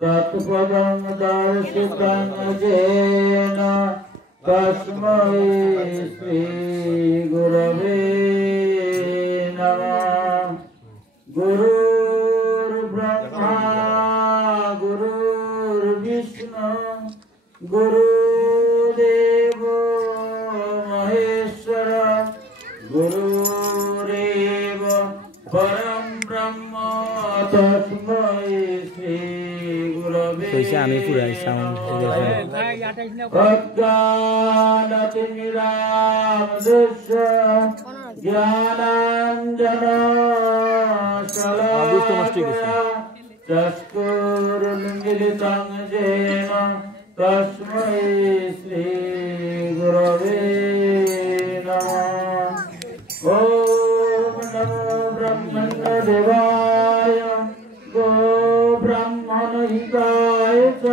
तत्पदं दर्शितं येन तस्मै श्री गुरवे नमः। गुरुर्ब्रह्मा गुरुर्विष्णु गुरुदेवो महेश्वर गुरुरेव परं ब्रह्म तस्मै श्री गुरवे ज्ञानाञ्जनशलाकया चक्षुरुन्मीलितं येन तस्मै श्री गुरवे नमः। ॐ नमो ब्रह्मण्यदेवाय गो ब्राह्मणहिताय च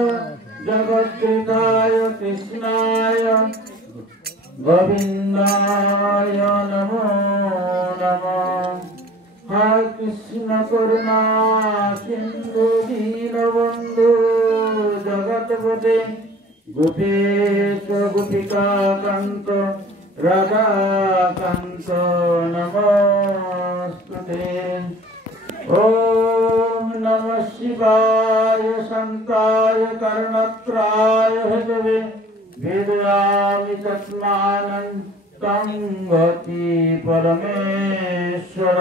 जगद्गुरुताय कृष्णाय गोविन्दाय नमो नमः। हरे कृष्ण करुणा सिन्धु दीनबन्धु जगत्पते गोपेश गोपिकान्त राधाकान्त नमोस्तुते। ओम नमः शिवाय शंकाय कर्णत्राय हेतवे वेदयामि तस्मानं तं गति परमेश्वर।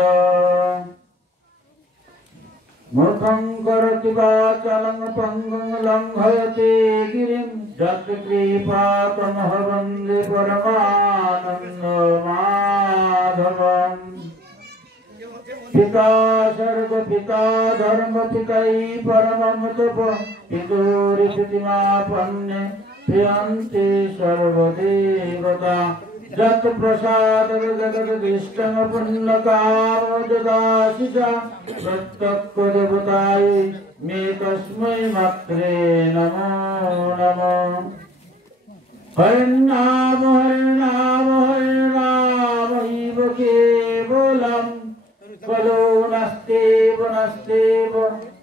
मुखं करोति वाचालं पङ्गुं लङ्घयते गिरिं यत्कृपातमहं वन्दे परमानन्दमाधवम्। पिता सर्व पिता धर्म पितै परमं तप पितुरिषितिमापन्ने प्रियन्ते सर्वदेवता जत प्रसाद जगदीष्टं पुण्यकामोददासि च प्रत्यक्ष देवताय मे तस्मै मात्रे नमो नमः। हरिनाम हरिनाम हरिनामैव केवलम् कलो नास्तेव नास्तेव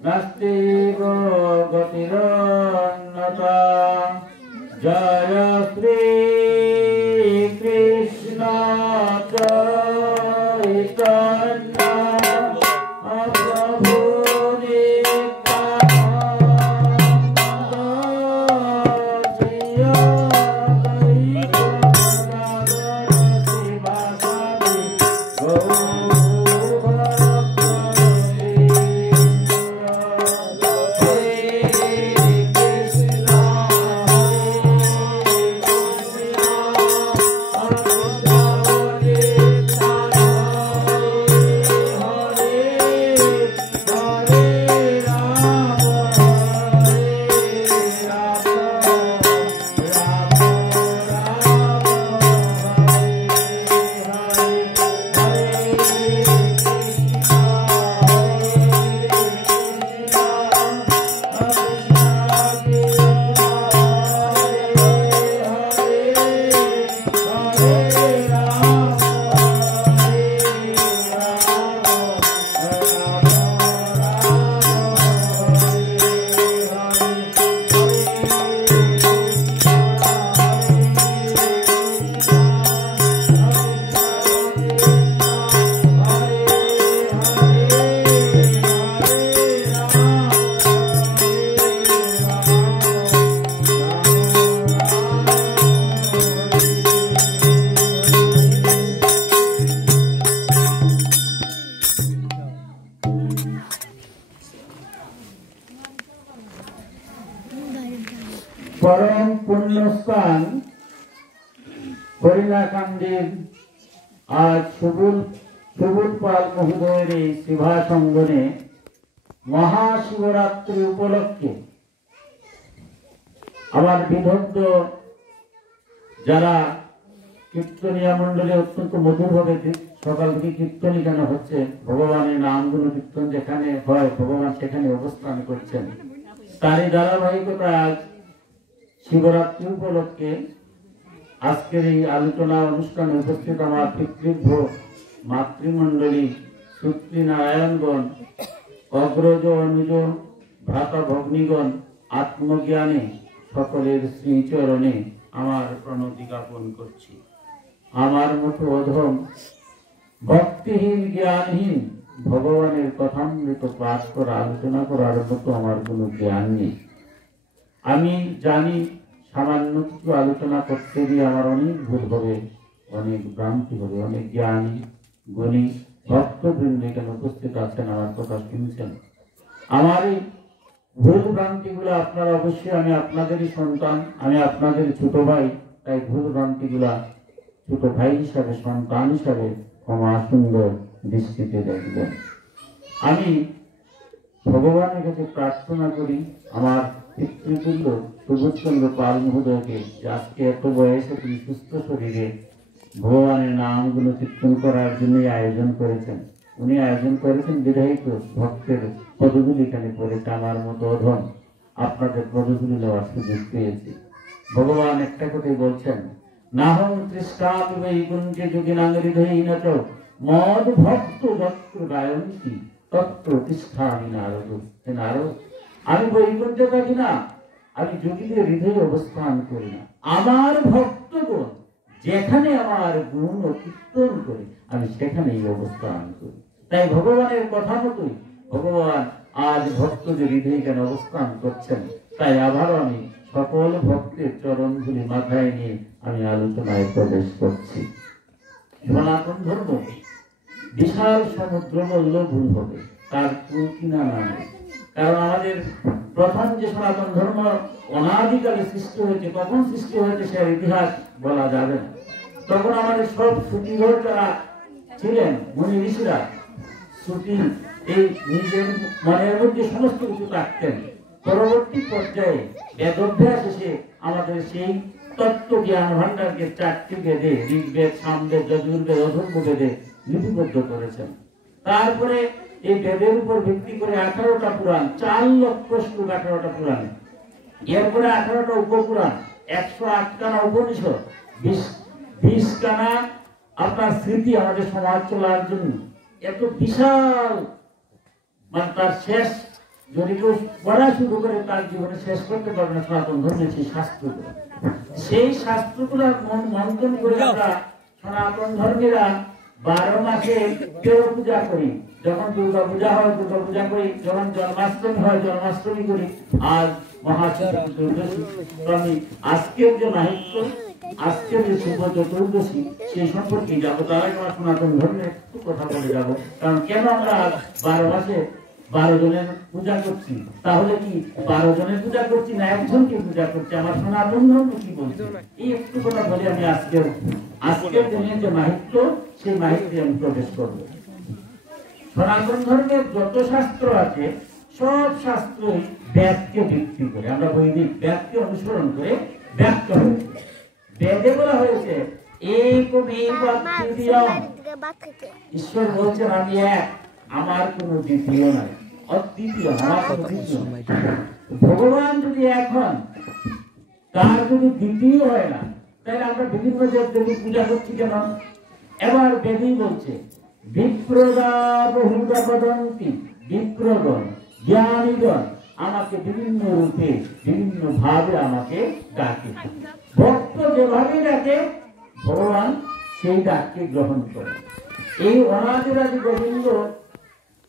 नास्तेव गतिरन्यथा। जय श्री कृष्ण चैतन्य प्रभु परम पुण्यस्थान हरिणाकांडीर आज सुबोध पाल महोदयेर शिवासंगने महाशिवरात्रि उपलक्षे आमार विदग्ध যারা কীর্তনিয়া মণ্ডলী অত্যন্ত মধুরভাবে সকাল থেকে কীর্তন এখানে হচ্ছে, ভগবানের নামগুলো কীর্তন যেখানে হয় ভগবান সেখানে অবস্থান করছেন। তারই ধারাবাহিকতায় আজ শিবরাত্রি উপলক্ষে আজকের এই আলোচনা অনুষ্ঠানে উপস্থিত আমার পিতৃভ্য মাতৃমণ্ডলী, সূত্রীনারায়ণগণ, অগ্রজ অনুজ ভ্রাতা ভগ্নীগণ, আত্মজ্ঞানে সকলের শ্রীচরণে আমার প্রণতি জ্ঞাপন করছি। আমার মতো অধম ভক্তিহীন জ্ঞানহীন ভগবানের কথামৃত পাঠ করা, আলোচনা করার মতো আমার কোনো জ্ঞান নেই। আমি জানি সামান্য কিছু আলোচনা করতে গিয়ে আমার অনেক ভুল হবে, অনেক ভ্রান্তি হবে। অনেক জ্ঞানী গুণী ভক্তবৃন্দ এখানে উপস্থিত আছেন, আমার কথা শুনছেন। আমার এই ভুল ভ্রান্তিগুলো আপনারা অবশ্যই, আমি আপনাদেরই সন্তান, আমি আপনাদের ছোট ভাই, তাই ভুল ভ্রান্তিগুলা ছোট ভাই হিসাবে, সন্তান হিসাবে ক্ষমা সুন্দর দৃষ্টিতে দেখবেন। আমি ভগবানের কাছে প্রার্থনা করি আমার পিতৃতুল্য সুবোধচন্দ্র পাল মহোদয়কে, যে আজকে এত বয়সে তিনি সুস্থ শরীরে ভগবানের নামগুলো কীর্তন করার জন্য আয়োজন করেছেন। উনি আয়োজন করেছেন বিধায়িত ভক্তের পদগুলি এখানে পড়েছে। আমার মতো অধম আপনাদের পদগুলি নেওয়ার সুযোগ পেয়েছি। ভগবান একটা কথাই বলছেন, নাহং তৃষ্ণামি বৈকুণ্ঠে যোগিনাঙ্গহীনত মদ ভক্ত যত্র গায়ন্তি তত্র তিষ্ঠামি নারদ। হে নারদ, আমি বৈকুণ্ঠে থাকি না, আমি যোগীদের হৃদয়ে অবস্থান করি না। আমার ভক্তগণ যেখানে আমার গুণ ও কীর্তন করে, আমি সেখানেই অবস্থান করি। তাই ভগবানের কথা মতোই ভগবান আজ ভক্তদের হৃদয়ে কেন অবস্থান করছেন। তাই আবারও আমি সকল ভক্তের চরণগুলি মাথায় নিয়ে আমি আলোচনায় প্রবেশ করছি। সনাতন ধর্ম বিশাল সমুদ্র বলল ভুল হবে, তার কুল কিনারা নেই। কারণ আমাদের প্রথম যে সনাতন ধর্ম অনাদিকালে সৃষ্টি হয়েছে, কখন সৃষ্টি হয়েছে সে ইতিহাস বলা যাবে না। তখন আমাদের সব শ্রুতিধর যারা ছিলেন, মুনি ঋষিরা, শ্রুতি এই নিজের মনের মধ্যে সমস্ত কিছু রাখতেন। পরবর্তী পর্যায়ে বেদভ্যাস এসে আমাদের সেই তত্ত্ব জ্ঞান ভান্ডারকে 4টি বেদে, ঋগ্বেদ, সামবেদ, যজুর্বেদ, অথর্ব বেদে লিপিবদ্ধ করেছেন। তারপরে এই বেদের উপর ভিত্তি করে 18টা পুরাণ, 4 লক্ষ শ্লোক 18টা পুরাণ, এরপরে 18টা উপপুরাণ, 108 খানা উপনিষদ, 20 খানা আপনার স্মৃতি আমাদের সমাজ চলার জন্য। এত বিশাল, মানে তার শেষ যদি কেউ পড়া শুরু করে তার জীবনে শেষ করতে পারবে না সনাতন ধর্মের সেই শাস্ত্রগুলো। সেই শাস্ত্রগুলোর মন্থন করে আমরা সনাতন ধর্মীরা 12 মাসে 13 পূজা করি। যখন দুর্গা পূজা হয় দুর্গা পূজা করি, যখন জন্মাষ্টমী হয় জন্মাষ্টমী করি, আর মহাচতুর্দশী, আজকের যে মাহিত্য, আজকের যে শুভ চতুর্দশী, সেই সম্পর্কে যাবো। তার আগে আমরা সনাতন ধর্মের একটু কথা বলে যাবো। কারণ কেন আমরা 12 মাসে 12 জনের পূজা করছি? তাহলে কি 12 জনের পূজা করছি না একজনকে পূজা করছি? আমার সনাতন ধর্ম কি বলছে? এই একটু কথা বলে আমি আজকের দিনের যে মাহিত্য, সেই মাহিত্যে আমি প্রবেশ করবো। সনাতন ধর্মের যত শাস্ত্র আছে সব শাস্ত্রই বেদকে ভিত্তি করে, আমরা বৈদিক বেদকে অনুসরণ করে ব্যক্ত হয়েছে। বেদে বলা হয়েছে একমেব অদ্বিতীয়ম, ঈশ্বর বলছেন আমি এক, আমার কোনো দ্বিতীয় নাই, অদ্বিতীয়, আমার কোনো দ্বিতীয় নাই। ভগবান যদি এক হন, তার যদি দ্বিতীয় হয় না, তাহলে আমরা বিভিন্ন দেবদেবী পূজা করছি কেন? এবার বেদই বলছে বিপ্রদা বহুদা বদন্তি, বিপ্রগণ জ্ঞানীগণ আমাকে বিভিন্ন রূপে বিভিন্ন ভাবে আমাকে ডাকে। ভক্ত যেভাবে ডাকে ভগবান সেই ডাককে গ্রহণ করে। এই অনাদিরাদি গোবিন্দ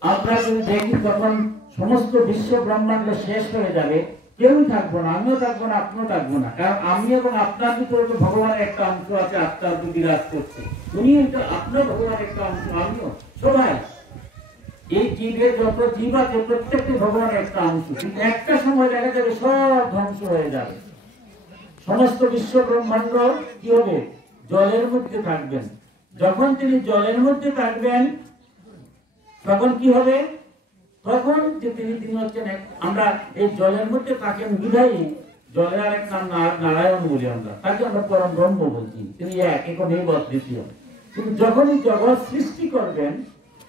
আমরা যদি দেখি, তখন সমস্ত বিশ্ব ব্রহ্মাণ্ড শেষ হয়ে যাবে, কেউ থাকবো না, আমিও থাকবো না, আপনিও থাকবো না। কারণ আমি এবং আপনার ভিতরে তো ভগবানের একটা অংশ আছে, আত্মার বিরাজ করছে। উনি আপনার ভগবানের একটা অংশ, আমিও, সবাই। এই জীবের যত জীব আছে প্রত্যেকটি ভগবানের একটা অংশ। কিন্তু একটা সময় দেখা যাবে সব ধ্বংস হয়ে যাবে। সমস্ত বিশ্ব ব্রহ্মাণ্ড কি হবে? জলের মধ্যে থাকবেন। যখন তিনি জলের মধ্যে থাকবেন তখন কি হবে? তখন যে তিনি হচ্ছেন, আমরা এই জলের মধ্যে থাকেন বিধায়ী, জলের আরেক নাম নারায়ণ বলি আমরা, তাকে আমরা পরম ব্রহ্ম বলছি। তিনি এক, একমেব অদ্বিতীয়। কিন্তু যখনই জগৎ সৃষ্টি করবেন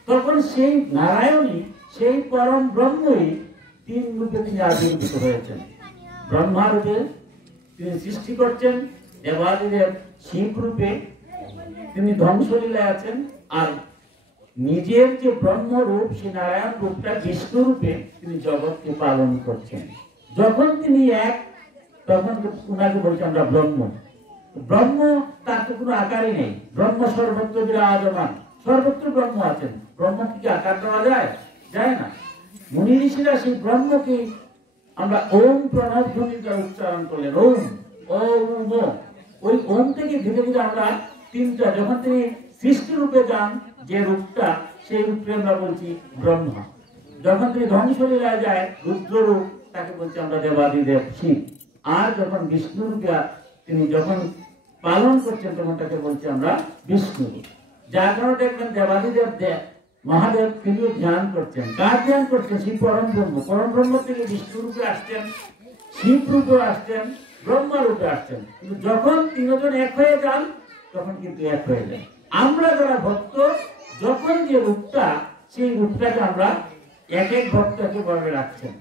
তখন সেই নারায়ণই, সেই পরম ব্রহ্মই 3 রূপে তিনি আবির্ভূত হয়েছেন। ব্রহ্মা রূপে তিনি সৃষ্টি করছেন, দেবাদিদেব শিব রূপে তিনি ধ্বংসলীলায় আছেন, আর নিজের যে ব্রহ্মরূপ সেই নারায়ণ রূপটা বিষ্ণু রূপে তিনি জগৎকে পালন করছেন। যখন তিনি এক, তখন উনাকে বলছি আমরা ব্রহ্ম। ব্রহ্ম তার তো কোনো আকারই নেই। ব্রহ্ম সর্বত্র বিরাজমান, সর্বত্র ব্রহ্ম আছেন। ব্রহ্মকে কি আকার দেওয়া যায়? যায় না। মুনি ঋষিরা সেই ব্রহ্মকে আমরা ওম প্রণব ধ্বনি দ্বারা উচ্চারণ করলেন, ওম ওম। ওই ওম থেকে ধীরে ধীরে আমরা তিনটা, যখন তিনি সৃষ্টি রূপে যান যে রূপটা, সেই রূপকে আমরা বলছি ব্রহ্মা। যখন তিনি ধ্বংসলীলায় যায় রুদ্র রূপ, তাকে বলছি আমরা দেবাদিদেব শিব। আর যখন বিষ্ণু রূপে তিনি যখন পালন করছেন, তখন তাকে বলছি আমরা বিষ্ণু। যার কারণে দেখবেন দেবাদিদেব মহাদেব তিনিও ধ্যান করছেন। কার ধ্যান করছেন? শিব পরম ব্রহ্ম। পরম ব্রহ্ম থেকে বিষ্ণু রূপে আসছেন, শিব রূপে আসছেন, ব্রহ্মা রূপে আসছেন। কিন্তু যখন তিনজন এক হয়ে যান, তখন কিন্তু এক হয়ে যায়। আমরা যারা ভক্ত, যখন যে রূপটা, সেই রূপটাকে আমরা এক এক ভক্তকে বলে রাখছেন।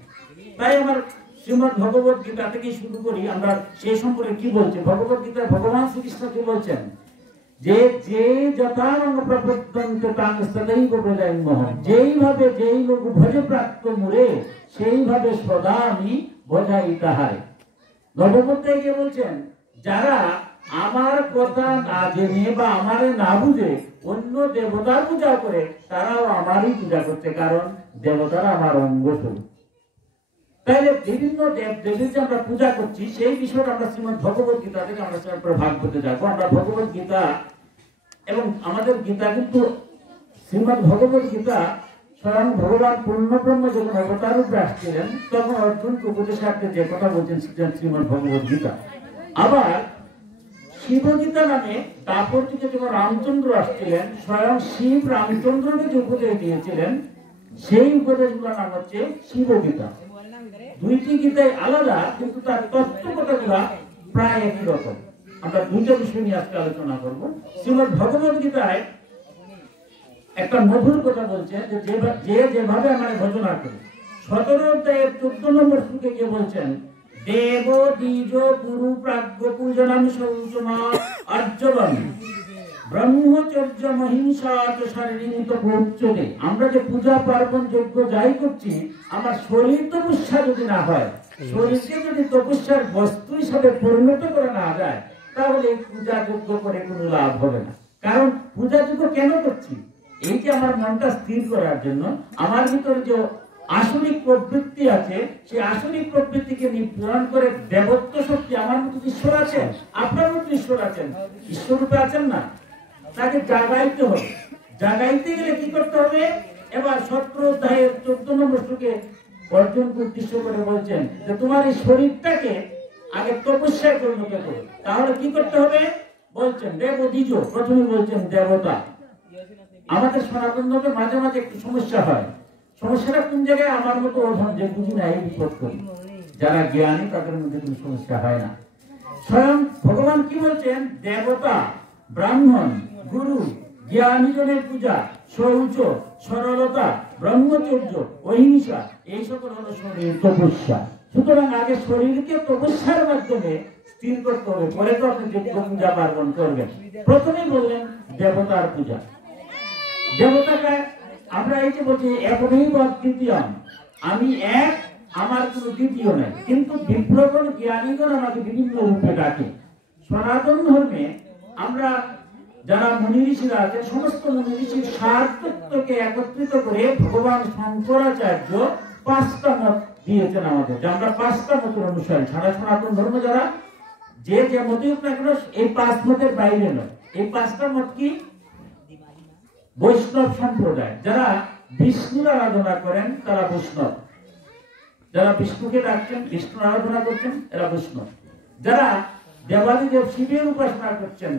তাই আমার শ্রীমদ ভগবত গীতা থেকে শুরু করি। আমরা সেই সম্পর্কে কি বলছি? ভগবত গীতায় ভগবান শ্রীকৃষ্ণ কি বলছেন? যে যে যথাঙ্গ প্রপদ্যন্তে তাং সदैव ব্রজামহং, যেইভাবে যেই লোক ভজে প্রাপ্ত মুরে, সেইভাবে সদা আমি বোঝাই তাহারে। নবমধ্যায় গিয়ে বলছেন, যারা আমার কথা না জেনে বা আমারে না বুঝে অন্য দেবতার পূজা করে, তারাও আমারই পূজা করছে, কারণ দেবতারা আমার অঙ্গস্বরূপ। তাহলে বিভিন্ন দেব দেবীর যে আমরা পূজা করছি, সেই বিষয়টা আমরা শ্রীমদ ভগবত গীতা থেকে আমরা ভাগবতে যাবো। আমরা ভগবত গীতা এবং আমাদের গীতা কিন্তু শ্রীমদ ভগবত গীতা স্বয়ং ভগবান পূর্ণব্রহ্ম যখন অবতার রূপে আসছিলেন, তখন অর্জুনকে উপদেশার্থে যে কথা বলছেন শ্রীমদ ভগবত গীতা। আবার শিবগীতা নামে তারপর থেকে যখন রামচন্দ্র আসছিলেন, স্বয়ং শিব রামচন্দ্রকে যে উপদেশ দিয়েছিলেন, সেই উপদেশগুলোর নাম হচ্ছে শিবগীতা। দুইটি গীতাই আলাদা, কিন্তু তার তত্ত্বকথাগুলো প্রায় একই রকম। আমরা দুইটা বিষয় নিয়ে আজকে আলোচনা করব। শ্রীমদ ভগবত গীতায় একটা মধুর কথা বলছে, যে যেভাবে আমরা ভজনা করি। 17 অধ্যায়ের 14 নম্বর শ্লোকে গিয়ে বলছেন, দেব দ্বিজ গুরু প্রাজ্ঞ পূজনম সৌচমা আর্যবম ব্রহ্মচর্য মহিংসা শারীরিক প্রচ্ছদে। আমরা যে পূজা পার্বণ যজ্ঞ যাই করছি, আমার শরীর তপস্যা যদি না হয়, শরীরকে যদি তপস্যার বস্তু হিসাবে পরিণত করে না যায়, তাহলে পূজা যজ্ঞ করে কোনো লাভ হবে না। কারণ পূজা যজ্ঞ কেন করছি? এই যে আমার মনটা স্থির করার জন্য, আমার ভিতরে যে আসরিক প্রবৃত্তি আছে, সেই আসরিক প্রবৃত্তিকে নিপূরণ করে দেবত্ব শক্তি। আমার মতো ঈশ্বর আছেন, আপনার মতো ঈশ্বর আছেন, ঈশ্বর রূপে আছেন না, তাকে জাগাইতে হবে। জাগাইতে গেলে কি করতে হবে? এবার 17 অধ্যায়ের 14 নম্বর শ্লোকে অর্জুনকে উদ্দেশ্য করে বলছেন যে তোমার এই শরীরটাকে আগে তপস্যায় পরিণত করো। তাহলে কি করতে হবে? বলছেন দেব দ্বিজ, প্রথমে বলছেন দেবতা। আমাদের সনাতন ধর্মে মাঝে মাঝে একটু সমস্যা হয়। সমস্যাটা কোন জায়গায়? আমার মতো অধম যে বুঝি না, এই বিপদ করি। যারা জ্ঞানী তাদের মধ্যে কোনো সমস্যা হয় না। স্বয়ং ভগবান কি বলছেন? দেবতা, ব্রাহ্মণ, গুরু, জ্ঞানীজনের পূজা, শৌচ, সরলতা, ব্রহ্মচর্য, অহিংসা, এই সকল হলো শরীর তপস্যা। সুতরাং আগে শরীরকে তপস্যার মাধ্যমে স্থির করতে হবে, পরে তো আপনি যজ্ঞ পূজা পার্বণ করবেন। প্রথমেই বললেন দেবতার পূজা। দেবতাকে আমরা এই যে বলছি একই দ্বিতীয়, আমি এক, আমার কোনো দ্বিতীয় নেই। কিন্তু বিপ্লবন জ্ঞানীগণ আমাকে বিভিন্ন রূপে ডাকে। সনাতন ধর্মে আমরা যারা মুনি ঋষিরা আছেন, সমস্ত মুনি ঋষির সার তত্ত্বকে একত্রিত করে ভগবান শঙ্করাচার্য 5টা মত দিয়েছেন আমাদের, যে আমরা 5টা মতের অনুসারী। সারা সনাতন ধর্ম যারা যে যে মতই হোক না কেন, এই 5 মতের বাইরে নয়। এই 5টা মত কি? বৈষ্ণব সম্প্রদায়। যারা বিষ্ণুর আরাধনা করেন তারা বৈষ্ণব, যারা বিষ্ণুকে ডাকছেন, বিষ্ণু আরাধনা করছেন, এরা বৈষ্ণব। যারা দেবাদিদেব শিবের উপাসনা করছেন,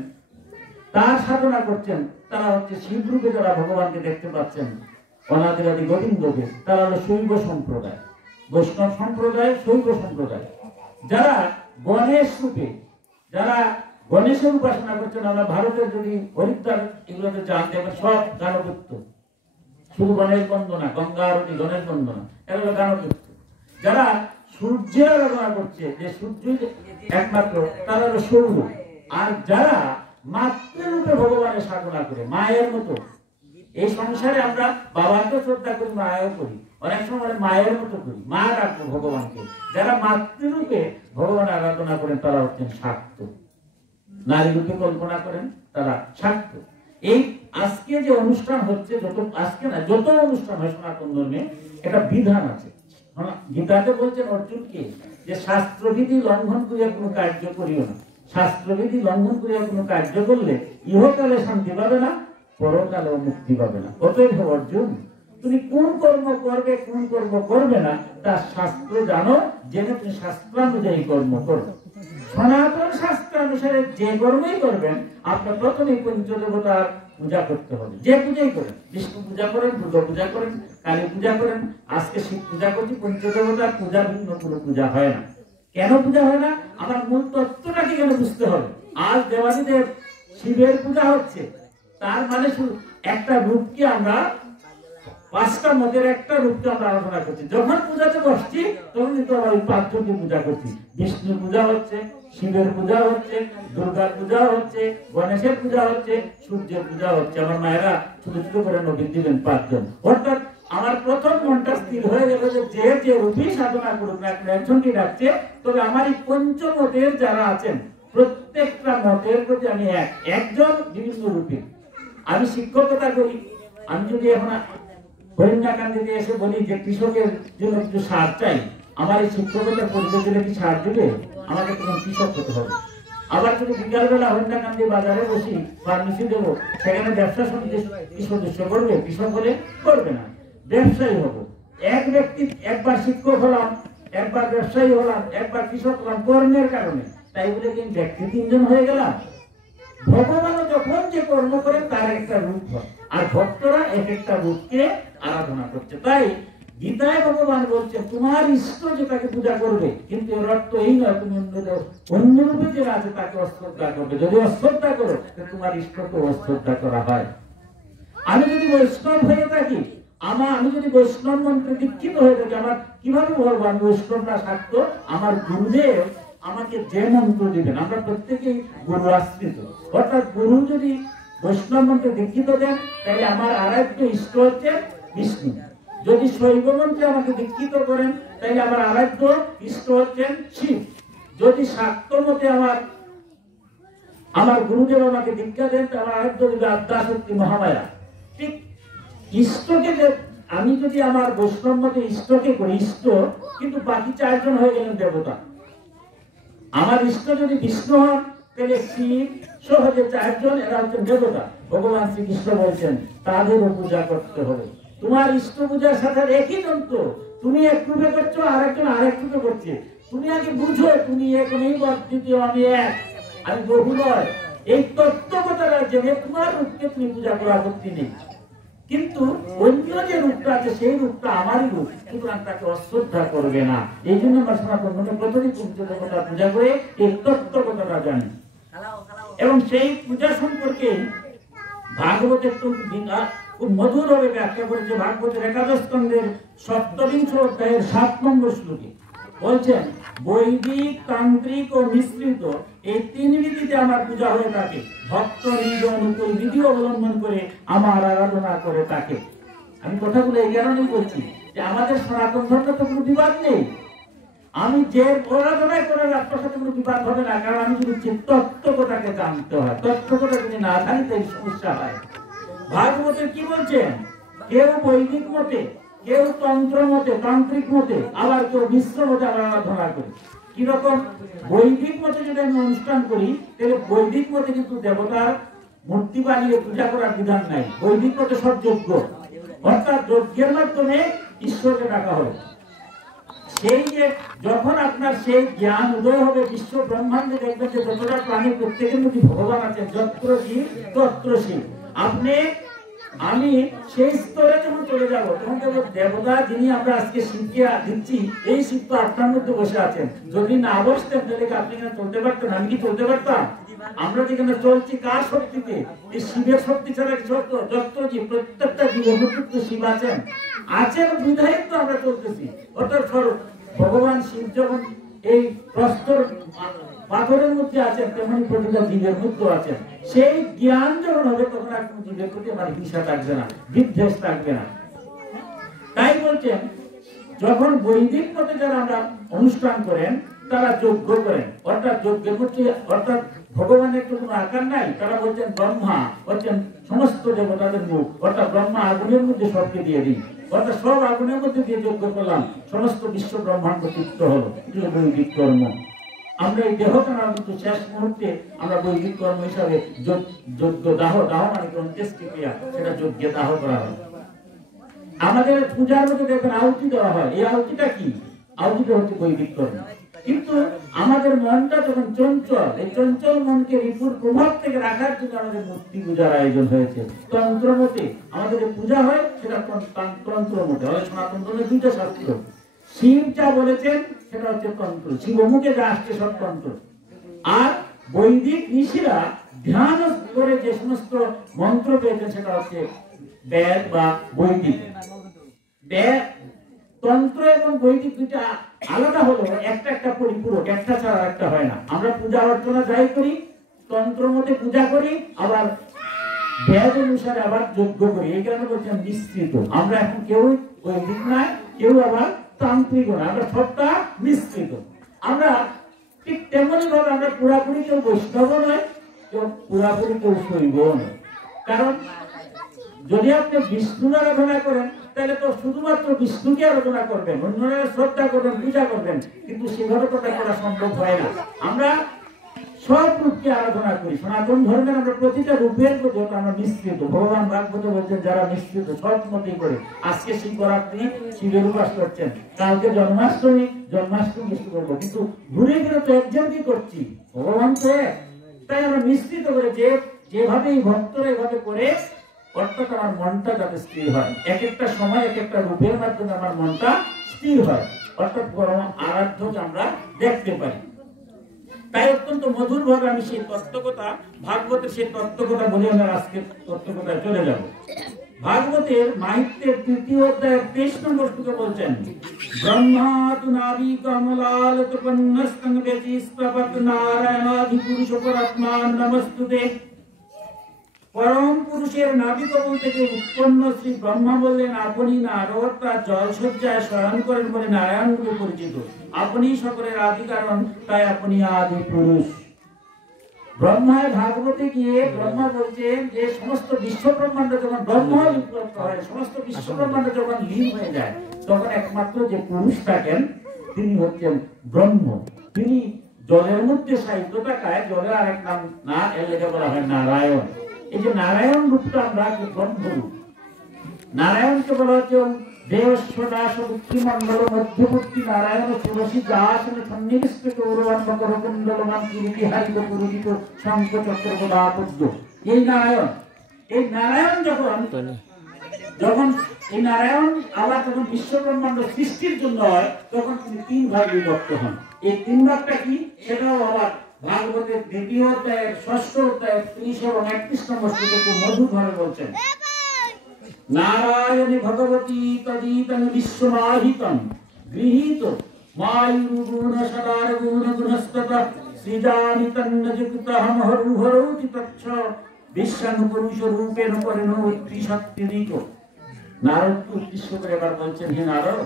তার সাধনা করছেন, তারা হচ্ছে শিব রূপে যারা ভগবানকে দেখতে পাচ্ছেন অনাদিরাদি গোবিন্দকে, তারা হলো শৈব সম্প্রদায়। বৈষ্ণব সম্প্রদায়, শৈব সম্প্রদায়। যারা গণেশ রূপে, যারা গণেশের উপাসনা করছেন, আমরা ভারতের যদি হরিদ্বার এগুলোতে যান, দেখবেন সব গানভক্ত, শুধু গণেশ বন্দনা, গঙ্গা আরতি, গণেশ বন্দনা, এরা হলো গানভক্ত। যারা সূর্যের আরাধনা করছে, যে সূর্য একমাত্র, তারা হলো সৌর। আর যারা মাতৃরূপে ভগবানের সাধনা করে, মায়ের মতো, এই সংসারে আমরা বাবাকে শ্রদ্ধা করি, মায়াও করি, অনেক সময় মায়ের মতো করি, মা রাখবো ভগবানকে। যারা মাতৃরূপে ভগবান আরাধনা করেন তারা হচ্ছেন শাক্ত, নারী রূপে কল্পনা করেন তারা শাক্ত। এই আজকে যে অনুষ্ঠান হচ্ছে, আজকে না যত অনুষ্ঠান হয় সনাতন ধর্মে, এটা বিধান আছে। গীতাতে বলছেন অর্জুনকে যে শাস্ত্রবিধি লঙ্ঘন করিয়া কোনো কার্য করিও না। শাস্ত্রবিধি লঙ্ঘন করিয়া কোনো কার্য করলে ইহকালে শান্তি পাবে না, পরকালে মুক্তি পাবে না। অতএব অর্জুন, তুমি কোন কর্ম করবে কোন কর্ম করবে না তার শাস্ত্র জানো, জেনে তুমি শাস্ত্রানুযায়ী কর্ম করো। সনাতন শাস্ত্রানুসারে যে কর্মই করবেন আপনার প্রথমে পঞ্চদেবতার পূজা করতে হবে। যে পূজাই করেন, বিষ্ণু পূজা করেন, দুর্গা পূজা করেন, কালী পূজা করেন, আজকে শিব পূজা করছি, পঞ্চদেবতার পূজা ভিন্ন কোনো পূজা হয় না। কেন পূজা হয় না? আমার মূল তত্ত্বটাকে কেন বুঝতে হবে। আজ দেবাদিদেব শিবের পূজা হচ্ছে, তার মানে শুধু একটা রূপকে আমরা, পাঁচটা মতের একটা রূপকে আমরা আরাধনা করছি। যখন পূজাতে বসছি তখন কিন্তু আমরা ওই পাঁচজনকে পূজা করছি। বিষ্ণু পূজা হচ্ছে, শিবের পূজা হচ্ছে, দুর্গার পূজা হচ্ছে, গণেশের পূজা হচ্ছে, সূর্যের পূজা হচ্ছে। আমার মায়েরা ছোট ছোট করে নবী দিলেন পাঁচজন। অর্থাৎ আমার প্রথম মনটা স্থির হয়ে গেল যে যে যে রূপই সাধনা করুক না একজনকে ডাকছে। তবে আমার এই পঞ্চমতের যারা আছেন প্রত্যেকটা মতের প্রতি আমি একজন বিভিন্ন রূপে। আমি শিক্ষকতা করি, আমি যদি এখন হরিণাকান্দিতে এসে বলি যে কৃষকের জন্য কিছু সার চাই, আমার এই শিক্ষকতার পরিচয় দিলে কি সার দিবে? আমাকে তখন কৃষক হতে হবে। আবার যদি বিকালবেলা হরিণাকান্দি বাজারে বসি ফার্মেসি দেবো, সেখানে ব্যবসা সমিতি কি সদস্য করবে? কৃষক হলে করবে না, ব্যবসায়ী হবো। এক ব্যক্তি একবার শিক্ষক হলাম, একবার ব্যবসায়ী হলাম, একবার কৃষক হলাম কর্মের কারণে, তাই বলে কি ব্যক্তি তিনজন হয়ে গেলাম? ভগবান যখন যে কর্ম করেন তার একটা রূপ হয়, আর ভক্তরা এক একটা রূপকে আরাধনা করছে। তাই গীতায় ভগবান বলছে তোমার ইষ্ট যেটাকে পূজা করবে, কিন্তু এর অর্থ এই নয় তুমি অন্য রূপে যে আছে তাকে অশ্রদ্ধা করবে। যদি অশ্রদ্ধা করো তোমার ইষ্টকে অশ্রদ্ধা করা হয়। আমি যদি বৈষ্ণব হয়ে থাকি, আমি যদি বৈষ্ণব মন্ত্রে দীক্ষিত হয়ে থাকি, আমার কিভাবে বলবো আমি বৈষ্ণব না শাক্ত? আমার গুরুদেব আমাকে যে মন্ত্র দিবেন, আমরা প্রত্যেকেই গুরু আশ্রিত, অর্থাৎ গুরু যদি বৈষ্ণব মন্ত্রে দীক্ষিত দেন তাহলে আমার আরাধ্য ইষ্ট হচ্ছে বিষ্ণু। যদি শৈব মন্ত্রে আমাকে দীক্ষিত করেন তাহলে আমার আরাধ্য ইষ্ট হচ্ছেন শিব। যদি শাক্ত মতে আমার গুরুদেব আমাকে দীক্ষা দেন তো আমার আরাধ্য দেবে আদ্যা শক্তি মহামায়া। ঠিক ইষ্টকে আমি যদি আমার বৈষ্ণব মতে ইষ্টকে করি ইষ্ট, কিন্তু বাকি চারজন হয়ে গেলেন দেবতা। আমার ইষ্ট যদি বিষ্ণু হন তাহলে শিব সহজে চারজন, এরা হচ্ছেন দেবতা। ভগবান শ্রীকৃষ্ণ বলছেন তাদেরও পূজা করতে হবে। তোমার ইষ্ট পূজার সাথে একই যন্ত্র, তুমি এক রূপে করছো আর একজন আরেক রূপে করছে। তুমি আগে বুঝো তুমি এক নেই, দ্বিতীয় আমি এক, আমি বহু নয়। এই তত্ত্বকতাটা জেনে তোমার রূপকে তুমি পূজা করা আপত্তি নেই, কিন্তু অন্য যে রূপটা আছে সেই রূপটা আমারই রূপ, সুতরাং তাকে অশ্রদ্ধা করবে না। এই জন্য আমরা সনাতন ধর্মে প্রতিটি পঞ্চদেবতা পূজা করে এই তত্ত্বকতাটা জানি। এবং সেই পূজা সম্পর্কে ভাগবতের খুব মধুর ভাবে ব্যাখ্যা করেছে। ভাগবতের একাদশ স্কন্ধের ৭বিংশ অধ্যায়ের ৭ নম্বর শ্লোকে বলছেন বৈদিক, তান্ত্রিক ও মিশ্রিত এই তিন বিধিতে আমার পূজা হয়ে থাকে। ভক্ত নিজ অনুকূল বিধি অবলম্বন করে আমার আরাধনা করে থাকে। আমি কথাগুলো এই কারণেই বলছি যে আমাদের সনাতন ধর্মে তো কোনো বিবাদ নেই। আমি যে আরাধনায় করে আপনার সাথে কোনো বিবাদ হবে না, কারণ আমি যদি তত্ত্বকতাকে জানতে হয়, তত্ত্বকতা যদি না জানি তাই সমস্যা হয়। ভাগবতের কি বলছেন? কেউ বৈদিক মতে, কেউ তন্ত্র মতে, তান্ত্রিক মতে, আবার কেউ মিশ্র মতে আরাধনা করে। কিরকম? বৈদিক মতে যদি আমি অনুষ্ঠান করি তাহলে বৈদিক মতে কিন্তু দেবতার মূর্তি বানিয়ে পূজা করার বিধান নাই। বৈদিক মতে সব যজ্ঞ, অর্থাৎ যজ্ঞের মাধ্যমে ঈশ্বরকে ডাকা হবে। সেই যে যখন আপনার সেই জ্ঞান উদয় হবে, বিশ্ব ব্রহ্মাণ্ডে দেখবেন যে যতটা প্রাণী প্রত্যেকের মধ্যে ভগবান আছেন, যত্র জীব তত্র শিব। আমি সেই স্তরে যখন চলে যাবো তখন দেখবো দেবতা যিনি আমরা আজকে শিবকে দিচ্ছি, এই শিব তো আপনার মধ্যে বসে আছেন। যদি না বসতেন তাহলে আপনি এখানে চলতে পারতেন? আমি কি চলতে পারতাম? আমরা যেখানে চলছি কার শক্তিতে? এই শিবের শক্তি ছাড়া কি সত্য? যত্র জীব, প্রত্যেকটা জীবের মধ্যে শিব আছেন বিধায়ক তো আমরা চলতেছি। অর্থাৎ ভগবান শিব যখন এই প্রস্তর পাথরের মধ্যে আছেন তেমনি প্রতিটা জীবের মধ্যে আছেন। সেই জ্ঞান যখন হবে তখন আর কোন জীবের প্রতি আমার হিংসা থাকবে না, বিদ্বেষ থাকবে না। তাই বলছেন যখন বৈদিক মতে যারা আমরা অনুষ্ঠান করেন তারা যজ্ঞ করেন, অর্থাৎ যজ্ঞের মধ্যে অর্থাৎ ভগবানের তো কোনো আকার নাই। তারা বলছেন ব্রহ্মা হচ্ছেন সমস্ত দেবতাদের মুখ, অর্থাৎ ব্রহ্মা আগুনের মধ্যে সবকে দিয়ে দিন, অর্থাৎ সব আগুনের মধ্যে দিয়ে যজ্ঞ করলাম, সমস্ত বিশ্ব ব্রহ্মাণ্ড তৃপ্ত হলো। এগুলো বৈদিক কর্ম। আমরা এই দেহ কারণ কিন্তু শেষ মুহূর্তে আমরা বৈদিক কর্ম হিসাবে যজ্ঞ দাহ, দাহ মানে অন্ত্যেষ্টিক্রিয়া, সেটা যজ্ঞে দাহ করা হয়। আমাদের পূজার মধ্যে দেখবেন আহুতি দেওয়া হয়। এই আহুতিটা কি? আহুতিটা হচ্ছে বৈদিক কর্ম। কিন্তু আমাদের মনটা যখন চঞ্চল, এই চঞ্চল মনকে রিপুর প্রভাব থেকে রাখার জন্য আমাদের মূর্তি পূজার আয়োজন হয়েছে। তন্ত্র মতে আমাদের যে পূজা হয় সেটা তন্ত্র মতে হয়। সনাতন ধর্মের দুইটা শাস্ত্র, শিব যা বলেছেন সেটা হচ্ছে তন্ত্র, শিব মুখে যা আসছে সব তন্ত্র। আর বৈদিক ঋষিরা ধ্যান করে যে সমস্ত মন্ত্র পেয়েছেন সেটা হচ্ছে বেদ বা বৈদিক। বেদ, তন্ত্র এবং বৈদিক দুইটা আলাদা হলো, একটা একটা পরিপূরক, একটা ছাড়া একটা হয় না। আমরা পূজা অর্চনা যাই করি, তন্ত্র মতে পূজা করি, আবার বেদ অনুসারে আবার যজ্ঞ করি। এই কারণে বলছেন মিশ্রিত। আমরা এখন কেউ বৈদিক নয়, কেউ আবার তান্ত্রিক নয়, আমরা সবটা মিশ্রিত। আমরা ঠিক তেমনি ভাবে আমরা পুরাপুরি কেউ বৈষ্ণব নয়, কেউ পুরাপুরি কেউ শৈব নয়। কারণ যদি আপনি বিষ্ণুর আরাধনা করেন তাহলে তো শুধুমাত্র বিষ্ণুকে আরাধনা করবেন, অন্যরা শ্রদ্ধা করবেন, পূজা করবেন, কিন্তু সেভাবে তো করা সম্ভব হয় না। আমরা সব রূপকে আরাধনা করি। সনাতন ধর্মের আমরা প্রতিটা রূপের প্রতি আমরা মিশ্রিত। ভগবান ভাগবত বলছেন যারা মিশ্রিত সব মতেই করে। আজকে শিবরাত্রি শিবের উপাস করছেন, কালকে জন্মাষ্টমী জন্মাষ্টমী করবো, কিন্তু ঘুরে ঘুরে তো একজনকে করছি, ভগবান তো এক। তাই আমরা মিশ্রিত করে যেভাবে ভক্তরা এভাবে করে, অর্থাৎ আমার মনটা যাতে স্থির হয়। এক একটা সময় এক একটা রূপের মাধ্যমে আমার মনটা স্থির হয়, অর্থাৎ পরম আরাধ্যকে আমরা দেখতে পাই। তাই অত্যন্ত মধুর ভাবে আমি সেই তত্ত্বকথা, ভাগবতের সেই তত্ত্বকথা বলে আমরা আজকে তত্ত্বকথায় চলে যাব। ভাগবতের মাহিত্যের ৩য় অধ্যায়ের ২৩ নম্বর শ্লোকে বলছেন, ব্রহ্মাতু নাভি কমলাল তপন্নস্তং বেচিস্তপত নারায়ণাধি পুরুষ পরাত্মান নমস্তুতে। পরম পুরুষের নাভি কমল থেকে উৎপন্ন শ্রী ব্রহ্মা বললেন, আপনি নারদ তার জলসজ্জায় শয়ন করেন বলে নারায়ণ রূপে পরিচিত। আপনি সকলের আদি কারণ, তাই আপনি আদি পুরুষ। ব্রহ্মায় ভাগবতে গিয়ে ব্রহ্মা বলছেন যে সমস্ত বিশ্ব ব্রহ্মাণ্ড যখন ব্রহ্ম বিপ্লব হয়, সমস্ত বিশ্ব ব্রহ্মাণ্ড যখন লীন হয়ে যায়, তখন একমাত্র যে পুরুষ থাকেন তিনি হচ্ছেন ব্রহ্ম। তিনি জলের মধ্যে সাহিত্য থাকায় জলের আরেক নাম না, এর লেগে বলা হয় নারায়ণ। এই যে নারায়ণ রূপটা আমরা ব্রহ্মরূপ। নারায়ণকে বলা হচ্ছে দেবস্বদাস মুক্তিমণ্ডল মধ্যবর্তী নারায়ণ তুলসী দাসন সন্নিবিষ্ট গৌরবান্ব করকুণ্ডলমান কিরীটি হারিত পুরুষিত শঙ্খ চক্র গদাপদ্য। এই নারায়ণ, এই নারায়ণ যখন এই নারায়ণ আবার যখন বিশ্ব ব্রহ্মাণ্ড সৃষ্টির জন্য হয়, তখন তিনি ৩ ভাগে বিভক্ত হন। এই ৩ ভাগটা কি সেটাও আবার ভাগবতের ২য় অধ্যায়ের ৬ষ্ঠ অধ্যায়ের ৩০ এবং ৩১ নম্বর শ্লোকে খুব মধুরভাবে বলছেন, নারায়ণে ভগবতী তদিতং বিশ্বমাহিতং গৃহীত মায়ুগুণ সদার গুণ গুণস্তত সৃজামি তন্নযুক্তহম হরুহরৌতি তচ্ছ বিশ্বং পুরুষ রূপেণ পরিণতি শক্তিদিক। নারদকে উদ্দেশ্য করে এবার বলছেন, হে নারদ,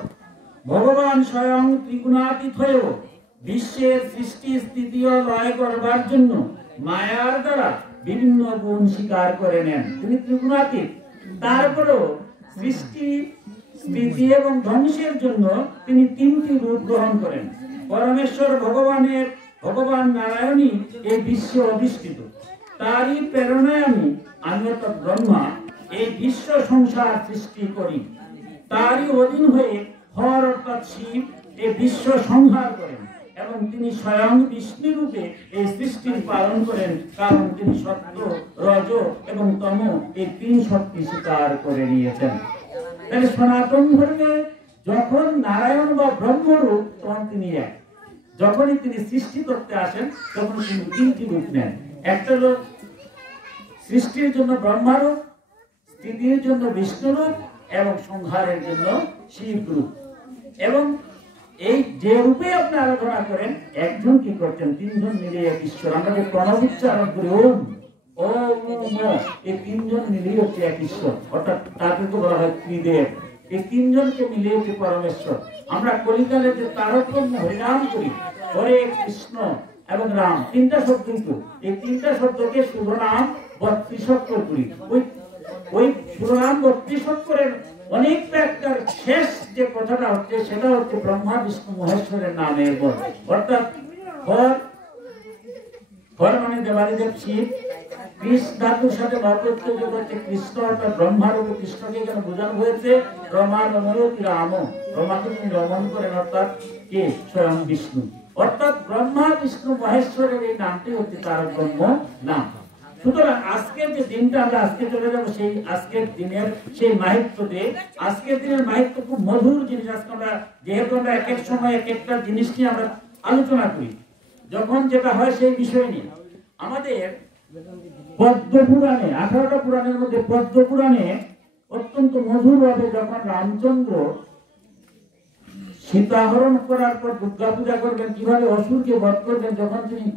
ভগবান স্বয়ং ত্রিগুণাতীত হয়েও বিশ্বের সৃষ্টি স্থিতি ও লয় করবার জন্য মায়ার দ্বারা বিভিন্ন গুণ স্বীকার করে নেন। তিনি ত্রিগুণাতীত, তারপরেও সৃষ্টি স্থিতি এবং ধ্বংসের জন্য তিনি ৩টি রূপ গ্রহণ করেন। পরমেশ্বর ভগবান নারায়ণই এই বিশ্বে অধিষ্ঠিত। তারই প্রেরণায় আমি অর্থাৎ ব্রহ্মা এই বিশ্ব সংসার সৃষ্টি করি। তারই অধীন হয়ে হর অর্থাৎ শিব এই বিশ্ব সংহার করেন, এবং তিনি স্বয়ং বিষ্ণু রূপে এই সৃষ্টির পালন করেন, কারণ তিনি সত্য, রজ এবং তম এই ৩ শক্তি স্বীকার করে নিয়েছেন। তাহলে সনাতন ধর্মে যখন নারায়ণ বা ব্রহ্মরূপ, তখন তিনি এক। যখনই তিনি সৃষ্টি করতে আসেন তখন তিনি 3টি রূপ নেন। একটা হল সৃষ্টির জন্য ব্রহ্মারূপ, স্থিতির জন্য বিষ্ণুরূপ এবং সংহারের জন্য শিব রূপ। এবং এই যে রূপে আপনি আরাধনা করেন, একজন কি করছেন, তিনজন মিলে এক ঈশ্বর। আমরা যে প্রণব উচ্চারণ করি ওম ওম এই তিনজন মিলিয়ে হচ্ছে এক ঈশ্বর, অর্থাৎ তাদেরকে বলা হয় ত্রিদেব। এই তিনজনকে মিলিয়ে হচ্ছে পরমেশ্বর। আমরা কলিকালে যে তারতম্য হরিনাম করি, হরে কৃষ্ণ এবং রাম, তিনটা শব্দ, কিন্তু এই তিনটা শব্দকে শুভনাম ৩২ অক্ষর করি। ওই শুভনাম ৩২ অক্ষরের অনেক ব্যাখ্যার শেষ যে কথাটা হচ্ছে, সেটা হচ্ছে ব্রহ্মা বিষ্ণু মহেশ্বরের নামের পর, অর্থাৎ হর মানে দেবাদিদেব শিব, কৃষ্ণ ধাতুর সাথে ভাবপ্রত্যয় হচ্ছে কৃষ্ণ, অর্থাৎ ব্রহ্মারূপে কৃষ্ণকে কেন বোঝানো হয়েছে, ব্রহ্মা রময়তি রাম, ব্রহ্মাকে তিনি রমণ করেন, অর্থাৎ কে, স্বয়ং বিষ্ণু। অর্থাৎ ব্রহ্মা বিষ্ণু মহেশ্বরের এই নামটি হচ্ছে তার ব্রহ্ম নাম। সুতরাং আজকের যে দিনটা আমরা আজকে চলে যাবো, সেই আজকের দিনের সেই মাহাত্ম্যতে, আজকের দিনের মাহাত্ম্য খুব মধুর জিনিস। আজকে আমরা যেহেতু আমরা এক এক সময় এক একটা জিনিস নিয়ে আমরা আলোচনা করি, যখন যেটা হয় সেই বিষয় নিয়ে আমাদের পদ্ম পুরাণে, 18টা পুরাণের মধ্যে পদ্ম পুরাণে অত্যন্ত মধুর ভাবে যখন রামচন্দ্র সীতাহরণ করার পর দুর্গা পূজা করবেন, কিভাবে অসুরকে বধ করবেন, যখন তিনি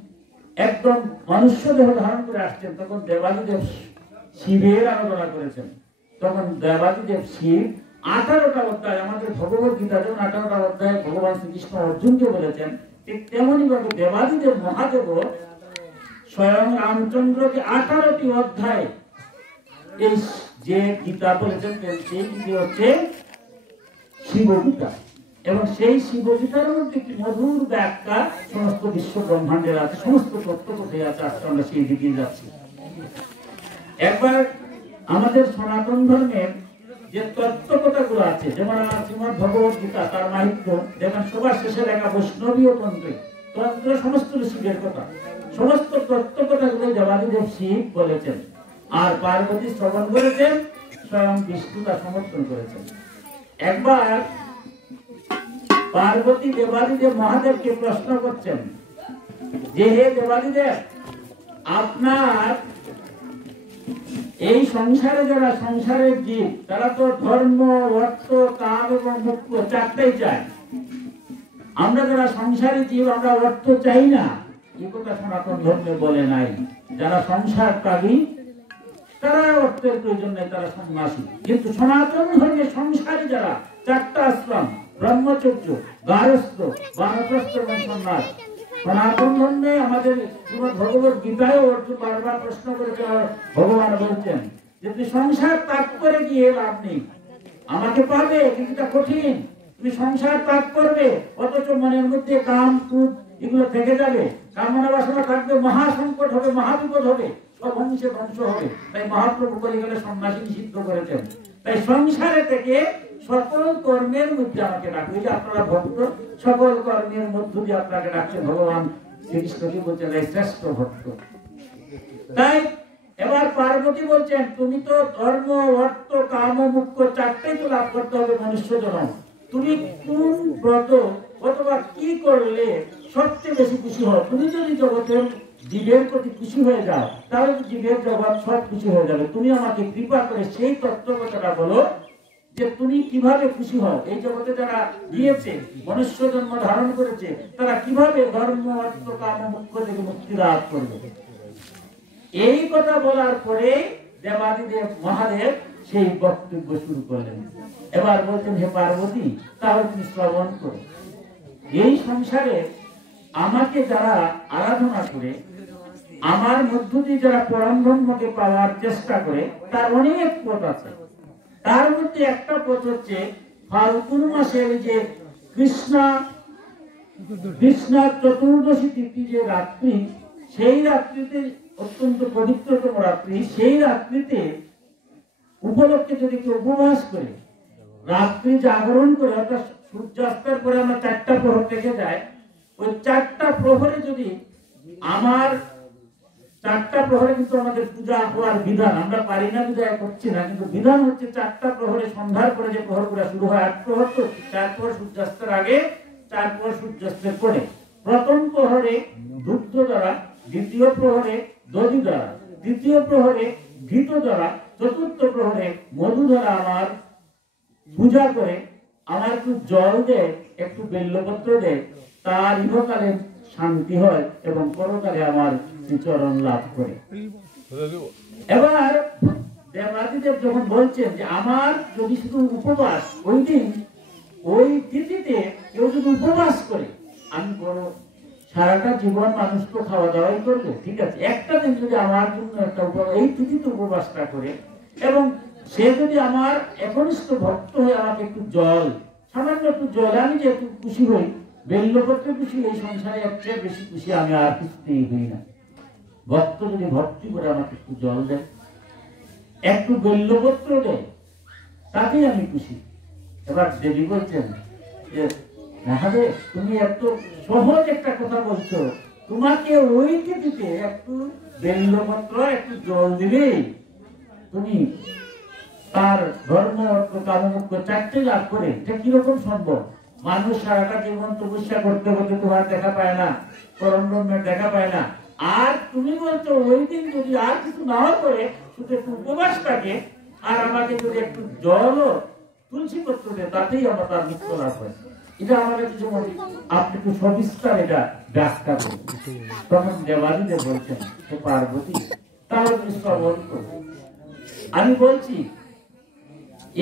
একদম মনুষ্য দেহ ধারণ করে আসছেন, তখন দেবাদিদেব শিবের আরাধনা করেছেন। তখন দেবাদিদেব শিব 18টা অধ্যায়, আমাদের ভগবত গীতা যখন 18টা অধ্যায় ভগবান শ্রীকৃষ্ণ অর্জুনকে বলেছেন, ঠিক তেমনি ভাবে দেবাদিদেব মহাদেব স্বয়ং রামচন্দ্রকে 18টি অধ্যায় এই যে গীতা বলেছেন, সেই গীতা হচ্ছে শিবগীতা। এবং সেই শিবগীতার মধ্যে একটি মধুর ব্যাখ্যা সমস্ত বিশ্ব ব্রহ্মাণ্ডের আছে, সমস্ত তত্ত্ব কোথায় আছে, আজকে আমরা সেই দিকে যাচ্ছি। একবার আমাদের সনাতন ধর্মের যে তত্ত্বকথাগুলো আছে, যেমন আমার শ্রীমদ ভগবত গীতা, তার মাহিত্য যেমন সবার শেষে লেখা বৈষ্ণবীয় তন্ত্রে, তন্ত্র সমস্ত শিবের কথা, সমস্ত তত্ত্বকথাগুলো দেবাদিদেব শিব বলেছেন, আর পার্বতী শ্রবণ করেছেন, স্বয়ং বিষ্ণু তা সমর্থন করেছেন। একবার পার্বতী দেবাদিদেব মহাদেবকে প্রশ্ন করছেন যে, হে দেবাদিদেব, আপনার এই সংসারে যারা সংসারের জীব, তারা তো ধর্ম, অর্থ, কাম এবং মুক্তি চারটাই চায়। আমরা যারা সংসারী জীব, আমরা অর্থ চাই না, এই কথা সনাতন ধর্মে বলে নাই। যারা সংসার ত্যাগী, তারা অর্থের প্রয়োজন নেই, তারা সন্ন্যাসী। কিন্তু সনাতন ধর্মে সংসারী যারা, চারটা আশ্রম, ব্রহ্মচর্য, গারস্থ, বানপ্রস্থ এবং সন্ন্যাস। সনাতন ধর্মে আমাদের ভগবত গীতায় অর্জুন বারবার প্রশ্ন করেছে, ভগবান বলছেন যে তুই সংসার ত্যাগ করে গিয়ে লাভ নেই, আমাকে পাবে কিন্তু এটা কঠিন। তুমি সংসার ত্যাগ করবে, অথচ মনের মধ্যে কাম, ক্রোধ এগুলো থেকে যাবে, কামনা বাসনা থাকবে, মহাসংকট হবে, মহাবিপদ হবে, সব অংশে ধ্বংস হবে। তাই মহাপ্রভু কলিকালে সন্ন্যাসী নিষিদ্ধ করেছেন। তাই সংসারে থেকে সকল কর্মের মধ্যে আমাকে ডাকবে। যে আপনারা ভক্ত, সকল কর্মের মধ্য দিয়ে আপনাকে ডাকছেন ভগবান শ্রীকৃষ্ণকে বলছেন শ্রেষ্ঠ ভক্ত। তাই এবার পার্বতী বলছেন, তুমি তো ধর্ম, অর্থ, কাম, মোক্ষ চারটাই তো লাভ করতে হবে মনুষ্য জন্ম। তুমি কোন ব্রত অথবা কি করলে সবচেয়ে বেশি খুশি হও? তুমি যদি জগতের জীবের প্রতি খুশি হয়ে যাও, তাহলে জীবের জগৎ সব খুশি হয়ে যাবে। তুমি আমাকে কৃপা করে সেই তত্ত্বকথাটা বলো যে তুমি কিভাবে খুশি হও। এই জগতে যারা গিয়েছে, মনুষ্য জন্ম ধারণ করেছে, তারা কিভাবে ধর্ম, অর্থ, কাম, মোক্ষ থেকে মুক্তি লাভ করবে। এই কথা বলার পরে দেবাদিদেব মহাদেব সেই বক্তব্য শুরু করলেন। এবার বলছেন, হে পার্বতী, তাহলে তুমি শ্রবণ করো। এই সংসারে আমাকে যারা আরাধনা করে, আমার মধ্য দিয়ে যারা পরম ব্রহ্মকে পাওয়ার চেষ্টা করে, তার অনেক পথ আছে। তার মধ্যে একটা পথ হচ্ছে ফাল্গুন মাসের যে কৃষ্ণা চতুর্দশী তিথি যে রাত্রি, সেই রাত্রিতে অত্যন্ত পবিত্রতম রাত্রি, সেই রাত্রিতে উপলক্ষে যদি কেউ উপবাস করে, রাত্রি জাগরণ করে, অর্থাৎ সূর্যাস্তের পরে আমরা 4টা প্রহর থেকে যায়, ওই 4টা প্রহরে যদি আমার 4টা প্রহরে কিন্তু আমাদের পূজা হওয়ার বিধান, আমরা পারি না পূজা করছি না, কিন্তু বিধান হচ্ছে 4টা প্রহরে, সন্ধ্যার পরে যে প্রহরগুলো শুরু হয়, 8 প্রহর তো, 4 প্রহর সূর্যাস্তের আগে, 4 প্রহর সূর্যাস্তের পরে। প্রথম প্রহরে দুগ্ধ দ্বারা, দ্বিতীয় প্রহরে দধি দ্বারা, তৃতীয় প্রহরে ঘৃত দ্বারা, চতুর্থ প্রহরে মধু দ্বারা আমার পূজা করে আমার একটু জল দে, একটু বেল্লপত্র দে, তার ইহকালে শান্তি হয় এবং পরকালে আমার শ্রীচরণ লাভ করে। এবার দেবাদিদেব যখন বলছেন যে আমার যদি শুধু উপবাস ওই দিন ওই তিথিতে কেউ যদি উপবাস করে, আমি বড় সারাটা জীবন মানুষ তো খাওয়া দাওয়াই করবে, ঠিক আছে, একটা দিন যদি আমার জন্য একটা এই তিথিতে উপবাসটা করে এবং সে যদি আমার একনিষ্ঠ ভক্ত হয়ে আমাকে একটু জল, সামান্য একটু জল, আমি যে একটু খুশি হই, বেল্লপত্রে খুশি, এই সংসারে একচেয়ে বেশি খুশি আমি আর কিছুতেই হই না। ভক্ত যদি ভক্তি করে আমাকে একটু জল দেয়, একটু বেল্লপত্র দেয়, তাতেই আমি খুশি। এবার দেবী বলছেন যে রাহাবে, তুমি এত সহজ একটা কথা বলছো, তোমাকে ওই তিথিতে একটু বেল্লপত্র একটু জল দিলেই তুমি তার ধর্ম কামমুক্ত চারটে লাভ করে। এটা কিরকম সম্ভব? মানুষ সারাটা জীবন তপস্যা করতে করতে তোমার দেখা পায় না, পরম ব্রহ্মের দেখা পায় না, আর তুমি বলছো ওই দিন যদি আর কিছু না করে শুধু একটু উপবাস থাকে আর আমাকে যদি একটু জল ও তুলসী পত্র দেয়, তাতেই আমার তার মৃত্যু লাভ হয়। এটা আমাদের কিছু আপনি একটু সবিস্তার এটা ব্যাখ্যা করুন। তখন দেবাদিদেব বলছেন, পার্বতী তাহলে তুমি শ্রবণ করো। আমি বলছি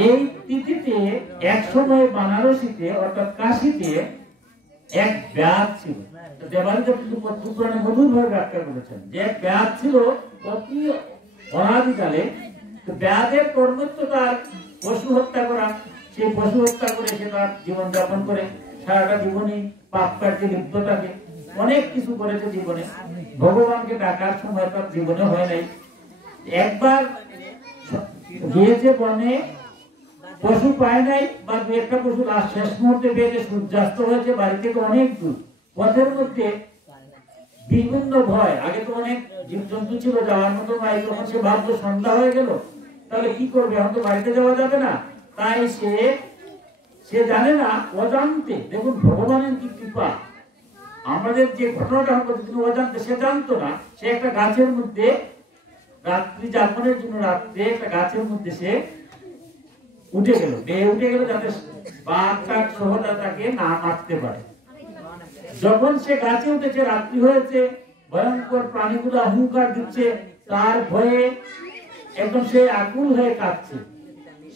এই তিথিতে এক সময় বানারসিতে অর্থাৎ কাশীতে এক ব্যাধ ছিল। দেবাদিদেব কিন্তু পুরাণে মধুরভাবে ব্যাখ্যা করেছেন যে এক ব্যাধ ছিল অতি অনাদিকালে। ব্যাধের কর্ম তো তার পশু হত্যা করা, সেই পশু হত্যা করে সে তার জীবন যাপন করে সারাটা জীবনই পাপ কার্যে লিপ্ত থাকে, অনেক কিছু করেছে জীবনে, ভগবানকে ডাকার সময় তার জীবনে হয় নাই। একবার গিয়েছে বনে, পশু পায় নাই, বা দু একটা পশু শেষ মুহূর্তে পেয়েছে, সূর্যাস্ত হয়েছে, বাড়ি থেকে অনেক দূর, পথের মধ্যে বিভিন্ন ভয়, আগে তো অনেক জীবজন্তু ছিল যাওয়ার মতো নাই, তখন সে ভাবলো সন্ধ্যা হয়ে গেল, তাহলে কি করবে, এখন তো বাড়িতে যাওয়া যাবে না, তাই সে জানে না, অজান্তে, দেখুন ভগবানের কি কৃপা, আমাদের যে ঘটনাটা ঘটছে তিনি অজান্তে, সে জানতো না, সে একটা গাছের মধ্যে রাত্রি যাপনের জন্য রাত্রে একটা গাছের মধ্যে সে উঠে গেল, উঠে গেল যাতে বাঘ টাক সহজা তাকে না মারতে পারে। যখন সে গাছে উঠেছে, রাত্রি হয়েছে, ভয়ঙ্কর প্রাণীগুলো হুঙ্কার দিচ্ছে, তার ভয়ে একদম সে আকুল হয়ে কাঁদছে।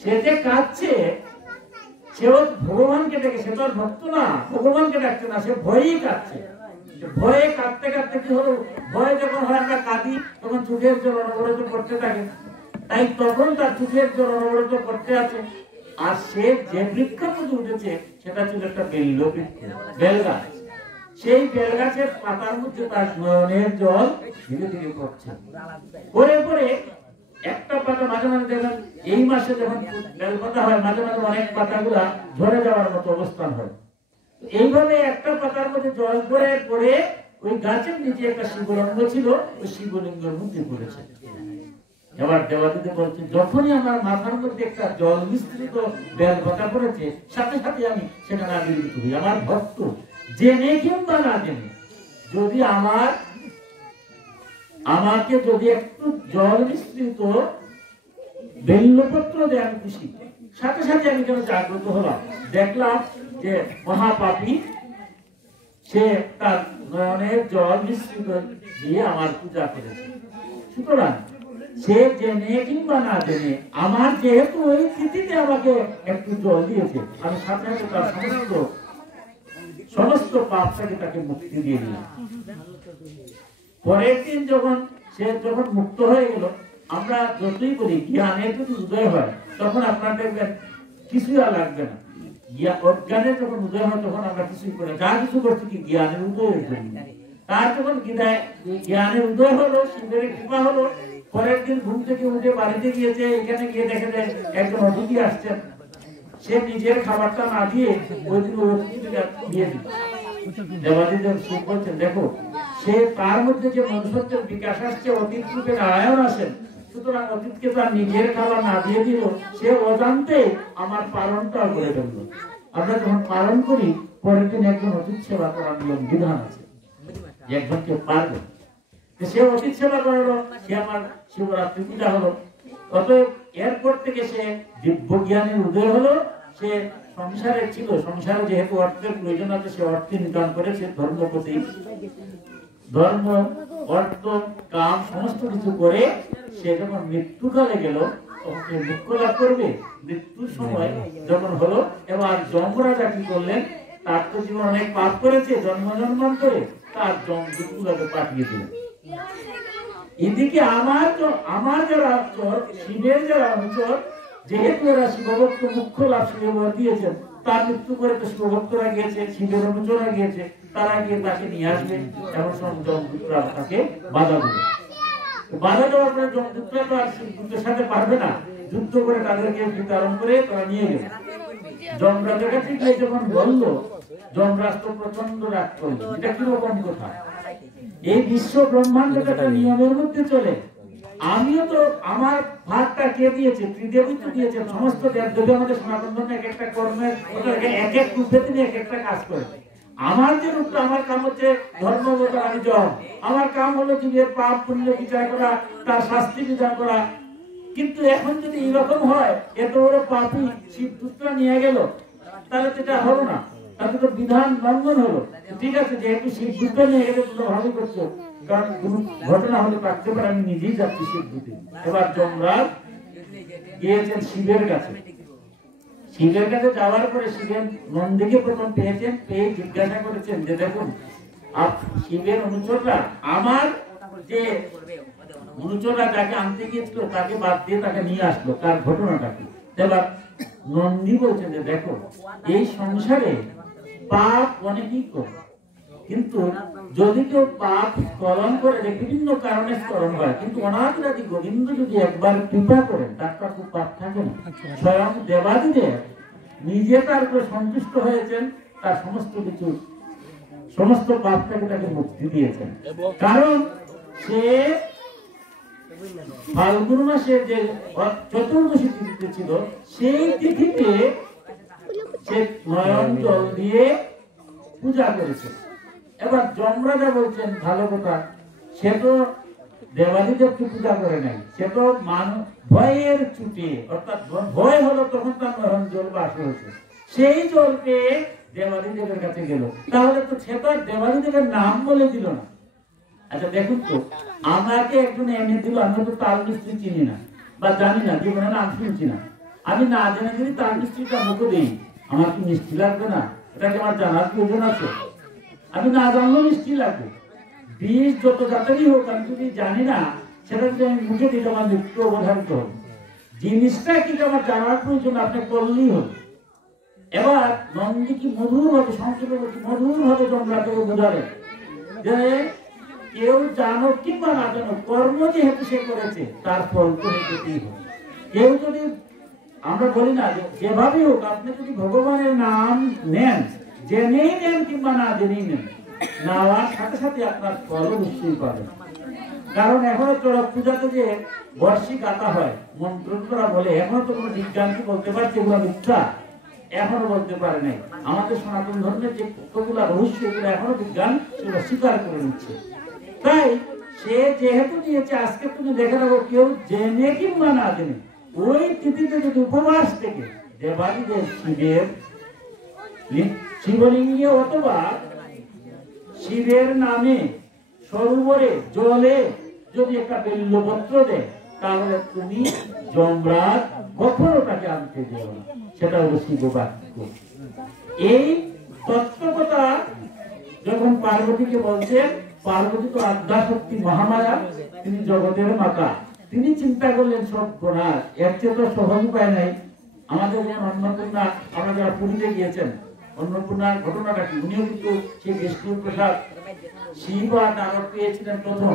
সে যে কাঁদছে, সেও ভগবানকে ডেকে, সে তো আর ভক্ত না, ভগবানকে ডাকছে না, সে ভয়েই কাঁদছে। ভয়ে কাঁদতে কাঁদতে কি হলো, ভয়ে যখন হয় আমরা কাঁদি, তখন চোখের জল অনবরত করতে থাকে, তাই তখন তার চোখের জল অনবরত করতে আছে। আর সে যে বৃক্ষের মধ্যে উঠেছে সেটা ছিল একটা বেল বৃক্ষ, বেল গাছ। সেই বেল গাছের পাতার মধ্যে তার নয়নের জল ধীরে ধীরে পড়ছে, পরে পরে একটা পাতা মাঝে মাঝে দেখেন, এই মাসে যখন বেল পাতা হয় মাঝে মাঝে অনেক পাতাগুলা ঝরে যাওয়ার মতো অবস্থান হয়। এইভাবে একটা পাতার মধ্যে জল পড়ে পড়ে ওই গাছের নিচে একটা শিবলিঙ্গ ছিল, ওই শিবলিঙ্গের মধ্যে পড়েছে। এবার দেবাদিদেব বলছে, যখনই আমার মাথার মধ্যে একটা জল মিশ্রিত বেল পাতা পড়েছে, সাথে সাথে আমি সেখানে আবির্ভূত হই। আমার ভক্ত জেনে কিংবা না জেনে যদি আমাকে যদি একটু জল মিশ্রিত বেল্লপত্র দেয়, আমি খুশি, সাথে সাথে আমি কেন জাগ্রত হলাম, দেখলাম যে মহাপাপী সে তার নয়নের জল মিশ্রিত দিয়ে আমার পূজা করেছে। সুতরাং সে জেনে কিংবা না জেনে আমার যেহেতু ওই তিথিতে আমাকে একটু জল দিয়েছে, আমি সাথে সাথে তার সমস্ত পাপ থেকে তাকে মুক্তি দিয়ে দিলাম। পরের দিন যখন মুক্ত হয়ে গেল, আমরা যতই বলি জ্ঞানের যদি উদয় হয়, তখন আপনার দেখবেন কিছুই আর লাগবে না। অজ্ঞানের যখন উদয় হয় তখন আমরা কিছুই করি, যা কিছু করছি কি জ্ঞানের উদয়ের জন্য। তার যখন জ্ঞানের উদয় হলো, শিবের কৃপা হলো, পরের দিন ঘুম থেকে উঠে বাড়িতে গিয়েছে, এখানে গিয়ে দেখে যে একজন অতিথি আসছেন, সে নিজের খাবারটা না দিয়ে ওই দিন দিয়ে দিল। দেবাদিদেব সুখ বলছেন, দেখো সে তার মধ্যে যে মনুষ্যত্বের বিকাশ আসছে, অতীত রূপে নারায়ণ আসেন, সুতরাং অতীতকে তার নিজের খাবার না দিয়ে দিল, সে অজান্তে আমার পালনটা করে ফেলল। আমরা যখন পালন করি, পরের দিন একজন অতীত সেবা করার নিয়ম বিধান আছে, একজনকে পারবে, সে অতীত সেবা করলো, সে আমার শিবরাত্রি পূজা হলো। অতএব এরপর থেকে সে দিব্য জ্ঞানের উদয় হলো, সে সংসারে ছিল, সংসারে যেহেতু অর্থের প্রয়োজন আছে, সে অর্থ ইনকাম করে সে ধর্মপতি, ধর্ম অর্থ কাম সমস্ত কিছু করে সে যখন মৃত্যুকালে গেল তখন সে দুঃখ লাভ করবে। মৃত্যুর সময় যখন হলো, এবার যমরাজা কি করলেন, তার তো জীবন অনেক পাপ করেছে জন্ম জন্মান্তরে, তার যমদূতগুলোকে পাঠিয়ে দিলেন। এদিকে আমার যারা চর, শিবের যারা অনুচর, যেহেতু এরা শিবভক্ত মুখ্য লাভ শিব দিয়েছেন, তার মৃত্যু করে তো শিবভক্তরা গিয়েছে, শিবের অনুচররা গিয়েছে, তারা গিয়ে তাকে নিয়ে আসবে। এমন সময় যমদূতরা তাকে বাধা দেবে। বাধা দেওয়ার পরে যমদূতরা তো আর শিবদূতের সাথে পারবে না, যুদ্ধ করে তাদেরকে বিতরণ করে তারা নিয়ে গেল। যমরাজের কাছে গিয়ে যখন বললো, যমরাজ তো প্রচন্ড রাগ করলো। এটা কিরকম কথা? এই বিশ্ব ব্রহ্মাণ্ডটা একটা নিয়মের মধ্যে চলে। আমিও তো আমার ভাগটা কে দিয়েছে? ত্রিদেবী তো দিয়েছেন। সমস্ত দেবদেবী আমাদের সনাতন ধর্মে এক একটা কর্মের এক এক রূপে তিনি এক একটা কাজ করেন। আমার যে রূপটা, আমার কাম হচ্ছে ধর্মগত, আমি যম। আমার কাম হলো জীবের পাপ পুণ্য বিচার করা, তার শাস্তি বিধান করা। কিন্তু এখন যদি এইরকম হয়, এত বড় পাপী শিবদূতরা নিয়ে গেল, তাহলে তো এটা হলো না, তাহলে তো বিধান লঙ্ঘন হলো। ঠিক আছে, যেহেতু শিবদূতরা নিয়ে গেলে তোমরা ভালো করছো, কারণ কোন ঘটনা হলে কাটতে পারে, আমি নিজেই যাচ্ছি শিবদূতে। এবার যমরাজ গিয়েছেন শিবের কাছে। শিবের কাছে যাওয়ার পরে শিবের নন্দীকে প্রথম পেয়েছেন, পেয়ে জিজ্ঞাসা করেছেন যে দেখুন, শিবের অনুচররা আমার যে অনুচররা যাকে আনতে গিয়েছিল তাকে বাদ দিয়ে তাকে নিয়ে আসলো, তার ঘটনাটা কি? এবার নন্দী বলছেন যে দেখো, এই সংসারে পাপ অনেকই করে, কিন্তু যদি কেউ পাপ স্মরণ করে, বিভিন্ন কারণে স্মরণ হয়, কিন্তু অনাদিরাদি গোবিন্দ যদি একবার কৃপা করেন, তার খুব পাপ থাকে না। স্বয়ং দেবাদিদেব নিজে তার উপরে সন্তুষ্ট হয়েছেন, তার সমস্ত কিছু, সমস্ত পাপ থেকে তাকে মুক্তি দিয়েছেন। কারণ সে ফাল্গুন মাসে যে চতুর্দশী তিথিতে ছিল, সেই তিথিতে সে নয়ন জল দিয়ে পূজা করেছে। এবার যমরাজা বলছেন ভালো কথা, সে তো দেবাদিদেবকে পূজা করে নাই, সে তো ভয়ের ছুটে, অর্থাৎ ভয় হলো তখন তার নয়ন জল বাস হয়েছে, সেই জল পেয়ে দেবাদিদেবের কাছে গেল। তাহলে তো সে তো দেবাদিদেবের নাম বলে দিল না। আচ্ছা দেখুন তো, আমাকে একজন এনে দিল, আমি তো তাল মিস্ত্রি চিনি না বা জানি না, জীবনে নাম শুনছি না, আমি না জেনে যদি তাল মিস্ত্রিটা মুখে দিই, আমার কি মিষ্টি লাগবে না? এটাকে আমার জানার প্রয়োজন আছে? আমি না জানলেও মিষ্টি লাগবে। বীজ যত জাতেরই হোক, আমি যদি জানি না, সেটা যদি আমি মুখে দিই, আমার মৃত্যু অবধারিত হবে। জিনিসটা কি আমার জানার প্রয়োজন, আপনি করলেই হবে। এবার নন্দী কি মধুর ভাবে, সংক্ষেপে বলছি, মধুর ভাবে যমরাজকে বোঝালেন যে কেউ জানো কিংবা না জানো, কর্ম যেহেতু সে করেছে তার ফল তো হতেই হবে। কেউ যদি, আমরা বলি না যেভাবেই হোক, আপনি যদি ভগবানের নাম নেন, জেনেই নেন কিংবা না জেনেই নেন, নেওয়ার সাথে সাথে আপনার ফল নিশ্চয়ই পাবেন। কারণ এখনো চড়ক পূজাতে যে বর্ষি গাঁথা হয়, মন্ত্ররা বলে, এখনো তো কোনো বিজ্ঞান কি বলতে পারছে এগুলো মিথ্যা? এখনো বলতে পারে নাই। আমাদের সনাতন ধর্মের যে কতগুলো রহস্য, এগুলো এখনো বিজ্ঞান সেগুলো স্বীকার করে নিচ্ছে। তাই সে যেহেতু দিয়েছে, আজকে তুমি দেখে রাখো, কেউ জেনে কিংবা না জেনে, ওই তিথিতে যদি উপবাস থেকে দেবাদিদেব শিবের শিবলিঙ্গে অথবা শিবের নামে সরোবরে জলে যদি একটা বেল্লপত্র দেয়, তাহলে তুমি যমরাজ কখনো তাকে আনতে দিও না। সেটা হলো শিববাক্য। এই তত্ত্বকথা যখন পার্বতীকে বলছেন, পার্বতী তো আদ্যা শক্তি মহামায়া, তিনি জগতের মাতা। তিনি চিন্তা করলেন সব গোনার, এর চেয়ে তো সহজ উপায় নাই। আমাদের যেমন অন্নপূর্ণা, আমরা যারা পুরীতে গিয়েছেন, অন্নপূর্ণার ঘটনাটা কি, উনিও কিন্তু সেই বিষ্ণুর প্রসাদ শিব আর নারদ পেয়েছিলেন প্রথম,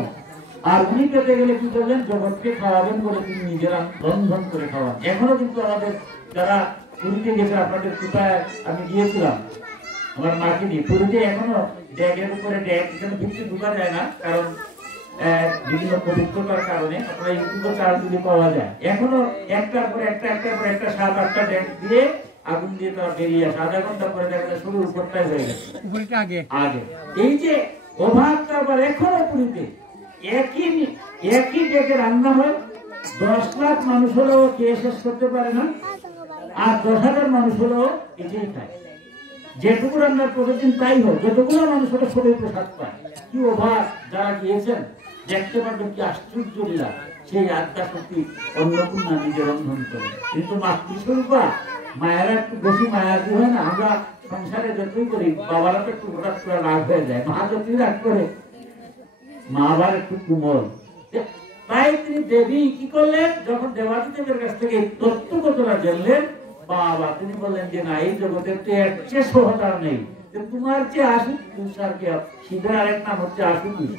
আর উনি পেতে গেলে কি করলেন, জগৎকে খাওয়াবেন বলে তিনি নিজেরা রন্ধন করে খাওয়ান। এখনো কিন্তু আমাদের যারা পুরীতে গেছে, আপনাদের কৃপায় আমি গিয়েছিলাম আমার মাকে নিয়ে, পুরীতে এখনো ড্যাগের উপরে ড্যাগ, এখানে ভিত্তি ঢুকা যায় না, কারণ বিভিন্ন পবিত্রতার কারণে। আপনারা ইউটিউবে চার্জ দিলে পাওয়া যায়। এখনো একটার পর একটা, একটার পর একটা 7-8টা ড্যাগ দিয়ে আগুন দিয়ে তারা বেরিয়ে আসে। আধা ঘন্টা পরে দেখা যায় শুরু উপরটাই হয়ে গেছে আগে। এই যে অভাব, তারপর এখনো পুরীতে একই ডেকে রান্না হয়, 10 লাখ মানুষ হলেও কে শেষ করতে পারে না, আর 10,000 মানুষ হলেও এটাই খায়। যেটুকু আমরা প্রতিদিন তাই হোক, যতগুলো মানুষ হলে সবাই প্রসাদ পায়। কি অভাব, যারা গিয়েছেন দেখতে পারবেন কি আশ্চর্য লীলা। সেই আত্মা শক্তি অন্নপূর্ণা নিজে রন্ধন করে, কিন্তু মাতৃস্বরূপা মায়েরা একটু বেশি মায়াবী হয় না। আমরা সংসারে যতই করি বাবারা তো একটু হঠাৎ করে রাগ হয়ে যায়, মা যতই রাগ করে মা আবার একটু কোমল। তাই তিনি দেবী কি করলেন, যখন দেবাদিদেবের কাছ থেকে তত্ত্বগতরা জানলেন, বাবা তিনি বললেন যে না, এই জগতের তো এর চেয়ে সহতার নেই, তোমার যে আশুতোষ, আর কি শিবের আরেক নাম হচ্ছে আশুতোষ,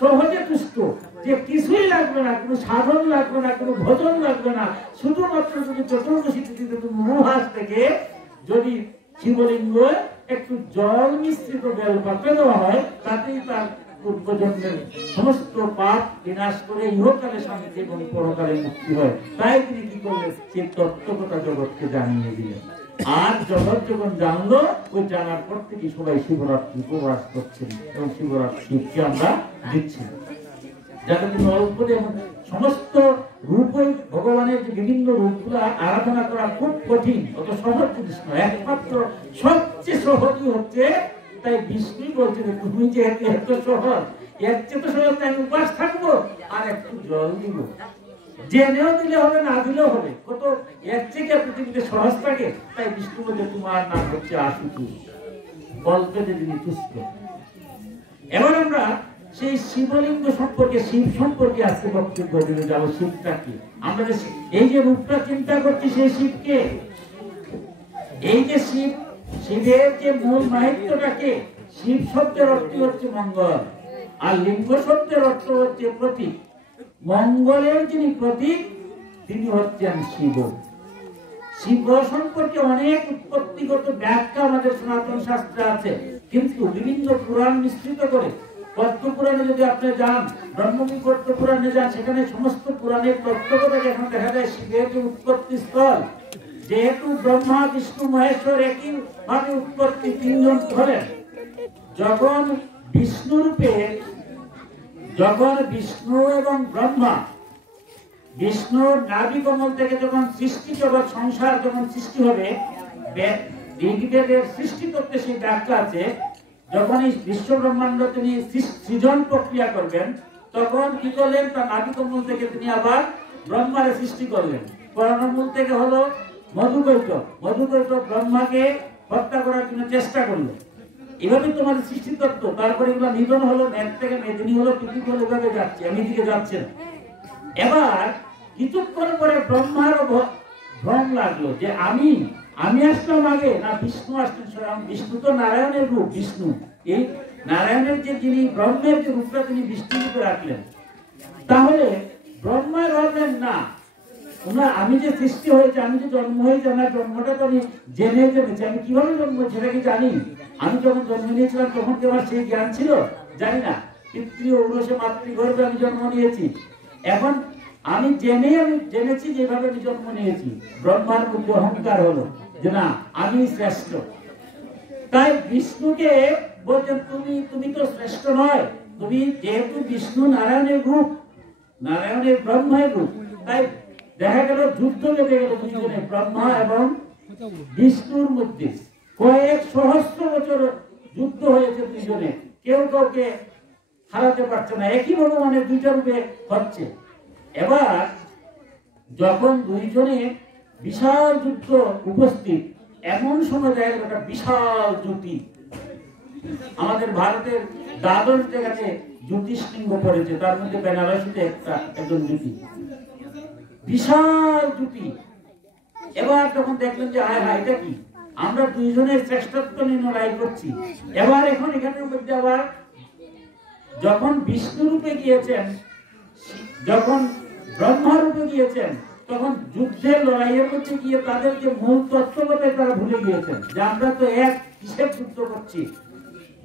সহজে তুষ্ট, যে কিছুই লাগবে না, কোনো সাধন লাগবে না, কোনো ভজন লাগবে না, শুধুমাত্র যদি চতুর্দশী তিথিতে মহাস থেকে যদি শিবলিঙ্গ একটু জল মিশ্রিত বেলপাতা দেওয়া হয়, তাতেই তার পূর্বজন্মের সমস্ত পাপ বিনাশ করে ইহকালে শান্তি এবং পরকালে মুক্তি হয়। তাই তিনি কি করলেন, সেই তত্ত্বকথা জগৎকে জানিয়ে দিলেন। আর জগৎ যখন জানলো, ওই জানার পর থেকে সবাই শিবরাত্রি উপবাস করছেন এবং শিবরাত্রি শিবকে আমরা দিচ্ছি, যাতে তিনি অল্প এবং সমস্ত রূপই ভগবানের যে বিভিন্ন রূপগুলো আরাধনা করা খুব কঠিন, অত সহজ জিনিস নয়। একমাত্র সবচেয়ে সহজই হচ্ছে, তাই বিষ্ণু বলছেন তুমি যে এত সহজ, এর চেয়ে তো সহজ আমি উপাস থাকবো আর একটু জল দিব, জেনেও দিলে হবে না দিলেও হবে, কত এর থেকে পৃথিবীতে সহজ থাকে। তাই বিষ্ণু বলছে তোমার নাম হচ্ছে আশুতোষ, বলতে যে যিনি তুষ্ট। এবার আমরা সেই শিবলিঙ্গ সম্পর্কে, শিব সম্পর্কে আজকে বক্তব্য দিতে যাবো। শিবটা কি, আমরা যে এই যে রূপটা চিন্তা করছি, সেই শিবকে, এই যে শিব, শিবের যে মূল মাহিত্যটাকে, শিব শব্দের অর্থ হচ্ছে মঙ্গল, আর লিঙ্গ শব্দের অর্থ হচ্ছে প্রতীক। মঙ্গলের যিনি প্রতীক তিনি হচ্ছেন শিব। শিব সম্পর্কে অনেক উৎপত্তিগত ব্যাখ্যা আমাদের সনাতন শাস্ত্রে আছে, কিন্তু বিভিন্ন পুরাণ মিশ্রিত করে, পদ্ম পুরাণে যদি আপনি যান, ব্রহ্মবিবর্ত পুরাণে যান, সেখানে সমস্ত পুরাণের তত্ত্বকথা যখন দেখা যায় শিবের যে উৎপত্তি স্থল, যেহেতু ব্রহ্মা বিষ্ণু মহেশ্বর একই ভাবে উৎপত্তি, তিনজন হলেন। যখন বিষ্ণু রূপে, যখন বিষ্ণু এবং ব্রহ্মা, বিষ্ণুর নাভি কমল থেকে যখন সৃষ্টি জগৎ সংসার যখন সৃষ্টি হবে, ঋগ্বেদের সৃষ্টি করতে সেই ব্যাখ্যা আছে, যখন এই বিশ্ব ব্রহ্মাণ্ড তিনি সৃজন প্রক্রিয়া করবেন, তখন কি করলেন, তার নাভি কমল থেকে তিনি আবার ব্রহ্মারে সৃষ্টি করলেন। কর্ণমূল থেকে হলো মধুকৈটব, মধুকৈটব ব্রহ্মাকে হত্যা করার জন্য চেষ্টা করলো। এভাবে তোমাদের সৃষ্টি তত্ত্ব, তারপরে এগুলো নিধন হলো, মেঘ থেকে মেদিনী হলো, পৃথিবী হলো, এভাবে যাচ্ছে, আমি দিকে যাচ্ছে। এবার কিছুক্ষণ পরে ব্রহ্মারও ভ্রম লাগলো যে আমি আসলাম আগে না বিষ্ণু আসলেন। স্বয়ং বিষ্ণু তো নারায়ণের রূপ, বিষ্ণু এই নারায়ণের যে যিনি ব্রহ্মের যে রূপটা তিনি বিষ্ণু রূপে রাখলেন, তাহলে ব্রহ্মা ভাবলেন না, আমি যে সৃষ্টি হয়েছে, আমি যে জন্ম হয়েছে, আমার জন্মটা তো আমি জেনেছি, আমি কিভাবে জন্ম সেটা কি জানি? আমি যখন জন্ম নিয়েছিলাম তখন কি আমার সেই জ্ঞান ছিল? জানি না। পিতৃ ঔরসে মাতৃগর্ভে আমি জন্ম নিয়েছি, এখন আমি জেনেছি যেভাবে আমি জন্ম নিয়েছি। ব্রহ্মার মধ্যে অহংকার হলো যে না আমি শ্রেষ্ঠ। তাই বিষ্ণুকে বলছেন তুমি তো শ্রেষ্ঠ নয়, তুমি যেহেতু বিষ্ণু নারায়ণের রূপ, নারায়ণের ব্রহ্মের রূপ, তাই দেখা গেল যুদ্ধ লেগে গেল দুজনে, ব্রহ্মা এবং বিষ্ণুর মধ্যে। কয়েক সহস্র বছর যুদ্ধ হয়েছে দুজনে, কেউ কাউকে হারাতে পারছে না, একই ভগবানের দুইটা রূপে হচ্ছে। এবার যখন দুইজনে বিশাল যুদ্ধ উপস্থিত, এমন সময় দেখা গেল একটা বিশাল জ্যোতি, আমাদের ভারতের দ্বাদশ জায়গাতে জ্যোতিষলিঙ্গ পড়েছে, তার মধ্যে বেনারসিতে একজন জ্যোতি, বিশাল জ্যোতি। এবার তখন দেখলেন যে হায় হায় এটা কি, আমরা দুইজনের শ্রেষ্ঠত্ব নিয়ে লড়াই করছি। এবার এখন এখানের মধ্যে আবার যখন বিষ্ণু রূপে গিয়েছেন, যখন ব্রহ্মা রূপে গিয়েছেন, তখন যুদ্ধের লড়াইয়ের মধ্যে গিয়ে তাদের যে মূল তত্ত্বকে তারা ভুলে গিয়েছেন, যে আমরা তো এক কিসের যুদ্ধ করছি।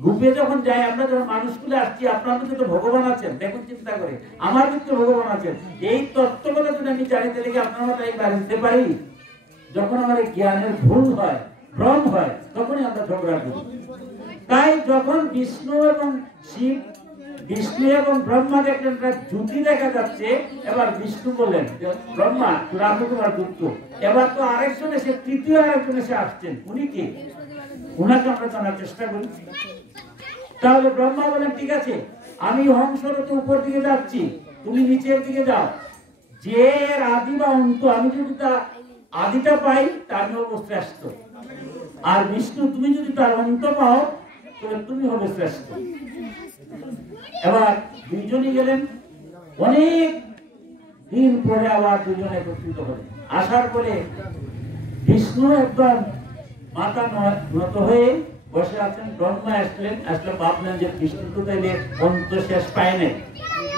রূপে যখন যাই, আমরা যখন মানুষগুলো আসছি, আপনার মধ্যে তো ভগবান আছেন, দেখুন চিন্তা করে, আমার মধ্যে ভগবান আছেন। এই তত্ত্বটা যদি আমি জানি, তাহলে কি আপনার মতো এই বাড়িতে পারি? যখন আমার জ্ঞানের ভুল হয়, ভ্রম হয়, তখনই আমরা ঝগড়া করি। তাই যখন বিষ্ণু এবং শিব বিষ্ণু এবং ব্রহ্মা দেখলেন জুতি দেখা যাচ্ছে। এবার বিষ্ণু বললেন ব্রহ্মা রাম তোমার দুঃখ। এবার তো আরেকজন এসে তৃতীয় আরেকজন এসে আসছেন, উনি কি? উনাকে আমরা জানার চেষ্টা করি। তাহলে ব্রহ্মা বলেন ঠিক আছে, আমি হংসরত উপর দিকে যাচ্ছি, তুমি নিচের দিকে যাও। যে এর আদি বা অন্ত, আমি যদি তা আদিটা পাই তা আমি হবো শ্রেষ্ঠ। আর বিষ্ণু তুমি যদি তার অন্ত পাও তবে তুমি হবে শ্রেষ্ঠ। এবার দুইজনই গেলেন। অনেক দিন পরে আবার দুজন একত্রিত হলেন। আসার পরে বিষ্ণু একদম মাথা নত হয়ে বসে আছেন। ব্রহ্মা আসলেন, ভাবলেন যে বিষ্ণু তো তাইলে অন্ত শেষ পায় নাই,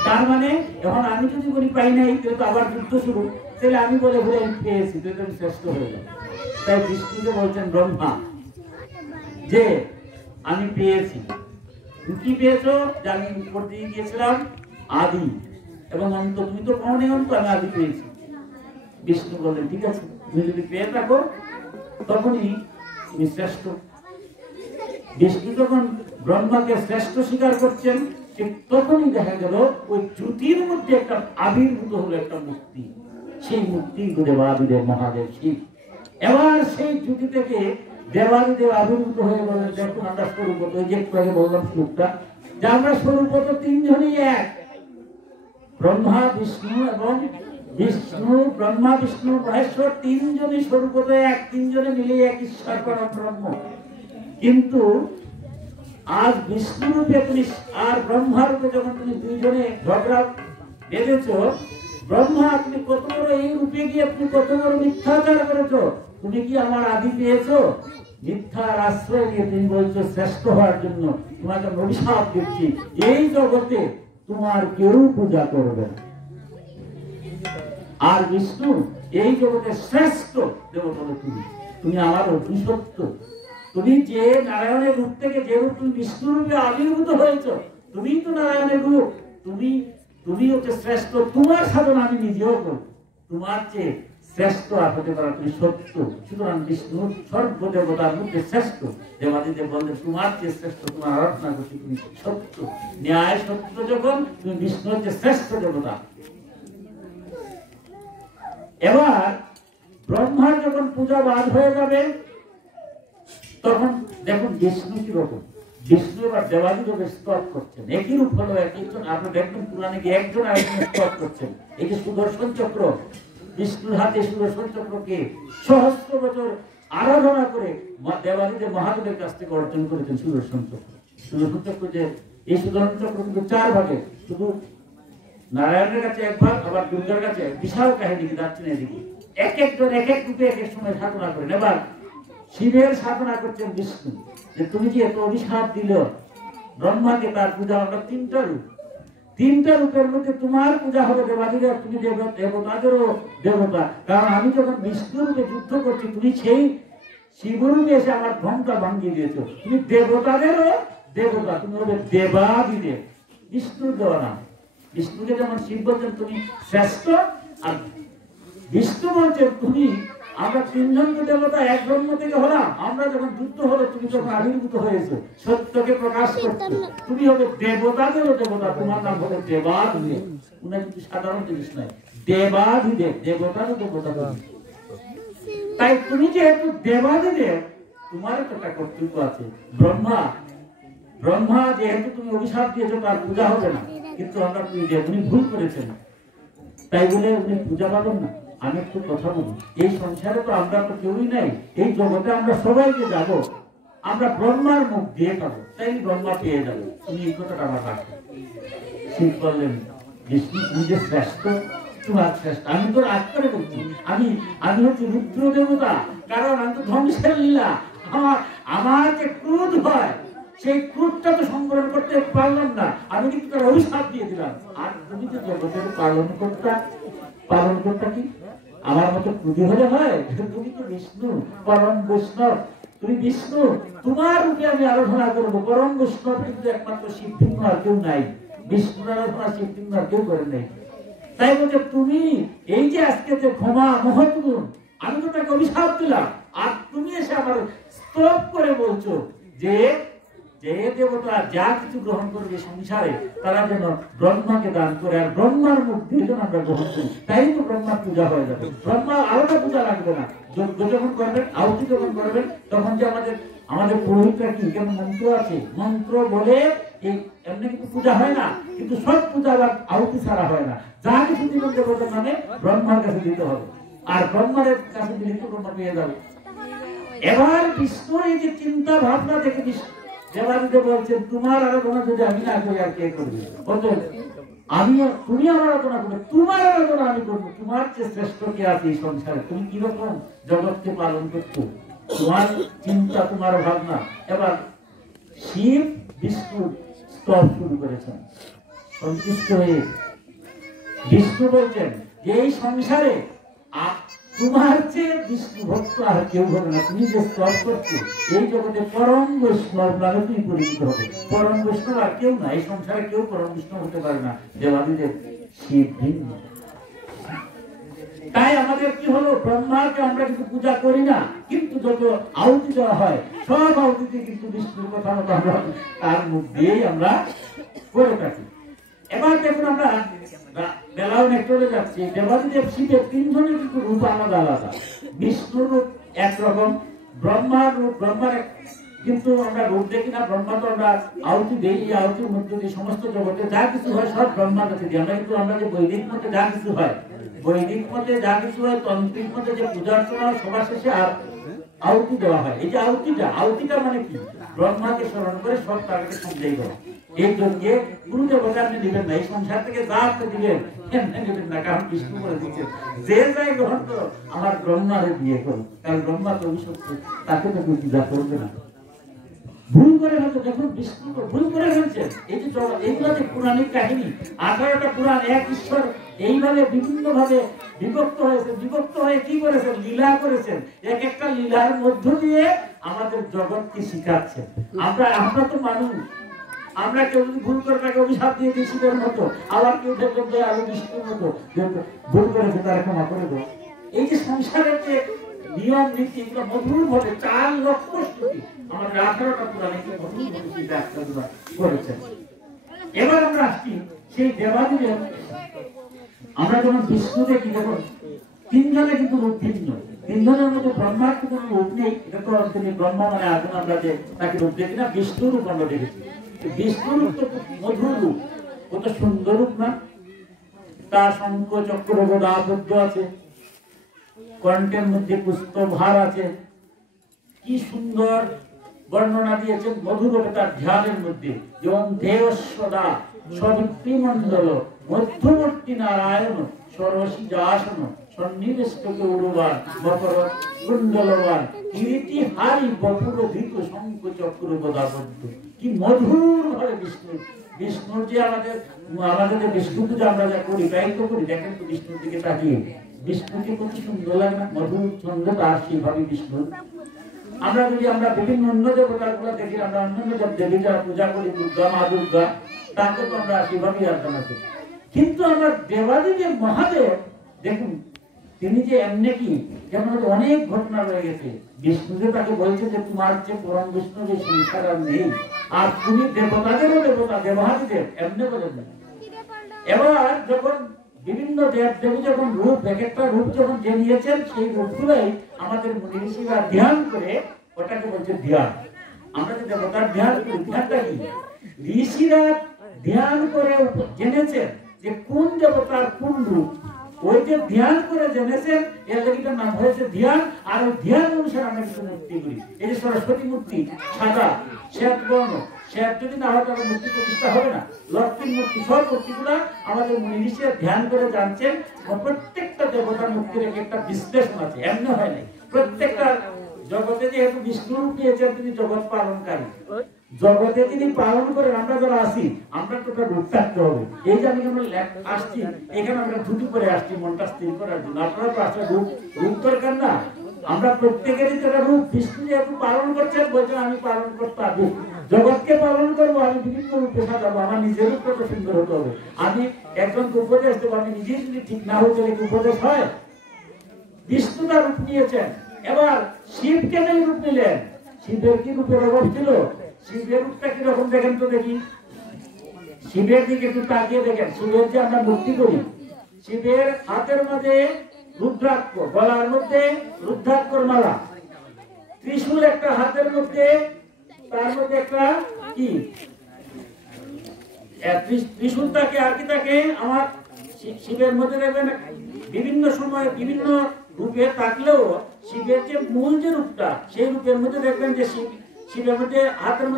তার মানে এখন আমি যদি বলি পাই নাই তাহলে তো আবার যুদ্ধ শুরু, তাহলে আমি বলে ঘুরে আমি পেয়েছি, তাহলে আমি শ্রেষ্ঠ হয়ে যাব। তাই বিষ্ণুকে বলছেন ব্রহ্মা যে আমি পেয়েছি। কি পেয়েছো? যে আমি উপর দিয়ে গিয়েছিলাম আদি এবং অন্ত, তুমি তো কখনো অন্ত, আমি আদি পেয়েছি। বিষ্ণু বললেন ঠিক আছে, তুমি যদি পেয়ে থাকো তখনই তুমি শ্রেষ্ঠ। বিষ্ণু যখন ব্রহ্মাকে শ্রেষ্ঠ স্বীকার করছেন, ঠিক তখনই দেখা গেল ওই জ্যোতির মধ্যে একটা আবির্ভূত হলো একটা মূর্তি। সেই মূর্তি দেবাদিদেব মহাদেব শিব। এবার সেই জ্যোতি থেকে দেবাদিদেব আবির্ভূত হয়ে বলেন দেখুন আমরা স্বরূপত, ওই যে একটু আগে বললাম শ্লোকটা, যে আমরা স্বরূপত তিনজনই এক, ব্রহ্মা বিষ্ণু এবং বিষ্ণু, ব্রহ্মা বিষ্ণু মহেশ্বর তিনজনই স্বরূপত এক, তিনজনে মিলে এক ঈশ্বর পরম ব্রহ্ম। কিন্তু আজ বিষ্ণু রূপে তুমি আর ব্রহ্মা রূপে যখন তুমি দুইজনে ঝগড়া বেঁধেছ, ব্রহ্মা তুমি কত বড় এই রূপে গিয়ে তুমি কত বড় মিথ্যাচার করেছো। তুমি কি আমার আদি পেয়েছো? মিথ্যার আশ্রয় নিয়ে তুমি বলছো শ্রেষ্ঠ হওয়ার জন্য। তোমাকে অভিশাপ দিচ্ছি, এই জগতে তোমার কেউ পূজা করবে না। আর বিষ্ণু এই জগতের শ্রেষ্ঠ দেবতা তুমি, তুমি আমার অভিশপ্ত। তুমি যে নারায়ণের রূপ থেকে যে রূপ তুমি বিষ্ণু রূপে আবির্ভূত হয়েছ, তুমি তো নারায়ণের রূপ, তুমি হচ্ছে শ্রেষ্ঠ। তোমার সাধন আমি নিজেও করব, তোমার চেয়ে শ্রেষ্ঠ আর হতে পারা তুমি সত্য। সুতরাং বিষ্ণু সর্বদেবতার মধ্যে শ্রেষ্ঠ। দেবাদিদেব বললেন তোমার চেয়ে শ্রেষ্ঠ, তোমার আরাধনা করছি তুমি সত্য, ন্যায় সত্য। যখন তুমি বিষ্ণু হচ্ছে শ্রেষ্ঠ দেবতা। এবার ব্রহ্মার যখন পূজা বাদ হয়ে যাবে, তখন দেখুন বিষ্ণু কি রকম। বিষ্ণু এবার দেবাদিদেবের স্তব করছেন, একই রূপ হলো একজন। আপনি দেখবেন পুরাণে গিয়ে একজন আরেকজন স্তব করছেন। এই যে সুদর্শন চক্র, বিষ্ণুর হাতে সুদর্শন চক্রকে সহস্র বছর আরাধনা করে দেবাদিদেব মহাদেবের কাছ থেকে অর্জন করেছেন সুদর্শন চক্র। সুদর্শন চক্র যে এই সুদর্শন চক্র কিন্তু চার ভাগে, শুধু নারায়ণের কাছে এক ভাগ, আবার দুর্গার কাছে বিশাল কাহিনী যাচ্ছেন। এদিকে এক একজন এক এক রূপে এক এক সময় সাধনা করেন। এবার শিবের সাধনা করছেন বিষ্ণু, যে তুমি যে এত অভিশাপ দিল ব্রহ্মাকে, তার পূজা আমরা তিনটা রূপ, তিনটা রূপের মধ্যে তোমার পূজা হবে দেবাদিদেব, তুমি দেবতাদেরও দেবতা। কারণ আমি যখন বিষ্ণু রূপে যুদ্ধ করছি, তুমি সেই শিবরূপে এসে আমার ঘন্টা ভাঙিয়ে দিয়েছো। তুমি দেবতাদেরও দেবতা, তুমি হবে দেবাদিদেব। বিষ্ণুর দেওয়া নাম। বিষ্ণুকে যেমন শিব বলছেন তুমি শ্রেষ্ঠ, আর বিষ্ণু বলছেন তুমি, আমরা তিনজন দেবতা এক ব্রহ্ম থেকে হলাম। আমরা যখন যুদ্ধ হলো তুমি যখন আবির্ভূত হয়েছো, সত্যকে প্রকাশ করছো, তুমি হবে দেবতাদেরও দেবতা, তোমার নাম হবে দেবাদিদেব। উনি কিন্তু সাধারণ জিনিস নয়, দেবাদিদেব, দেবতারও দেবতা। তাই তুমি যেহেতু দেবাদিদেব, তোমার একটা কর্তব্য আছে। ব্রহ্মা যেহেতু তুমি অভিশাপ দিয়েছো, তার পূজা হবে না। কিন্তু আমরা উনি ভুল করেছেন, তাই বলে উনি পূজা পাবেন না। আমি একটু কথা বলি, এই সংসারে তো আমরা তো কেউই নাই, এই জগতে আমরা সবাইকে যাব, আমরা ব্রহ্মার মুখ দিয়ে পাবো, তাই ব্রহ্মা পেয়ে যাবো। তুমি এই কথাটা আমার রাখো। শিব বললেন বিষ্ণু তুমি যে শ্রেষ্ঠ, তোমার শ্রেষ্ঠ। আমি তো রাগ করে বলছি, আমি হচ্ছে রুদ্র দেবতা, কারণ আমি তো ধ্বংসের লীলা। আমার যে ক্রোধ হয়, সেই ক্রোধটা তো সংবরণ করতে পারলাম না, আমি কিন্তু তার অভিশাপ দিয়ে দিলাম। আর তুমি যে জগতের পালন করতে কি আমার মতো ক্রোধী হলে হয়? তুমি তো বিষ্ণু, পরম বৈষ্ণব, তুমি বিষ্ণু, তোমার রূপে আমি আরাধনা করবো। পরম বৈষ্ণব কিন্তু একমাত্র শিব ভিন্ন আর কেউ নাই, বিষ্ণুর আরাধনা শিব ভিন্ন আর কেউ করে নেই। তাই বলছে তুমি এই যে আজকে যে ক্ষমা মহৎগুণ, আমি তো তাকে অভিশাপ দিলাম, আর তুমি এসে আমার স্তব করে বলছো যে যে এ দেবতা যা কিছু গ্রহণ করবে সংসারে তারা যেন ব্রহ্মাকে দান করে, আর ব্রহ্মার মুখ দিয়ে যেন আমরা গ্রহণ করি, তাই তো ব্রহ্মার পূজা হয়ে যাবে। ব্রহ্মা আলাদা পূজা লাগবে না, যজ্ঞ যখন করবেন, আহুতি যখন করবেন, তখন যে আমাদের পুরোহিতরা কি কেন মন্ত্র আছে, মন্ত্র বলে এই এমনি কিন্তু পূজা হয় না, কিন্তু সব পূজা আবার আহুতি ছাড়া হয় না। যা কিছু দিবেন দেবতার নামে ব্রহ্মার কাছে দিতে হবে, আর ব্রহ্মার কাছে দিলে তো ব্রহ্মা পেয়ে যাবে। এবার বিষ্ণুর এই যে চিন্তা ভাবনা দেখে দেবাদিদেব বলছেন, তোমার আরাধনা যদি আমি না করি আর কে করবে? তুমি আমার আরাধনা করবে, তোমার আরাধনা আমি করবো, তোমার চেয়ে শ্রেষ্ঠ কে আছে এই সংসারে? তুমি কিরকম জগৎকে পালন করছো, তোমার চিন্তা, তোমার ভাবনা। এবার শিব বিষ্ণু স্তব শুরু করেছেন। সন্তুষ্ট হয়ে বিষ্ণু বলছেন যে এই সংসারে তোমার চেয়ে বিষ্ণু ভক্ত আর কেউ হবে না। তুমি যে স্তব করছো, এই জগতে পরম বৈষ্ণব নামে তুমি পরিচিত হবে। পরম বৈষ্ণব আর কেউ না, এই সংসারে কেউ পরম বৈষ্ণব হতে পারে না, দেবাদিদেব শিব ভিন্ন। তাই আমাদের কি হলো, ব্রহ্মাকে আমরা কিন্তু পূজা করি না, কিন্তু যত আহুতি দেওয়া হয় সব আহুতিতে কিন্তু বিষ্ণুর কথা মতো আমরা তার মুখ দিয়েই আমরা করে থাকি। এবার দেখুন, আমরা বেলাও চলে যাচ্ছি, দেবাদিদেব শিবের তিনজনের কিন্তু রূপ আলাদা আলাদা। বিষ্ণুর রূপ একরকম, ব্রহ্মার রূপ, ব্রহ্মার কিন্তু আমরা রূপ দেখি না। ব্রহ্মা তো আমরা আহুতি দেই, এই আহুতির মধ্যে দিয়ে সমস্ত জগতে যা কিছু হয় সব ব্রহ্মার কাছে দিই আমরা। কিন্তু আমরা যে বৈদিক মতে যা কিছু হয়, বৈদিক মতে যা কিছু হয়, তান্ত্রিক মতে যে পূজা অর্চনা হয়, সবার শেষে আর আহুতি দেওয়া হয়। এই যে আহুতিটা মানে কি? ব্রহ্মাকে স্মরণ করে সব তাকে সঞ্চয় করা। এই জন্য গুরুদেবতা আপনি দিবেন না, এই সংসার থেকে যা আপনি দিবেন দিবেন না, কারণ বিষ্ণু করে দিচ্ছেন যে যাই গ্রহণ করো আমার ব্রহ্মারে বিয়ে করো, কারণ ব্রহ্মা তো অভিশপ্ত, তাকে তো পূজা করবে না। ভুল করে ফেলছে, দেখুন বিষ্ণু ভুল করে ফেলছেন। এই যে এইগুলো যে পুরাণিক কাহিনী, 18টা পুরাণ এক ঈশ্বর এইভাবে বিভিন্ন ভাবে বিভক্ত হয়েছে, বিভক্ত হয়ে কি করেছেন? লীলা করেছেন। এক একটা লীলার মধ্য দিয়ে আমাদের জগৎকে শিখাচ্ছেন। আমরা তো মানুষ, আমরা কেউ যদি ভুল করে তাকে অভিশাপ দিয়ে দিই শিবের মতো, আবার কেউ দেখবেন দয়ালু বিষ্ণুর মতো, ভুল করেছে তারা ক্ষমা করে দেবো। এই যে সংসারের যে নিয়ম নীতি, এগুলো মধুর ভাবে 4 লক্ষ শ্রুতি আমাদের 18টা পুরাণে মধুর ভাবে ব্যাখ্যা করেছেন। এবার আমরা আসছি সেই দেবাদিদেব। আমরা যখন বিষ্ণু দেখি, দেখুন তিনজনে কিন্তু রূপ ভিন্ন, তিনজনের মধ্যে ব্রহ্মার তো কোনো রূপ নেই। এটা তো তিনি ব্রহ্মা মানে এখন আমরা যে তাকে রূপ দেখি না, বিষ্ণু রূপ আমরা দেখেছি। বিষ্ণু রূপ তো মধুর রূপ, কত সুন্দর রূপ না? তার শঙ্খ চক্র গদা আবদ্ধ আছে, কণ্ঠের মধ্যে পুষ্পভার আছে, কি সুন্দর বর্ণনা দিয়েছেন মধুরূপে তার ধ্যানের মধ্যে। যেমন দেব সদা সবিত্রিমণ্ডল মধ্যবর্তী নারায়ণ সরসী যাসন সন্নিবেষ্টকে উড়বান মকর কুণ্ডলবান কীর্তি হারি বপুর ধৃত শঙ্খ চক্র গদাবদ্ধ। কি মধুর ভাবে বিষ্ণুর যে আমাদের যে বিষ্ণু পূজা আমরা যা করি, তাই তো করি। দেখেন তো বিষ্ণুর দিকে তাকিয়ে, বিষ্ণুকে কত সুন্দর লাগে না? মধুর ছন্দ তার সেইভাবে বিষ্ণু। আমরা বিভিন্ন অন্য দেবতার গুলো দেখি, আমরা অন্যান্য দেবী যারা পূজা করি, দুর্গা মা দুর্গা, তাকে তো আমরা সেভাবেই আরাধনা করি। কিন্তু আমার দেবাদিদেব মহাদেব দেখুন, তিনি যে এমনি কি, যেমন অনেক ঘটনা রয়ে গেছে। বিষ্ণুদেব তাকে বলছে যে তোমার যে পরম বিষ্ণু যে সংসার আর নেই, আর তুমি দেবতাদেরও দেবতা, দেবাদিদেব এমনি বলেন না। এবার যখন বিভিন্ন দেব দেবী যখন রূপ, এক একটা রূপ যখন যে নিয়েছেন, সেই রূপগুলোই আমাদের মুনি ঋষিরা ধ্যান করে, ওটাকে বলছে ধ্যান। আমরা যে দেবতার ধ্যান করি, ধ্যানটা কি? ঋষিরা ধ্যান করে জেনেছেন যে কোন দেবতার কোন রূপ, ওই যে ধ্যান করে জেনেছেন, এর লেগিটার নাম হয়েছে ধ্যান। আর ওই ধ্যান অনুসারে আমরা কিছু মূর্তি করি। এই যে সরস্বতী মূর্তি সাদা শ্বেত বর্ণ, শ্বেত যদি না হয় তাহলে মূর্তি প্রতিষ্ঠা হবে না। লক্ষ্মীর মূর্তি, সব মূর্তিগুলা আমাদের মুনি ঋষিরা ধ্যান করে জানছেন। প্রত্যেকটা দেবতার মূর্তির একটা বিশ্লেষণ আছে, এমনি হয় নাই। প্রত্যেকটা জগতে যেহেতু বিষ্ণু রূপ নিয়েছেন, তিনি জগৎ পালনকারী, জগতে তিনি পালন করেন। আমরা যারা আসি, আমরা তো রূপ থাকতে হবে। এই যে আমি যখন আসছি, এখানে আমরা ধুতি করে আসছি মনটা স্থির করার জন্য। আপনারা তো আসলে রূপ দরকার না? আমরা প্রত্যেকেরই তো রূপ। বিষ্ণু যেহেতু পালন করছেন, বলছেন আমি পালন করতে পারবো, জগৎকে পালন করবো, আমি বিভিন্ন রূপে সাজাবো। আমার নিজের রূপ কত সুন্দর হতে হবে। আমি একজনকে উপদেশ দেবো, আমি নিজেই যদি ঠিক না হতে উপদেশ হয়। বিষ্ণু তার রূপ নিয়েছেন। এবার শিব কেন রূপ নিলেন? শিবের কি রূপের অভাব ছিল? শিবের রূপটা কিরকম দেখেন তো দেখি। শিবের দিকে একটু তাকিয়ে দেখেন, শিবের যে আমরা মূর্তি করি, শিবের হাতের মধ্যে রুদ্রাক্ষ, গলার মধ্যে রুদ্রাক্ষর মালা, ত্রিশূল একটা হাতের মধ্যে, তার মধ্যে একটা কি ত্রিশূল থাকে আর কি থাকে আমার শিবের মধ্যে দেখবেন বিভিন্ন সময় বিভিন্ন রূপে থাকলেও শিবের যে মূল যে রূপটা সেই রূপের মধ্যে দেখবেন যে শিবের মধ্যে হাতের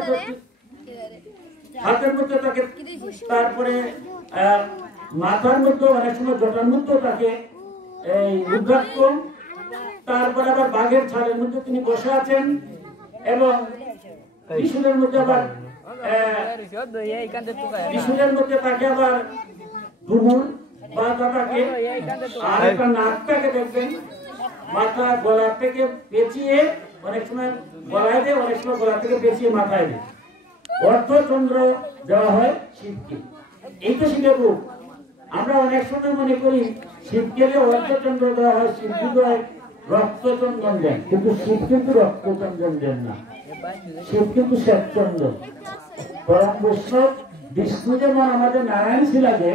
মধ্যে থাকে, তারপরে মাথার মধ্যে অনেক সময় জটার মধ্যেও থাকে এই রুদ্রাক্ষ, তারপরে আবার বাঘের ছালের মধ্যে তিনি বসে আছেন এবং ত্রিশূলের মধ্যে আবার ত্রিশূলের মধ্যে তাকে আবার ডুমুর বা তাকে আর একটা নাকটাকে দেখবেন মাথা গলা থেকে পেঁচিয়ে অনেক সময় গলায় দেয়, অনেক সময় গলা থেকে পেঁচিয়ে মাথায় দেয়। অর্ধচন্দ্র দেওয়া হয় শিবকে, এই তো শিবের রূপ। আমরা অনেক সময় মনে করি শিবকে অর্ধচন্দ্র দেওয়া হয়, শিব কিন্তু রক্তচন্দন দেন, কিন্তু শিব কিন্তু রক্তচন্দন দেন না, শিব কিন্তু শ্বেতচন্দন। পরম বৈষ্ণব বিষ্ণু যেমন আমাদের নারায়ণ শিলাকে,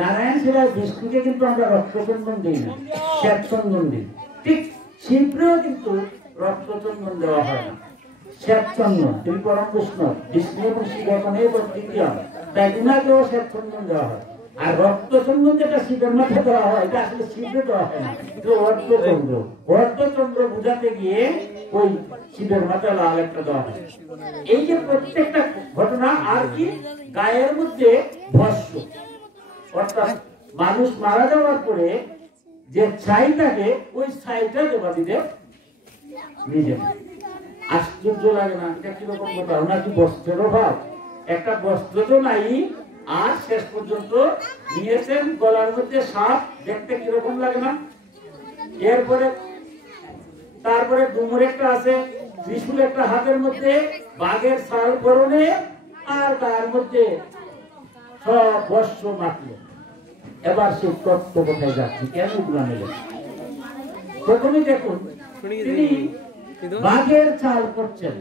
নারায়ণ শিলায় বিষ্ণুকে কিন্তু আমরা রক্তচন্দন দিই না, শ্বেতচন্দন দিই। ঠিক শিবরেও কিন্তু রক্তচন্দন দেওয়া হয় না, শ্বেতচন্দন। তিনি পরম বৈষ্ণব, বিষ্ণু এবং শিব এখন এই দ্বিতীয়, তাই উনাকেও শ্বেতচন্দন দেওয়া হয়। আর রক্তচন্দন যেটা শিবের মাথায় দেওয়া হয় এটা আসলে শিবে দেওয়া হয় না, এটা অর্ধচন্দ্র। অর্ধচন্দ্র বুঝাতে গিয়ে ওই শিবের মাথায় লাল একটা দেওয়া হয়। এই যে প্রত্যেকটা ঘটনা আর কি গায়ের মধ্যে ভস্য, অর্থাৎ মানুষ মারা যাওয়ার পরে যে ছাই থাকে ওই ছাইটা দেবাদিদেব নিজে। আশ্চর্য লাগে না? এটা কিরকম কথা, ওনার কি বস্ত্রের অভাব? একটা বস্ত্র তো নাই, আর শেষ পর্যন্ত নিয়েছেন গলার মধ্যে সাপ, দেখতে কিরকম লাগে না? এরপরে তারপরে ডুমুর একটা আছে, ত্রিশূল একটা হাতের মধ্যে, বাঘের ছাল পরনে, আর তার মধ্যে সব বর্ষ মাত্র। এবার সে তত্ত্ব কোথায় যাচ্ছে, কেন উদ্যান এলেন? প্রথমে দেখুন তিনি বাঘের চাল করছেন।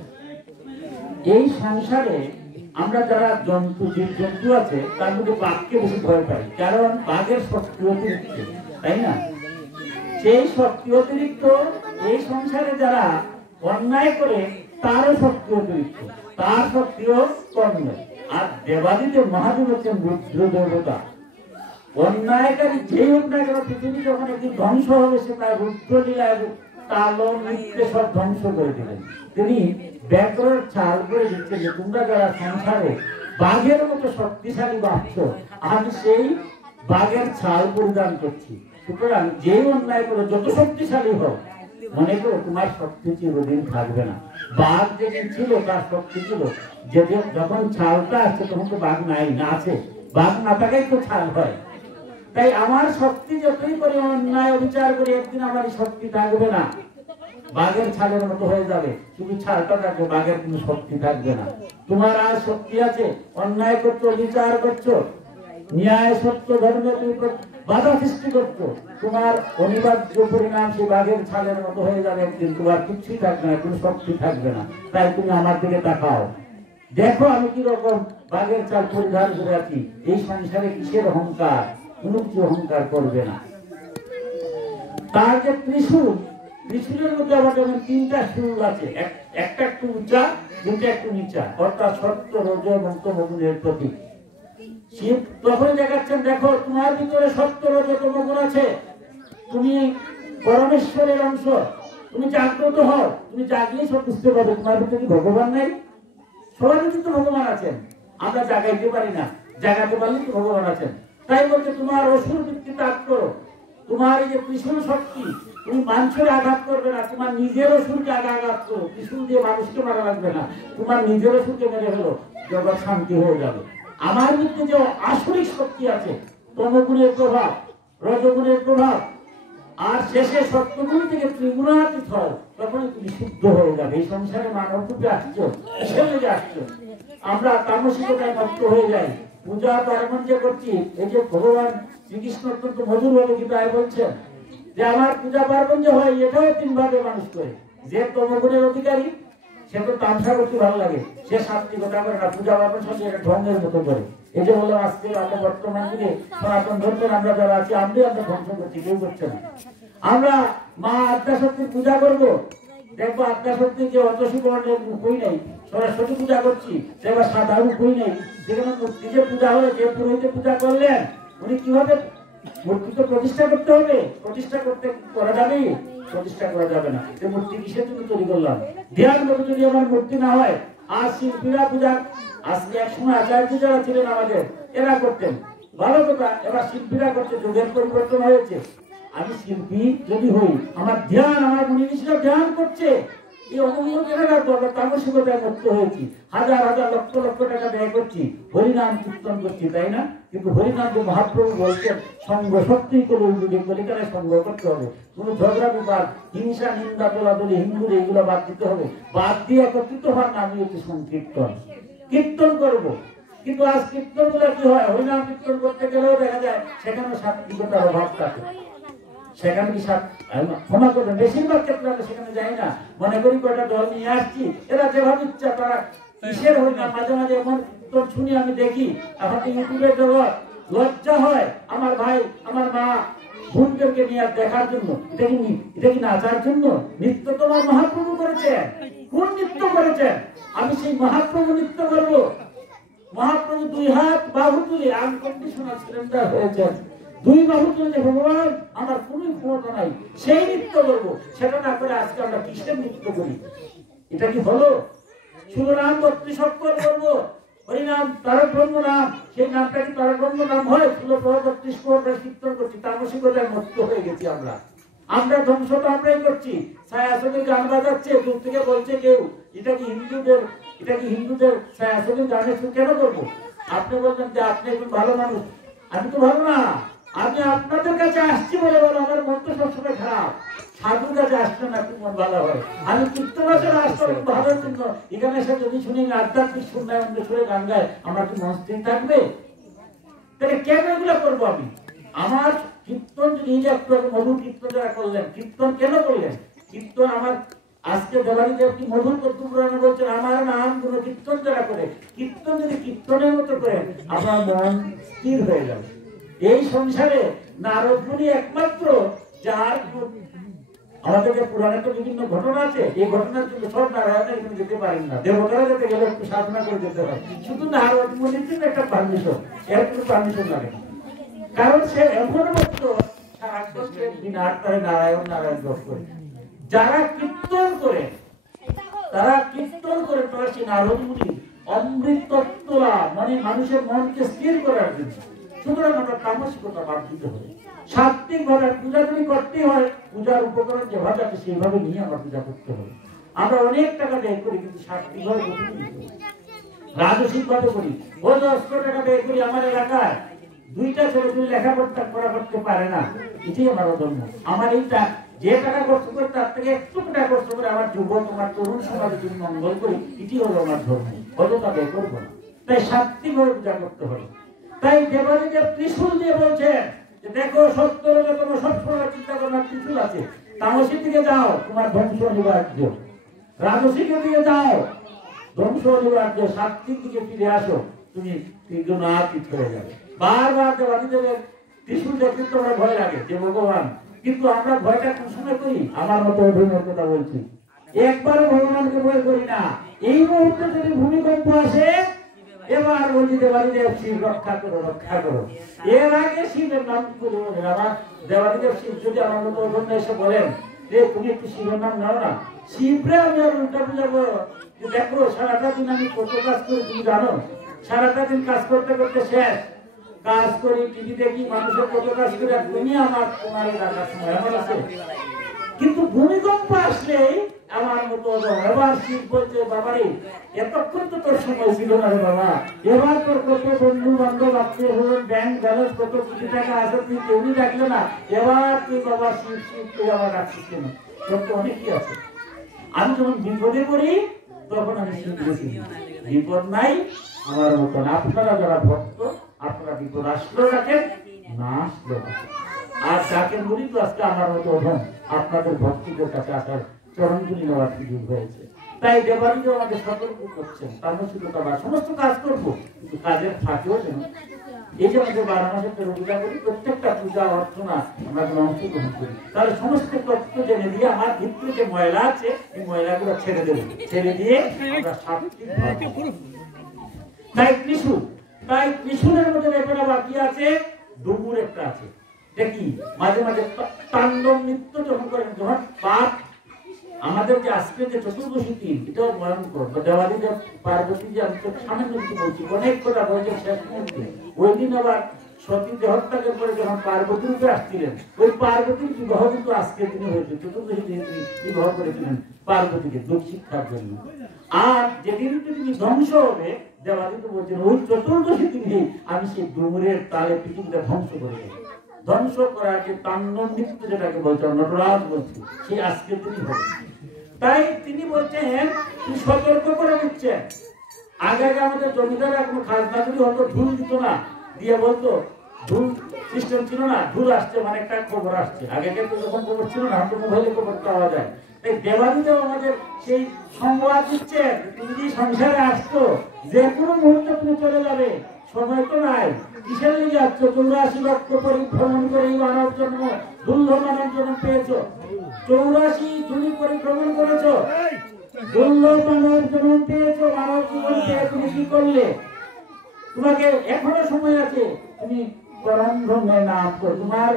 এই সংসারে আমরা যারা জন্তু, জীব জন্তু আছে তার মধ্যে বাঘকে বেশি ভয় পাই, কারণ বাঘের শক্তি অতিরিক্ত, তাই না? সেই শক্তি অতিরিক্ত এই সংসারে যারা অন্যায় করে তারও শক্তি অতিরিক্ত, তার শক্তিও কম নয়। আর দেবাদিদেব মহাদেব হচ্ছেন রুদ্র দেবতা। অন্যায়কারী যেই হোক না কেন, পৃথিবী যখন একদিন ধ্বংস হবে সে তার রুদ্র লীলায় তালন নৃত্যে সব ধ্বংস করে দিলেন। তিনি ব্যাকরণ চাল করে দিচ্ছেন যে তোমরা যারা সংসারে বাঘের মতো শক্তিশালী ভাবছ, আমি সেই বাঘের ছাল পরিধান করছি। সুতরাং যেই অন্যায় করে যত শক্তিশালী হোক, মনে করো তোমার শক্তি চিরদিন থাকবে না। বাঘ যেদিন ছিল তার শক্তি ছিল, যেদিন যখন ছালটা আসছে তখন তো বাঘ নাই, না আছে, বাঘ না থাকাই তো ছাল হয়। তাই আমার শক্তি যতই করে অন্যায় বিচার করি, একদিন আমার শক্তি থাকবে না, বাঘের ছালের মতো হয়ে যাবে, শুধু ছালটা থাকবে, বাঘের কোনো শক্তি থাকবে না। তোমার আর শক্তি আছে, অন্যায় করছো, বিচার করছো, ন্যায় সত্য ধর্মে তুমি বাধা সৃষ্টি করছো, তোমার অনিবার্য পরিণাম সেই বাঘের ছালের মতো হয়ে যাবে একদিন, তোমার কিছুই থাকবে না, কোনো শক্তি থাকবে না। তাই তুমি আমার দিকে তাকাও, দেখো আমি কিরকম বাঘের চাল পরিধান করে আছি। এই সংসারে কিসের অহংকার? কোনো কিছু অহংকার করবে না। তার যে ত্রিশূল, ত্রিশূলের মধ্যে আবার যেমন তিনটা শুল আছে, একটা একটু উঁচা, দুটা একটু নিচা, অর্থাৎ সত্য, রজ এবং তমগুণের প্রতীক। শিব তখন দেখাচ্ছেন, দেখো তোমার ভিতরে সত্য, রজ, তমগুণ আছে, তুমি পরমেশ্বরের অংশ, তুমি জাগ্রত হও, তুমি জাগলেই সব বুঝতে পারবে তোমার ভিতরে কি ভগবান নাই? সবার ভিতরে তো ভগবান আছেন, আমরা জাগাইতে পারি না, জাগাতে পারলে তো ভগবান আছেন। তাই বলতে তোমার অসুর বৃত্তি ত্যাগ করো, তোমার এই যে ত্রিশূল শক্তি, তুমি মানুষের আঘাত করবে না, তোমার নিজের অসুরকে আঘাত করো, ত্রিশূল দিয়ে মানুষকে মারা লাগবে না, তোমার নিজের অসুরকে মেরে ফেলো, জগৎ শান্তি হয়ে যাবে। আমার মধ্যে যে আসরিক শক্তি আছে, তমগুণের প্রভাব, রজগুণের প্রভাব, আর শেষে সত্যগুণ থেকে ত্রিগুণাতীত হও, তখনই তুমি শুদ্ধ হয়ে যাবে। এই সংসারে মানব রূপে আসছো, কিসের লেগে আসছো? আমরা তামসিকতায় নষ্ট হয়ে যাই। পূজা পার্বণ যে করছি, এই যে ভগবান শ্রীকৃষ্ণ অত্যন্ত মধুর ভাবে গীতায় বলছেন যে আমার পূজা পার্বণ যে হয় এটাও তিন ভাগে মানুষ করে। যে তমগুণের অধিকারী সে তো তামসা করতে ভালো লাগে, সে সাত্বিকতা করে না, পূজা পার্বণ সাথে একটা ঢঙ্গের মতো করে। এই যে বললাম আজকে আমরা বর্তমান যুগে সনাতন ধর্মের আমরা যারা আছি আমরা ধ্বংস করছি, কেউ করছে না। আমরা মা আদ্যাশক্তির পূজা করবো, দেখবো আদ্যাশক্তি যে অত সুবর্ণের উপায় নেই, সরস্বতী পূজা করছি দেখবা সাদা উপায় নেই, যেখানে মূর্তি যে পূজা হলে যে পুরোহিতে পূজা করলেন উনি কিভাবে মূর্তি তো প্রতিষ্ঠা করতে হবে, প্রতিষ্ঠা করতে করা যাবে, প্রতিষ্ঠা করা যাবে না। এই মূর্তি কিসের জন্য তৈরি করলাম? ধ্যান মতো যদি আমার মূর্তি না হয়, আর শিল্পীরা পূজা আজকে একসময় আচার্য যারা ছিলেন আমাদের এরা করতেন, ভালো কথা। এবার শিল্পীরা করছে, যুগের পরিবর্তন হয়েছে। আমি শিল্পী যদি হই, আমার ধ্যান, আমার মুনি ঋষিরা ধ্যান করছে, এই অনুভব কেন রাখবো? আমরা তামসিকতায় মুক্ত হয়েছি, হাজার হাজার লক্ষ লক্ষ টাকা ব্যয় করছি, হরিনাম কীর্তন করছি, তাই না? কিন্তু হরিনাম যে মহাপ্রভু বলছেন সঙ্গ সত্যি করে উল্লেখ কলিকালে সঙ্গ করতে হবে, কোন ঝগড়া বিবাদ, হিংসা, নিন্দা, তোলাতুলি, হিন্দুর এইগুলো বাদ দিতে হবে। বাদ দিয়ে একত্রিত হওয়ার নামই হচ্ছে সংকীর্তন, কীর্তন করবো। কিন্তু আজ কীর্তন গুলো কি হয়? হরিনাম কীর্তন করতে গেলেও দেখা যায় সেখানে সাত্বিকতার অভাব থাকে, সেখানে কি ক্ষমা করবেন, বেশিরভাগ ক্ষেত্রে আমরা সেখানে যাই না, মনে করি কয়টা দল নিয়ে আসছি, এরা যেভাবে ইচ্ছা তারা কিসের হরিনাম। মাঝে মাঝে এমন তোর শুনি আমি দেখি, এখন তো ইউটিউবের জগৎ, লজ্জা হয় আমার ভাই আমার মা বোনদেরকে নিয়ে দেখার জন্য। এটা কি নাচার জন্য? নৃত্য তোমার মহাপ্রভু করেছেন, কোন নৃত্য করেছেন? আমি সেই মহাপ্রভু নৃত্য করবো? মহাপ্রভু দুই হাত বাহু তুলে আনকন্ডিশনাল সারেন্ডার হয়েছেন, দুই বাহু তুলে ভগবান আমার কোনো ক্ষমতা নাই, সেই নৃত্য করবো। সেটা না করে আজকে আমরা কিসের নৃত্য করি? এটা কি হলো? শিবনাম 32 অক্ষর করবো, হরিনাম তারক ব্রহ্ম নাম, সেই নামটা কি তারক ব্রহ্ম নাম হয়? 32 কীর্তন করছি, তামসিকতায় মুক্ত হয়ে গেছি আমরা। আমরা ধ্বংস তো আমরাই করছি। ছায়াছবির গান বাজাচ্ছে, দূর থেকে বলছে কেউ এটা কি হিন্দুদের ছায়াছবির গানের সুর কেন করবো? আপনি বলবেন যে আপনি একজন ভালো মানুষ, আমি তো ভালো না, আমি আপনাদের কাছে আসছি বলে বলো আমার মন তো সবসময় খারাপ। সাধুর কাছে আসলে না একটু মন ভালো হয়। আমি কীর্তনাচলে আসলে ভালোর জন্য, এখানে এসে যদি শুনি আধ্যাত্মিক শুননায় সুরে গান গায়, আমার কি মন স্থির থাকবে? তাহলে কেন এগুলো করবো আমি? আমার কীর্তন যদি একটু মধুর কীর্তন যারা করলেন, কীর্তন কেন করলেন? কীর্তন আমার আজকে দেবানীদেব কি মধুর কর্তব্য বলছেন, আমার নাম গুলো কীর্তন যারা করে, কীর্তন যদি কীর্তনের মতো করে আমার মন স্থির হয়ে যাবে। এই সংসারে নারদ মুনি একমাত্র যার, আমাদের পুরাণে তো বিভিন্ন ঘটনা আছে, এই ঘটনার জন্য সব নারায়ণের এখানে যেতে পারেন না, দেবতারা যেতে গেলে একটু সাধনা করে যেতে হয়, শুধু নারদ মুনির জন্য একটা পারমিশন, এর কোনো পারমিশন লাগে না। কারণ সে এমন মাত্র নারায়ণ নারায়ণ জপ করে। যারা কীর্তন করে তারা সেই নারদ মুনি অমৃত তত্ত্ব মানে মানুষের মনকে স্থির করার জন্য। সুতরাং আমরা তামসিকতা বাদ দিতে হবে, সাত্বিক ভাবে পূজা যদি করতে হয়, পূজার উপকরণ যেভাবে আছে সেইভাবে নিয়ে আমরা পূজা করতে হবে। আমরা অনেক টাকা ব্যয় করি কিন্তু সাত্বিক ভাবে রাজসিক ভাবে করি। 10 টাকা ব্যয় করি আমার এলাকায়, 2টা ছেলে তুমি লেখাপড়া করতে পারে না, এটাই আমার ধর্ম। আমার এইটা যে টাকা খরচ করে তার থেকে একটু টাকা খরচ করে আমার যুবক আমার তরুণ সমাজের জন্য মঙ্গল করি, এটি হলো আমার ধর্ম। অযথা ব্যয় করবো না, তাই সাত্বিক ভাবে পূজা করতে হবে। তাই দেবানীদেব ত্রিশূল দিয়ে বলছেন যে দেখো সত্তর তোমার সবসময় চিন্তা করো, ত্রিশূল আছে, তামসিক দিকে যাও তোমার ধ্বংস অনিবার্য, রাজসিকের দিকে যাও ধ্বংস অনিবার্য, সাত্বিক দিকে ফিরে আসো, তুমি ত্রিগুণাতীত হয়ে যাবে। বারবার দেবানীদেবের ত্রিশূল দেখতে তো আমরা ভয় লাগে যে ভগবান, কিন্তু আমরা ভয়টা কোন সময় করি? আমার মতো অভিনয়ের কথা বলছি, একবারও ভগবানকে ভয় করি না। এই মুহূর্তে যদি ভূমিকম্প আসে, এবার বলি দেবানীদেব শিব রক্ষা করো, রক্ষা করো। এর আগে শিবের নাম করে বলেন, আমার দেবানীদেব শিব যদি আমার মতো অন্য এসে বলেন যে তুমি একটু শিবের নাম নাও না, শিবরে আমি আর উল্টা বুঝাবো যে দেখো সারাটা দিন আমি কত কাজ করি তুমি জানো, সারাটা দিন কাজ করতে করতে শেষ, কাজ করি টিভি দেখি মানুষের কত কাজ করে, আর তুমি আমার তোমার রাখার সময় আমার আছে। কিন্তু ভূমিকম্প আসলেই আমার মতো এবার শিব বলছে বাবারে এতক্ষণ তো তোর সময় ছিল না রে বাবা, এবার তোর কত বন্ধু বান্ধব আত্মীয় হলেন, ব্যাংক ব্যালেন্স কত কোটি টাকা আছে তুই কেউই রাখলে না, এবার তুই বাবা শিব শিব তুই আবার রাখছিস কেন? তোর তো অনেকই আছে। আমি যখন বিপদে পড়ি তখন আমি শিব বলছি, বিপদ নাই আমার মতন। আপনারা যারা ভক্ত আপনারা বিপদ আসলেও রাখেন, না আসলেও রাখেন, আর যাকে বলি তো আজকে আমার মতো অধম আপনাদের ভক্তিদের কাছে আসার চরণগুলি নেওয়ার সুযোগ হয়েছে। তাই দেবাদিদেব আমাদের সতর্ক করছেন, তামসিকতা বা সমস্ত কাজ করবো, কিন্তু কাজের ফাঁকেও যেন এই যে আমাদের 12 মাসের তেরো পূজা করি, প্রত্যেকটা পূজা অর্চনা আমরা অংশগ্রহণ করি, তাহলে সমস্ত তথ্য জেনে দিয়ে আমার ভিতরে যে ময়লা আছে এই ময়লাগুলো ছেড়ে দেবো, ছেড়ে দিয়ে আমরা সাত্বিক তাই ত্রিশূলের মধ্যে ব্যাপারটা বাকি আছে, ডুমুর একটা আছে, দেখি মাঝে মাঝে তাণ্ডব নৃত্য যখন করেন, যখন পাপ আমাদের যে আজকে যে চতুর্দশী দিন, এটাও ভয়ঙ্কর। দেবাদিদেব পার্বতী যে আমি তো সামনে কিছু বলছি, অনেক কথা বলছে শেষ মুহূর্তে। ওই দিন আবার সতী দেহত্যাগের পরে যখন পার্বতীর উপরে আসছিলেন, ওই পার্বতীর বিবাহ কিন্তু আজকের দিনে হয়েছে, চতুর্দশী দিনে তিনি বিবাহ করেছিলেন পার্বতীকে দুঃখ শিক্ষার জন্য। আর যেদিন তুমি ধ্বংস হবে, দেবাদিদেব বলছেন ওই চতুর্দশী দিনে আমি সেই ডুমুরের তালে পৃথিবীটা ধ্বংস করে দেব। ধ্বংস করার যে তাণ্ডব নৃত্য যেটাকে বলছে, নটরাজ বলছে, সেই আজকের দিনই হবে। তাই তিনি বলছেন, তিনি সতর্ক করে দিচ্ছেন। আগে আগে আমাদের জমিদাররা কোনো খাজনা যদি হতো, ঢুল দিত না, দিয়ে বলতো ঢুল সিস্টেম ছিল না, ঢুল আসছে মানে একটা খবর আসছে। আগে আগে তো যখন খবর ছিল না, তো মোবাইলে খবর পাওয়া যায়। তাই দেবাদিদেব আমাদের সেই সংবাদ দিচ্ছেন, তুমি যদি সংসারে আসতো, যে কোনো মুহূর্তে তুমি চলে যাবে, সময় তো নাই, কিসের লেগে যাচ্ছ? 84 লক্ষ পরিভ্রমণ করে এই মানব জন্ম, দুর্লভ মানব জন্ম পেয়েছো, 84 জুনি পরিভ্রমণ করেছো, দুর্লভ মানব জন্ম পেয়েছো, মানব জীবন পেয়ে তুমি কি করলে? তোমাকে এখনো সময় আছে, তুমি পরম ব্রহ্মের নাম করো, তোমার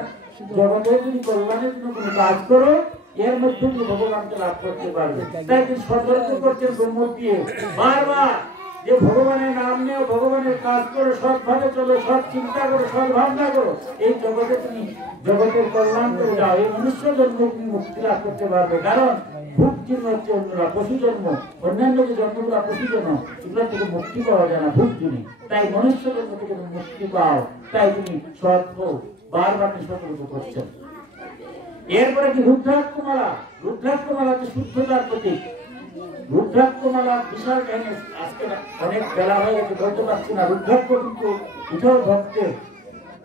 জগতে যদি কল্যাণের জন্য কোনো কাজ করো, এর মধ্যে তুমি ভগবানকে লাভ করতে পারবে। তাই তিনি সতর্ক করছেন ব্রহ্ম দিয়ে বারবার, যে ভগবানের নাম নেও, ভগবানের কাজ করো, সৎভাবে চলো, সৎ চিন্তা করো, সৎ ভাবনা করো, এই জগতে তুমি জগতের কল্যাণ করে যাও, এই মনুষ্য জন্ম তুমি মুক্তি লাভ করতে পারবে। কারণ ভোগ জন্ম হচ্ছে অন্যরা পশু জন্ম, অন্যান্য যে জন্মগুলা পশু জন্ম, এগুলো থেকে মুক্তি পাওয়া যায় না ভোগ জন্মে। তাই মনুষ্য জন্ম থেকে মুক্তি পাও, তাই তুমি সৎ হও, বারবার সতর্ক করছেন। এরপরে কি রুদ্রাক্ষমালা? রুদ্রাক্ষমালা হচ্ছে শুদ্ধতার প্রতীক। রুদ্রাক্ষমালা বিশাল জ্ঞানে, আজকে অনেক বেলা হয়ে গেছে, বলতে পারছি না। রুদ্রাক্ষ কিন্তু বিশাল ভক্তের,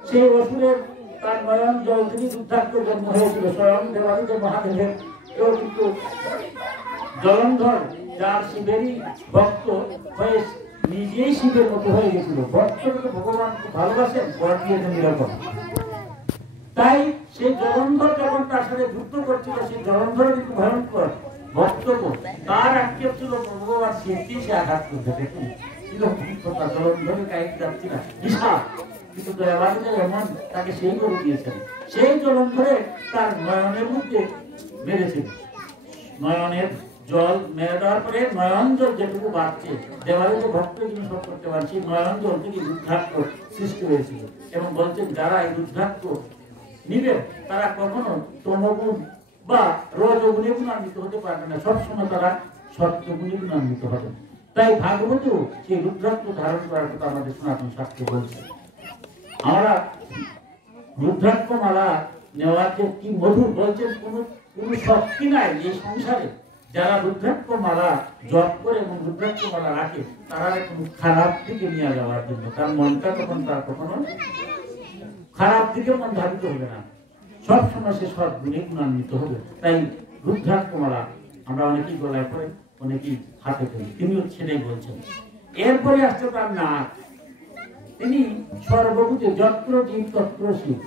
সেই অসুরের তার নয়ন জল থেকে রুদ্রাক্ষ জন্ম হয়েছিল। স্বয়ং দেবাদিদেব মহাদেবের কেউ কিন্তু জলন্ধর, যার শিবেরই ভক্ত হয়ে নিজেই শিবের মতো হয়ে গেছিল। ভক্তকে ভগবান ভালোবাসেন, বর দিয়েছেন এরকম। তাই সেই জলন্ধর যখন তার সাথে যুদ্ধ করছিল, সেই জলন্ধর কিন্তু ভয়ঙ্কর ভক্ত, তার আক্ষেপ ছিল ভগবান শিবকে সে আঘাত করতে। দেখুন জলন্ধরের কাহিনী যাচ্ছি না, বিশাল, কিন্তু দয়াবাদিদেব এমন তাকে সেই করে দিয়েছেন, সেই জলন্ধরে তার নয়নের মধ্যে মেরেছিল। নয়নের জল মেরে দেওয়ার পরে নয়ন জল যেটুকু বাড়ছে, দেওয়ালিতে ভক্ত যিনি সব করতে পারেন, সেই নয়ন জল থেকে রুদ্রাক্ষ সৃষ্টি হয়েছিল। এবং বলছেন যারা এই রুদ্রাক্ষ নিবেন, তারা কখনো তমগুণ বা রজগুণে গুণান্বিত হতে পারবে না, সবসময় তারা সত্যগুণে গুণান্বিত হবে। তাই ভাগবত সেই রুদ্রাক্ষ ধারণ করার কথা আমাদের সনাতন শাস্ত্র বলছে। আমরা রুদ্রাক্ষ মালা নেওয়ার যে কি মধুর, বলছেন কোন শক্তি নাই এই সংসারে যারা রুদ্রাক্ষ মালা জপ করে এবং রুদ্রাক্ষ মালা রাখে, তারা কোনো খারাপ দিকে নিয়ে যাওয়ার জন্য, তার মনটা তখন তার কখনো খারাপ দিকে মন ধাবিত হবে না, সবসময় সে সৎ গুণে গুণান্বিত হবে। তাই রুদ্রাক্ষ মালা আমরা অনেকেই গলায় পরে, অনেকেই হাতে করি, তিনিও সেটাই বলছেন। এরপরে আসছে তার নাক। তিনি সর্বভূতে যত্র জীব তত্র শিব।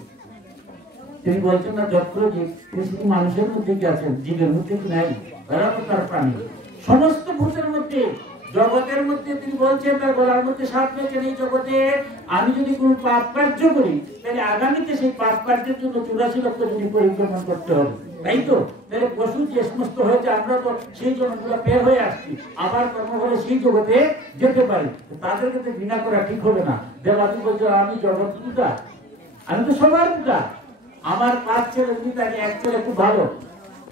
তিনি বলছেন না যত্র জীব, তিনি শুধু মানুষের মধ্যে কি আছেন, জীবের মধ্যে কি নাই, এরা তো তার প্রাণী। সমস্ত ভূতের মধ্যে, জগতের মধ্যে তিনি বলছেন, তার গলার মধ্যে সাপ পেয়েছেন, এই জগতে আমি যদি কোনো পাপ কার্য করি, তাহলে আগামীতে সেই পাপ কার্যের জন্য 84 লক্ষ যদি পরিক্রমণ করতে হবে, তাই তো? তাহলে পশু যে সমস্ত হয়েছে, আমরা তো সেই জন্মগুলো পেয়ে হয়ে আসছি, আবার কর্ম করে সেই জগতে যেতে পারি, তাদেরকে তো ঘৃণা করা ঠিক হবে না। দেবাদি বলছে আমি জগৎ পিতা, আমি তো সবার পিতা, আমার 5 ছেলে যদি থাকে, এক ছেলে খুব ভালো,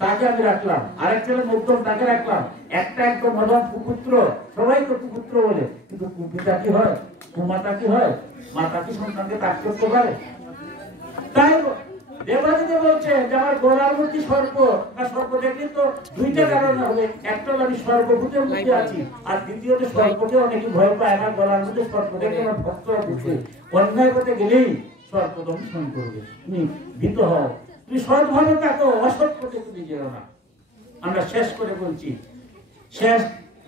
তাকে আমি রাখলাম, আরেক ছেলে মধ্যম, তাকে রাখলাম, একটা একদম মধ্যম কুপুত্র, সবাই তো কুপুত্র বলে, কিন্তু কুপিতা কি হয়, কুমাতা কি হয়, মাতা কি সন্তানকে ত্যাগ করতে পারে? তাই দেবাদিদেব বলছে যে আমার গলার মধ্যে সর্প, আর সর্প দেখলে তো দুইটা কারণ হবে, একটা আমি সর্বভূতের মধ্যে আছি, আর দ্বিতীয়ত সর্পকে অনেকে ভয় পায়, আমার গলার মধ্যে সর্প দেখে আমার ভক্তরা বুঝে অন্যায় করতে গেলেই সর্প দংশন করবে। তুমি ভীত হও, তুমি সৎভাবে থাকো, অসৎ পথে তুমি যেও না। আমরা শেষ করে বলছি, শেষ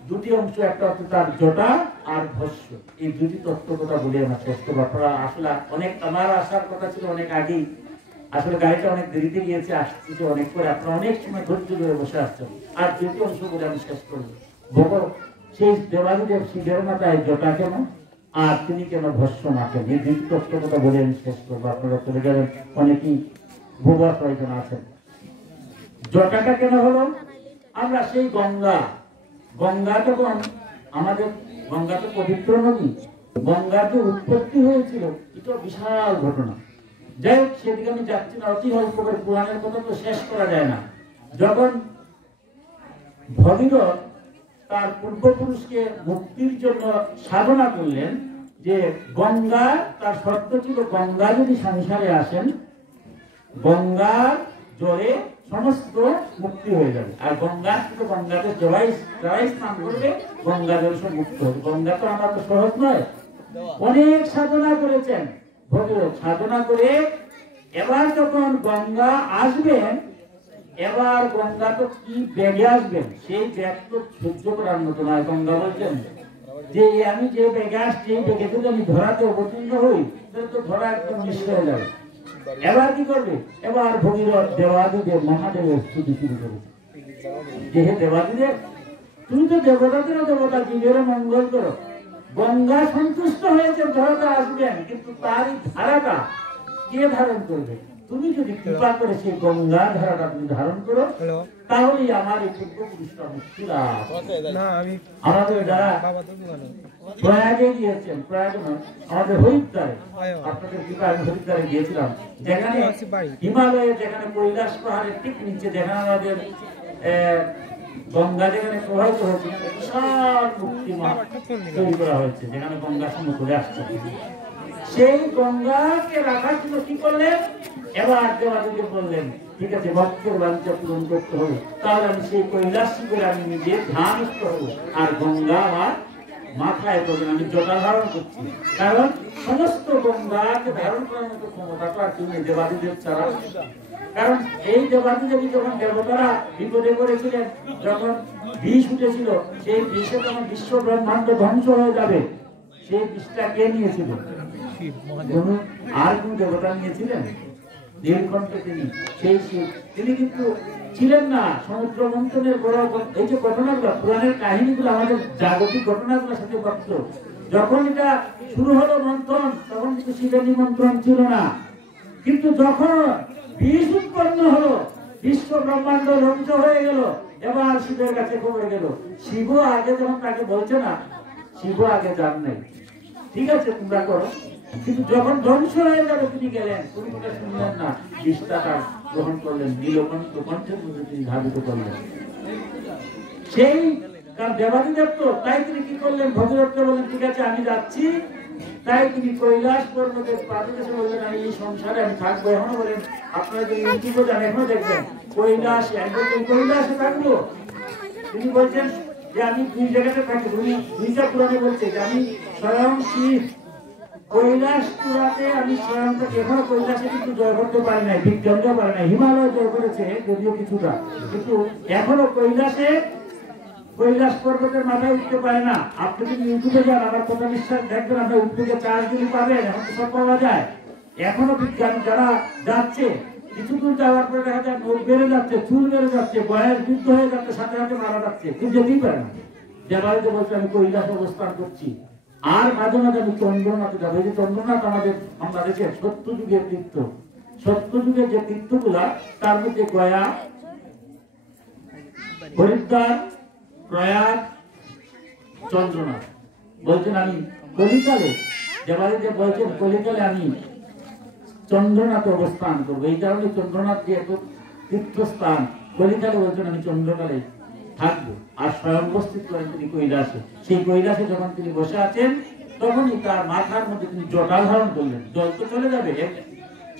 দুটি অংশ, একটা হচ্ছে তার জটা আর ভস্য, এই দুটি তত্ত্ব কথা বলে আমার শেষ করবো। আপনারা আসলে অনেক, আমার আসার কথা ছিল অনেক আগেই, আসলে গাড়িটা অনেক দেরিতে গিয়েছে, আসছে অনেক পরে, আপনারা অনেক সময় ধৈর্য ধরে বসে আসছেন। আর দুটি অংশ বলে আমি শেষ করবো। সেই দেবাদিদেব শিবের মাথায় জটা কেন আর তিনি কেন ভস্য মাখেন, এই দুটি তত্ত্ব কথা বলে আমি শেষ করবো। আপনারা চলে যাবেন, অনেকেই ভূবর কয়েকজন আছেন। জটাটা কেন হলো? আমরা সেই গঙ্গা যখন আমাদের, গঙ্গা তো পবিত্র নদী, গঙ্গার যে উৎপত্তি হয়েছিল এটা বিশাল ঘটনা। যাই হোক, সেদিকে আমি যাচ্ছি না, অতি অল্প করে, পুরাণের কথা তো শেষ করা যায় না। যখন ভগীরথ তার পূর্বপুরুষকে মুক্তির জন্য সাধনা করলেন, যে গঙ্গা, তার শর্ত ছিল গঙ্গা যদি সংসারে আসেন, গঙ্গার জলে সমস্ত মুক্তি হয়ে যাবে। আর গঙ্গাতে যারাই স্নান করবে গঙ্গা জল সব মুক্ত হবে। গঙ্গা তো আমার তো সহজ নয়, অনেক সাধনা করেছেন ভগীরথ। সাধনা করে এবার যখন গঙ্গা আসবেন, এবার গঙ্গা তো কি বেগে আসবেন, সেই ব্যাগ তো সহ্য করার মতো নয়। গঙ্গা বলছেন যে আমি যে বেগে আসছি, এই বেগে যদি আমি ধরাতে অবতীর্ণ হই, তাহলে তো ধরা একদম নিঃস্ব হয়ে যাবে। এবার কি করবে? এবার ভগীরথ দেবাদিদেব মহাদেবের স্তুতি শুরু করেছে, যে হে দেবাদিদেব, তুমি তো দেবতাদেরও দেবতা, জীবেরও মঙ্গল করো। গঙ্গা সন্তুষ্ট হয়েছে, ধরাতে আসবেন, কিন্তু তারই ধারাটা কে ধারণ করবে? তুমি যদি কৃপা করে সেই গঙ্গা ধারাটা তুমি ধারণ করো, তাহলেই আমার এই পূর্বপুরুষরা মুক্তি লাভ। আমাদের যারা প্রয়াগে গিয়েছেন, প্রয়াগে নয়, আমাদের হরিদ্বারে, আপনাদের কৃপা, আমি হরিদ্বারে গিয়েছিলাম, যেখানে হিমালয়ে, যেখানে কৈলাস পাহাড়ের ঠিক নিচে, যেখানে আমাদের গঙ্গা যেখানে প্রবাহিত হয়েছে, বিশাল মুক্তি তৈরি করা হয়েছে, যেখানে গঙ্গা সমুদ্রে আসছে। সেই গঙ্গাকে রাখার জন্য কি করলেন? এবার দেবাদিদেব বললেন, ঠিক আছে, ভক্তের বাঞ্ছা পূরণ করতে হবে, তাহলে আমি সেই কৈলাস শিবের আমি নিজে ধ্যানস্থ হবো, আর গঙ্গা আমার মাথায় পড়বেন, আমি জটা ধারণ করছি। কারণ সমস্ত গঙ্গাকে ধারণ করার মতো ক্ষমতা তো আর কেউ নেই, দেবাদিদেব ছাড়া। কারণ এই দেবাদিদেবী যখন দেবতারা বিপদে পড়েছিলেন, যখন বিষ উঠেছিল, সেই বিষে যখন বিশ্ব ব্রহ্মাণ্ড ধ্বংস হয়ে যাবে, সেই বিষটা কে নিয়েছিল? আর কোন দেবতা নিয়েছিলেন? নীলকণ্ঠ তিনি, সেই শিব। তিনি কিন্তু ছিলেন না সমুদ্র মন্থনের বড়। এই যে ঘটনাগুলো, পুরাণের কাহিনীগুলো, আমাদের জাগতিক ঘটনাগুলোর সাথে বদ্ধ। যখন এটা শুরু হলো মন্থন, তখন কিন্তু শিবের নিমন্ত্রণ ছিল না। কিন্তু যখন বিষ উৎপন্ন হলো, বিশ্ব ব্রহ্মাণ্ড ধ্বংস হয়ে গেল, এবার শিবের কাছে খবর গেল। শিব আগে যখন তাকে বলছে না, শিব আগে যান নাই, ঠিক আছে তোমরা করো, কিন্তু যখন ধ্বংস হয়ে গেল তিনি গেলেন, কোনো কথা শুনলেন না, বিষটা গ্রহণ করলেন, নীলকণ্ঠ কণ্ঠের মধ্যে তিনি ধাবিত করলেন। সেই তার দেবাদিদেব তো, তাই তিনি কি করলেন? ভগীরথকে বললেন, ঠিক আছে আমি যাচ্ছি। তাই তিনি কৈলাস পর্বতের পাদদেশে বললেন, আমি এই সংসারে আমি থাকবো। এখনো বলেন, আপনারা যদি ইউটিউবে যান, এখনো দেখবেন কৈলাসে থাকবো। তিনি বলছেন যে আমি দুই জায়গাতে থাকি, দুইটা পুরাণে বলছে যে আমি স্বয়ং শিব, কৈলাস চূড়াতে আমি স্বয়ং থাকি। এখনো কৈলাসে কিন্তু জয় করতে পারে নাই, বিজ্ঞানও পারে নাই। হিমালয় জয় করেছে যদিও কিছুটা, কিন্তু এখনো কৈলাস পর্বতের মাথায় উঠতে পারে না। আপনি যদি ইউটিউবে যান, আমার কথা বিশ্বাস দেখবেন, আপনার ইউটিউবে চার্জ দিলে পাবেন, এখন তো সব পাওয়া যায়। এখনো বিজ্ঞান যারা যাচ্ছে, কিছু দূর যাওয়ার পরে দেখা যায় নোট বেড়ে যাচ্ছে, চুল বেড়ে যাচ্ছে, বয়স বৃদ্ধ হয়ে যাচ্ছে, সাথে সাথে মারা যাচ্ছে, কিন্তু যেতেই পারে না। দেবাদিদেব বলছে আমি কৈলাস অবস্থান করছি, আর মাঝে মাঝে আমি চন্দ্রনাথে যাবো। এই যে চন্দ্রনাথ আমাদের বাংলাদেশের সত্যযুগের তীর্থ, সত্যযুগের যে তীর্থগুলা, তার মধ্যে গয়া, হরিদ্বার, প্রয়াগ, চন্দ্রনাথ। বলছেন আমি কলিকালে, দেবাদিদেব বলছেন কলিকালে আমি চন্দ্রনাথে অবস্থান করবো। এই কারণে চন্দ্রনাথ যে এত তীর্থস্থান, কলিকালে বলছেন আমি চন্দ্রকালে থাকবো। আর স্বয়ং উপস্থিত করেন তিনি কৈলাসে। সেই কৈলাসে যখন তিনি বসে আছেন, তখনই তার মাথার মধ্যে তিনি জটা ধারণ করলেন। জল তো চলে যাবে,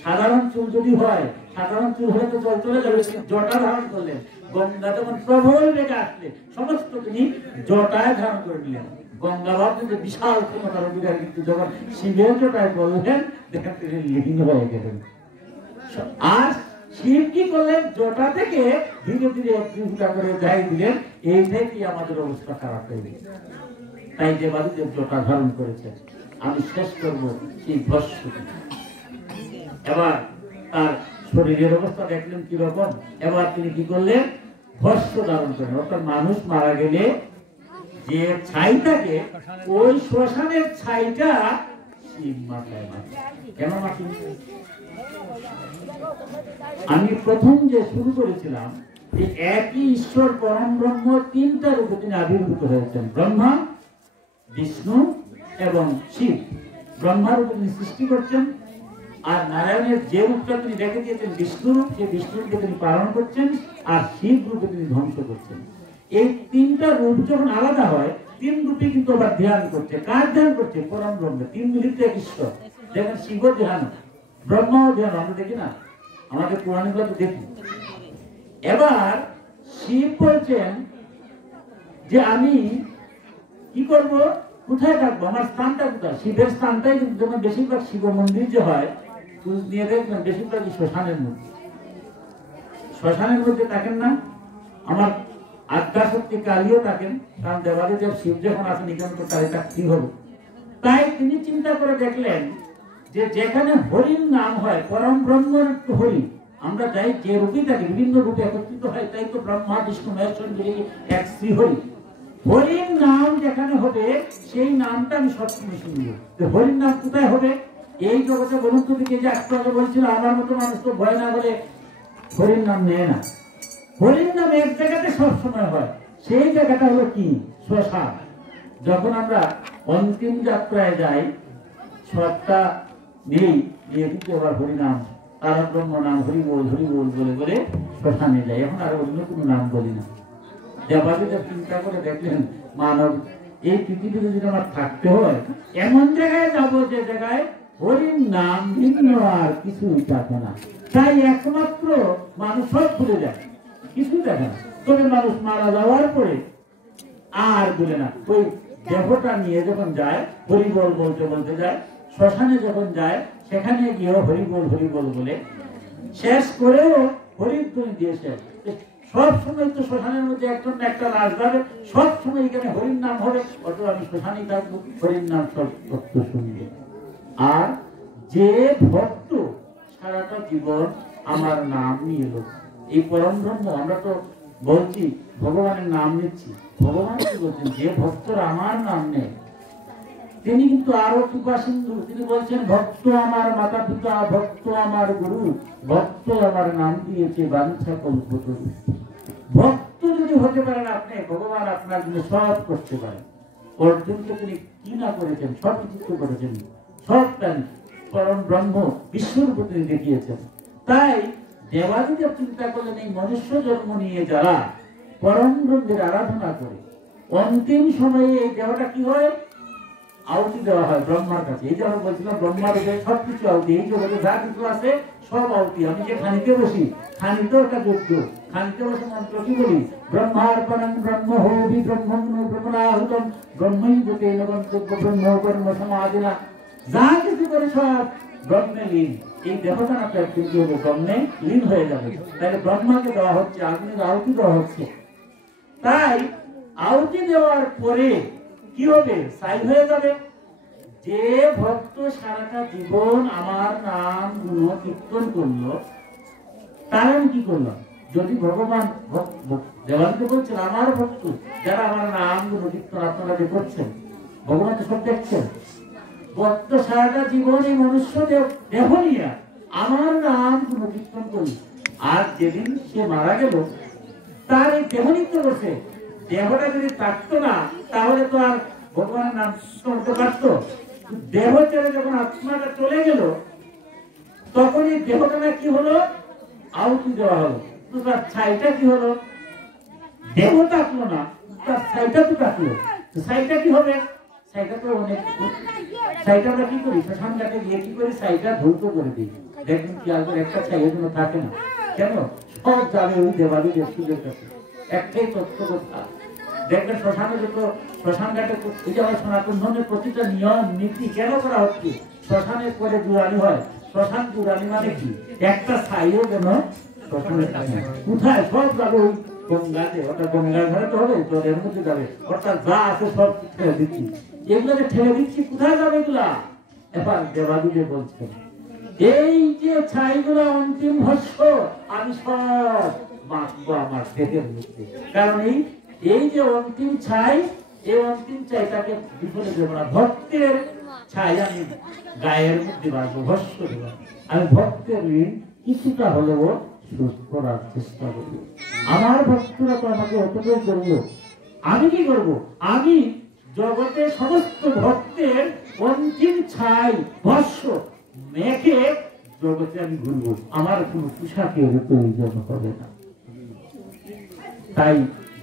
সাধারণ চুল যদি হয়, সাধারণ চুল হলে তো জল চলে যাবে, জটা ধারণ করলেন। গঙ্গা যখন প্রবল বেগে আসলে সমস্ত তিনি জটায় ধারণ করে নিলেন। গঙ্গা ভাবছেন যে বিশাল ক্ষমতার অধিকার, কিন্তু যখন শিবের জটায় বললেন, দেখেন তিনি লীন হয়ে গেলেন। আর শিব কি করলেন, জটা থেকে ধীরে ধীরে একটু করে যাই দিলেন, এই থেকে আমাদের অবস্থা খারাপ হয়ে গেছে। তাই দেবাদিদেব জটা ধারণ করেছেন। আমি শেষ করব সেই ভস্ম। এবার তার শরীরের অবস্থা দেখলেন কিরকম, এবার তিনি কি করলেন, ভস্ম ধারণ করেন। অর্থাৎ মানুষ মারা গেলে যে ছাই থাকে, ওই শ্মশানের ছাইটা শিব মাথায় মাথে। কেন মাথে? আমি প্রথম যে শুরু করেছিলাম, যে একই ঈশ্বর পরম ব্রহ্ম তিনটা রূপে তিনি আবির্ভূত হয়েছেন, ব্রহ্মা, বিষ্ণু এবং শিব। ব্রহ্মা রূপে তিনি সৃষ্টি করছেন, আর নারায়ণের যে রূপটা তিনি রেখে দিয়েছেন বিষ্ণু রূপ, সেই বিষ্ণু রূপে তিনি পালন করছেন, আর শিব রূপে তিনি ধ্বংস করছেন। এই তিনটা রূপ যখন আলাদা হয়, তিন রূপে কিন্তু আবার ধ্যান করছে। কার ধ্যান করছে? পরম ব্রহ্ম। তিন মিলিত এক ঈশ্বর। দেখেন শিব ধ্যান, ব্রহ্মাও ধ্যান, আমরা দেখি না, আমাদের পুরাণগুলো তো দেখি। এবার শিব বলছেন যে আমি কি করব, কোথায় থাকবো, আমার স্থানটা কোথায়? শিবের স্থানটাই কিন্তু, যেমন বেশিরভাগ শিব মন্দির যে হয় নিয়ে দেখবেন বেশিরভাগই শ্মশানের মধ্যে। শ্মশানের মধ্যে থাকেন না? আমার আদ্যা শক্তি কালীও থাকেন, কারণ দেবাদিদেব শিব যখন আসেন এখানে তো তাই কি হবে। তাই তিনি চিন্তা করে দেখলেন যে যেখানে হরির নাম হয়, পরম ব্রহ্মের হরি, আমরা যাই যে রূপে থাকি, বিভিন্ন রূপে একত্রিত হয়, তাই তো ব্রহ্মা বিষ্ণু মহেশ্বর এক শ্রী হরি। হরির নাম যেখানে হবে, সেই নামটা আমি সবসময় শুনবো। হরির নাম কোথায় হবে? এই জগতে বলুন তো, দিকে যে একটু আগে বলছিল, আমার মতো মানুষ তো ভয় না বলে হরির নাম নেয় না। হরির নাম এক জায়গাতে সবসময় হয়, সেই জায়গাটা হলো কি? শ্মশান। যখন আমরা অন্তিম যাত্রায় যাই, সবটা নেই, নিয়ে কিন্তু আবার হরিনাম, তার ব্রহ্ম নাম হরি বল বলে বলে শ্মশানে যাই। এখন আর অন্য কোনো নাম বলি না। দেবাদিদেব চিন্তা করে দেখলেন, মানব এই পৃথিবীতে যদি আমার থাকতে হয়, এমন জায়গায় যাবো যে জায়গায় হরির নাম ভিন্ন আর কিছুই থাকে না। তাই একমাত্র মানুষ সব ভুলে যায়, কিছু দেখে না। তবে মানুষ মারা যাওয়ার পরে আর বলে না, ওই দেহটা নিয়ে যখন যায়, হরিবল বলতে বলতে যায়, শ্মশানে যখন যায়, সেখানে গিয়েও হরিবল বলে শেষ করেও হরিধ্বনি দিয়েছে। সব সময় তো শ্মশানের মধ্যে একজন একটা লাশ যাবে, সব সময় এখানে হরির নাম হবে, অত আমি শ্মশানেই থাকবো, হরির নাম সব ভক্ত শুনবে। আর যে ভক্ত সারাটা জীবন আমার নাম নিয়ে এলো, এই পরম ব্রহ্ম, আমরা তো বলছি ভগবানের নাম নিচ্ছি, ভগবান কি বলছেন? যে ভক্তরা আমার নাম নেয়, তিনি কিন্তু আরো কৃপা সিন্ধু। তিনি বলছেন, ভক্ত আমার মাতা পিতা, ভক্ত আমার গুরু, ভক্ত আমার নাম দিয়েছে বাঞ্ছা কল্পতরু। ভক্ত যদি হতে পারেন আপনি, ভগবান আপনার জন্য সব করতে পারেন। অর্জুনকে তিনি কি না করেছেন? সব কিছু করেছেন, সব প্রাণী পরম ব্রহ্ম বিশ্বরূপ তিনি দেখিয়েছেন। তাই দেবাদিদেব চিন্তা করলেন, এই মনুষ্য জন্ম নিয়ে যারা পরম ব্রহ্মের আরাধনা করে, অন্তিম সময়ে এই দেহটা কি হয়? আহুতি দেওয়া হয় ব্রহ্মার কাছে। এই যে আমরা বলছিলাম, ব্রহ্মার উপরে সবকিছু আহুতি, এই জগতে যা কিছু আছে সব আহুতি। আমি যে খানিতে বসি, খানিতেও একটা যোগ্য, খানিতে বসে মন্ত্র কি বলি? ব্রহ্মার্পণং ব্রহ্ম হবি ব্রহ্মণ্য ব্রহ্মণাহুতম ব্রহ্মৈবতে নবন্তব্য ব্রহ্ম কর্ম সমাধিনা। যা কিছু করে সব ব্রহ্মে লীন। এই দেহটা না একদিন কি হবে? ব্রহ্মে লীন হয়ে যাবে। তাহলে ব্রহ্মাকে দেওয়া হচ্ছে, আগুনের আহুতি দেওয়া হচ্ছে। তাই আহুতি দেওয়ার পরে কি হবে? ছাই হয়ে যাবে। যে ভক্ত সারাটা জীবন আমার নাম গুণ কীর্তন করলো, তার আমি কি করলাম? যদি ভগবান দেবাদিকে বলছেন, আমার ভক্ত যারা আমার নাম গুণ কীর্তন আপনারা যে করছেন, ভগবান তো সব দেখছেন। ভক্ত সারাটা জীবন এই মনুষ্য দেহ নিয়ে আমার নাম গুণ কীর্তন করি, আর যেদিন সে মারা গেল, তার এই দেহ নিত্য করছে। দেহটা যদি থাকতো না, তাহলে তো আর ভগবানের নাম করতে পারত। দেহ ছেড়ে যখন আত্মাটা চলে গেল, তখন এই দেহটা কি হলো? আহুতি দেওয়া হলো। তো তার ছাইটা কি হলো? দেহ থাকলো না, তার ছাইটা তো থাকলো। ছাইটা কি হবে? ছাইটা তো অনেক, ছাইটা আমরা কি করি? শ্মশান ঘাটে গিয়ে কি করি? ছাইটা ধৌত করে দিই। দেখুন কি আর একটা ছাইয়ের জন্য থাকে না কেন? সব যাবে ওই দেবাদিদেব শিবের কাছে। একটাই তত্ত্ব কথা। দেখবেন শ্মশানে যত, শ্মশান ঘাটে এই যে আমার সনাতন ধর্মের প্রতিটা নিয়ম নীতি কেন করা হচ্ছে? শ্মশানের পরে জুরানি হয়। শ্মশান জুরানি মানে কি? একটা ছাইও যেন কোথায় সব যাবে ওই গঙ্গাতে, ওটা গঙ্গার ঘরে তো হবে, জলের মধ্যে যাবে, অর্থাৎ যা আছে সব ঠেলে দিচ্ছি, এগুলোকে ঠেলে দিচ্ছি, কোথায় যাবে এগুলা? এবার দেবাদিদেব বলছেন এই যে ছাইগুলো অন্তিম ভস্য আমি সব মাখবো আমার দেহের মধ্যে, কারণ এই যে অন্তিম ছাই, এই অন্তিম ছাইটাকে বিপদে দেবো না, ভক্তের ছাই আমি গায়ের মধ্যে বাঁধবো, ভস্য দেব, আমি ভক্তের ঋণ কিছুটা হলেও শোধ করার চেষ্টা করবো। আমার ভক্তরা তো আমাকে অতটাই করবো, আমি কি করব? আমি জগতের সমস্ত ভক্তের অন্তিম ছাই ভস্য মেখে জগতে আমি ঘুরবো, আমার কোনো পোশাকের প্রয়োজন হবে না। তাই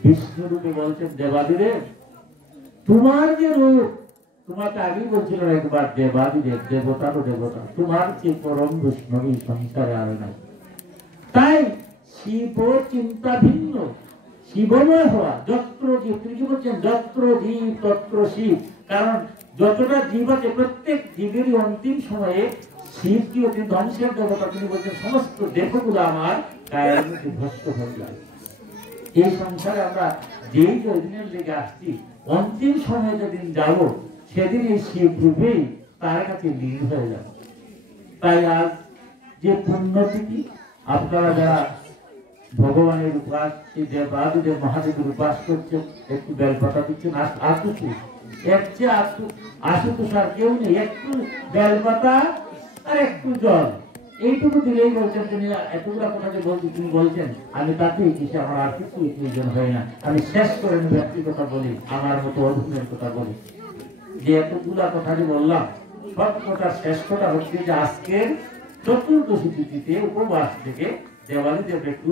বিষ্ণুরূপে বলছেন দেবাদিদেব তোমার যে রূপ, তোমাকে আগেই বলছিল একবার দেবাদিদেব, দেবতারও দেবতা, তোমার যে পরম বৈষ্ণব এই সংসারে আর নাই। তাই শিব চিন্তা ভিন্ন, শিবময় হওয়া, যত্র জীব, তিনি কি বলছেন যত্র জীব তত্র শিব, কারণ যতটা জীব আছে প্রত্যেক জীবেরই অন্তিম সময়ে শিব কি অতি ধ্বংসের দেবতা, তিনি বলছেন সমস্ত দেহগুলো আমার গায়ের মধ্যে ভস্ম হয়ে যায়। এই সংসারে আমরা যেই দিনের লেগে আসছি, অন্তিম সময়ে যেদিন যাব সেদিন এই শিব রূপেই তার কাছে লীন হয়ে যাব। তাই আজ যে পুণ্যতিথি, আপনারা যারা ভগবানের উপাস, এই দেবাদিদেব মহাদেবের উপাস করছেন, একটু বেলপাতা দিচ্ছেন, আসুচু এর চেয়ে আসুতোষ আর কেউ নেই, একটু বেলপাতা আর একটু জল, এইটুকু দিলেই বলছেন তিনি, এতগুলা কথা যে বলছি তিনি বলছেন আমি তাতেই কিছু, আমার আর কিছু প্রয়োজন হয় না। আমি শেষ করে ব্যক্তির কথা বলি, আমার মতো অধুনের কথা বলি, যে এতগুলা কথা যে বললাম, সব কথা শেষ কথা হচ্ছে যে আজকের চতুর্দশী তিথিতে উপবাস থেকে দেবাদিদেব একটু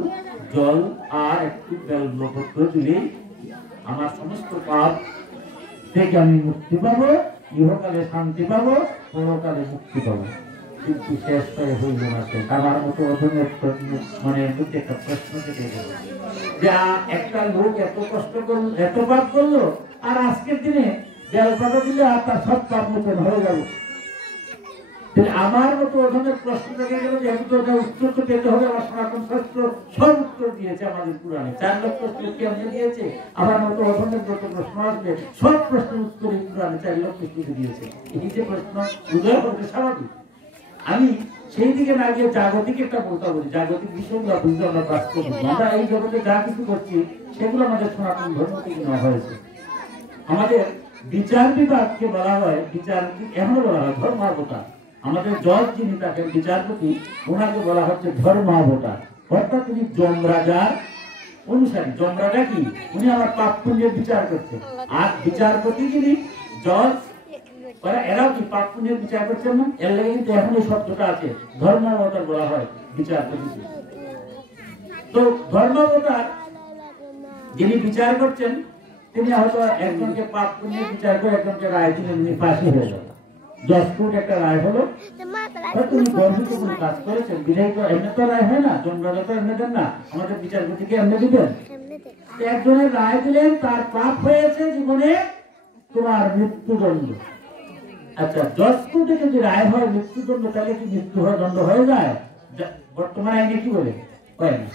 জল আর একটু বেলপত্র দিলেই আমার সমস্ত পাপ থেকে আমি মুক্তি পাবো, ইহকালে শান্তি পাবো, পরকালে মুক্তি পাবো। কিন্তু শেষ করে হইল না, আমার মতো অধমের মানে মধ্যে একটা প্রশ্ন থেকে গেল যে একটা লোক এত কষ্ট করলো, এত পাপ করলো, আর আজকের দিনে বেলপাতা দিলে আর তার সব পাপ মোচন হয়ে যাবে। আমার মতো অধমের প্রশ্ন থেকে গেল, যেহেতু উত্তর তো পেতে হবে, আমার সনাতন শাস্ত্র সব উত্তর দিয়েছে আমাদের পুরাণে, 4 লক্ষ শ্লোকে আমাদের দিয়েছে। আমার মতো অধমের যত প্রশ্ন আসবে সব প্রশ্ন উত্তর এই পুরাণে 4 লক্ষ শ্লোকে দিয়েছে। এই যে প্রশ্ন উদয় করতে স্বাভাবিক। আমি সেই দিকে না গিয়ে জাগতিক একটা কথা বলি, জাগতিক বিষয়গুলো বুঝতে আমরা বাস্তব, আমরা এই জগতে যা কিছু করছি সেগুলো আমাদের সনাতন ধর্ম থেকে নেওয়া হয়েছে। আমাদের বিচার বিভাগকে বলা হয়, বিচার এমন বলা হয় ধর্মাবতার। আমাদের জজ যিনি থাকেন বিচারপতি, ওনাকে বলা হচ্ছে ধর্মাবতার, অর্থাৎ তিনি যমরাজার অনুসারী। যমরাজা কি? উনি আমার পাপ পুণ্যের বিচার করছেন। আর বিচারপতি যিনি জজ, এরাও কি পাপ পুণ্যের বিচার করছেন না? এর লাগে কিন্তু এখন এই শব্দটা আছে, ধর্মাবতার বলা হয় বিচারপতি। তো ধর্মাবতার যিনি বিচার করছেন, তিনি হয়তো একজনকে পাপ পুণ্যের বিচার করে একজনকে রায় দিলেন, উনি ফাঁসি হয়ে গেল। 10 ফুট একটা রায় হলো, তুমি গর্বিত কোনো কাজ করেছেন, বিধায়ী তো এমনি তো রায় হয় না, যমরাজা তো এমনি দেন না, আমাদের বিচারপতিকে এমনি দিবেন। একজনের রায় দিলেন, তার পাপ হয়েছে জীবনে তোমার মৃত্যুদণ্ড। আচ্ছা, 10 ফুটে যদি রায় হয় মৃত্যুদণ্ড, তাহলে কি মৃত্যু হয় দণ্ড হয়ে যায়? বর্তমানে আইনে কি বলে? হয় না।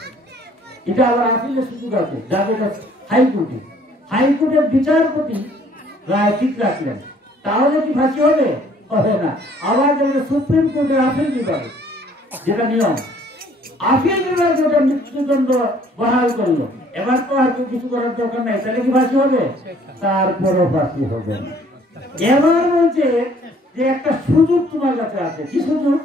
এটা আবার আপিলের সুযোগ আছে, যাবে হাইকোর্টে। হাইকোর্টের বিচারপতি রায় ঠিক রাখলেন, তাহলে কি ফাঁসি হবে? হবে না। আবার যাবে সুপ্রিম কোর্টের আপিল বিভাগে, যেটা নিয়ম, আপিল বিভাগ যেটা মৃত্যুদণ্ড বহাল করলো, এবার তো আর কিছু করার দরকার নাই, তাহলে কি ফাঁসি হবে? তারপরও ফাঁসি হবে না। এবার বলছে যে একটা সুযোগ তোমার কাছে আছে। কি সুযোগ?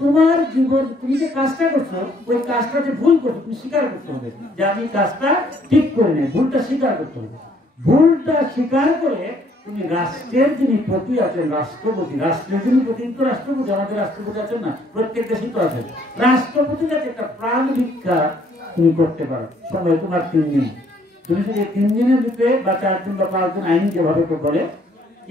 তোমার জীবন, তুমি যে কাজটা করছো, ওই কাজটা যে ভুল করছো, তুমি স্বীকার করতে হবে যে আমি কাজটা ঠিক করে নেই, ভুলটা স্বীকার করতে হবে। ভুলটা স্বীকার করে তুমি রাষ্ট্রের যিনি প্রতি আছেন, রাষ্ট্রপতি, রাষ্ট্রের যিনি প্রতি, তো রাষ্ট্রপতি, আমাদের রাষ্ট্রপতি আছেন না, প্রত্যেক দেশেই তো আছেন, রাষ্ট্রপতির কাছে একটা প্রাণ ভিক্ষা তুমি করতে পারো। সময় তোমার 3 দিন, তুমি যদি 3 দিনের ভিতরে বা 4 দিন বা 5 দিন, আইন যেভাবে বলে,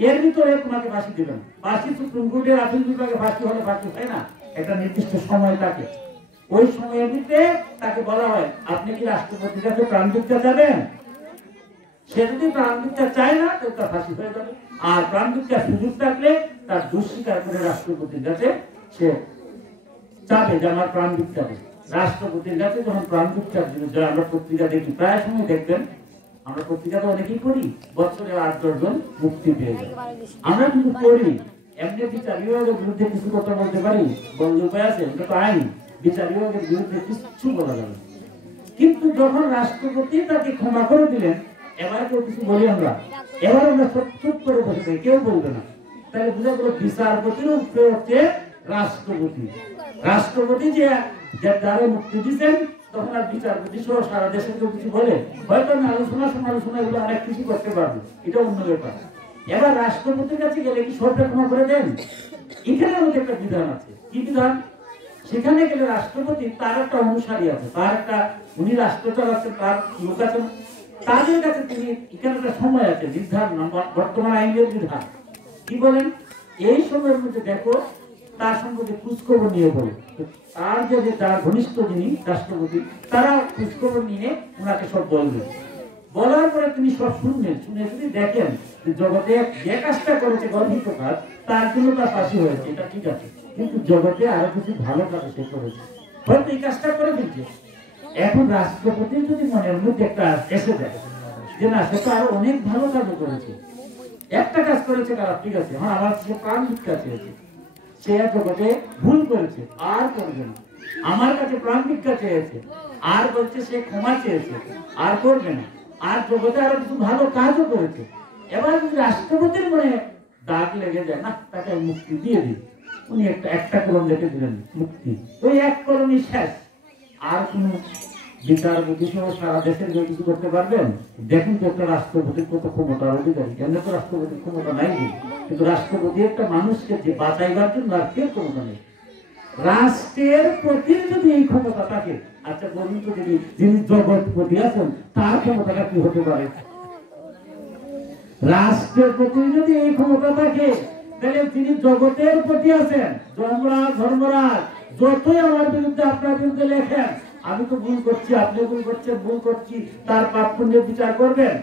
এর ভিতরে তোমাকে ফাঁসি দেবেন। ফাঁসি সুপ্রিম কোর্টের আপিল বিভাগে ফাঁসি হলে ফাঁসি হয় না, একটা নির্দিষ্ট সময় থাকে। ওই সময়ের ভিতরে তাকে বলা হয় আপনি কি রাষ্ট্রপতির কাছে প্রাণ ভিক্ষা চাবেন? সে যদি প্রাণ ভিক্ষা চায় না, তো তার ফাঁসি হয়ে যাবে। আর প্রাণ ভিক্ষার সুযোগ থাকলে তার দোষ স্বীকার করে রাষ্ট্রপতির কাছে সে চাবে যে আমার প্রাণ ভিক্ষা দেবে। রাষ্ট্রপতির কাছে যখন প্রাণ ভিক্ষার জন্য আমরা পত্রিকা দেখি, প্রায় সময় দেখবেন আমরা পত্রিকাতে অনেকেই পড়ি, বছরে 8-10 জন মুক্তি পেয়ে যায়। আমরা কিন্তু পড়ি, এমনি বিচার বিভাগের বিরুদ্ধে কিছু কথা বলতে পারি, বলতে উপায় আছে? এটা তো আইন, বিচার বিভাগের বিরুদ্ধে কিছু বলা যাবে। কিন্তু যখন রাষ্ট্রপতি তাকে ক্ষমা করে দিলেন, এবার কেউ কিছু বলি আমরা, এবার আমরা চুপ করে বসে থাকি, কেউ বলবে না। তাহলে বুঝা গেল বিচারপতির উপরে হচ্ছে রাষ্ট্রপতি। রাষ্ট্রপতি যে যারা মুক্তি দিচ্ছেন, তখন আর বিচারপতি সহ সারা দেশের কেউ কিছু বলে, হয়তো আমি আলোচনা সমালোচনা এগুলো অনেক কিছু করতে পারবো, এটা অন্য ব্যাপার। এবার রাষ্ট্রপতির কাছে গেলে কি সবটা ক্ষমা করে দেন? এখানে আমাদের একটা বিধান আছে। কি বিধান? সেখানে গেলে রাষ্ট্রপতি তার একটা অনুসারী আছে, তার একটা, উনি রাষ্ট্র চালাচ্ছেন, তার লোক আছেন, তাদের কাছে তিনি, এখানে একটা সময় আছে নির্ধারণ, বর্তমান আইনের বিধান। কি বলেন? এই সময়ের মধ্যে দেখো তার সম্পর্কে খোঁজখবর নিয়ে বলো। তার যে যারা ঘনিষ্ঠ যিনি রাষ্ট্রপতি, তারা খোঁজখবর নিয়ে ওনাকে সব বলবেন। বলার পরে তিনি সব শুনবেন, শুনে যদি দেখেন যে জগতে যে কাজটা করেছে গর্হিত কাজ, তার জন্য তার ফাঁসি হয়েছে, এটা ঠিক আছে, কিন্তু জগতে আরো কিছু ভালো কাজ সে করেছে, হয়তো এই কাজটা করে ফেলছে। এখন রাষ্ট্রপতি যদি মনের মধ্যে একটা এসে যায় যে না, সে তো আরো অনেক ভালো কাজ করেছে, একটা কাজ করেছে খারাপ, ঠিক আছে, হ্যাঁ আমার সে প্রাণ ভিক্ষা চেয়েছে, সে জগতে ভুল করেছে, আর করবে না। আমার কাছে প্রাণ ভিক্ষা চেয়েছে, আর বলছে সে ক্ষমা চেয়েছে, আর করবে না, আর জগতে আরো কিছু ভালো কাজও করেছে। এবার যদি রাষ্ট্রপতির মনে দাগ লেগে যায়, না তাকে মুক্তি দিয়ে দিই, উনি একটা কলম লিখে দিলেন মুক্তি, ওই এক কলমই শেষ। আর কোন বিচারপতি সহ সারা দেশের কেউ কিছু করতে পারবেন? দেখুন তো একটা রাষ্ট্রপতির কত ক্ষমতার অধিকারী, কেন তো রাষ্ট্রপতির ক্ষমতা নাই, কিন্তু রাষ্ট্রপতি একটা মানুষকে যে বাঁচাইবার জন্য আর কেউ ক্ষমতা নেই। রাষ্ট্রের প্রতি যদি এই ক্ষমতা থাকে, আচ্ছা বলুন তো, যদি যিনি জগৎপতি আছেন তার ক্ষমতাটা কি হতে পারে? রাষ্ট্রের প্রতি যদি এই ক্ষমতা থাকে, তাহলে যিনি জগতের প্রতি আছেন, যমরাজ ধর্মরাজ যতই আমার বিরুদ্ধে আপনার বিরুদ্ধে লেখেন, আমি তো ভুল করছি, আপনি ভুল করছেন, ভুল করছি, তার পাপ পুণ্যের বিচার করবেন,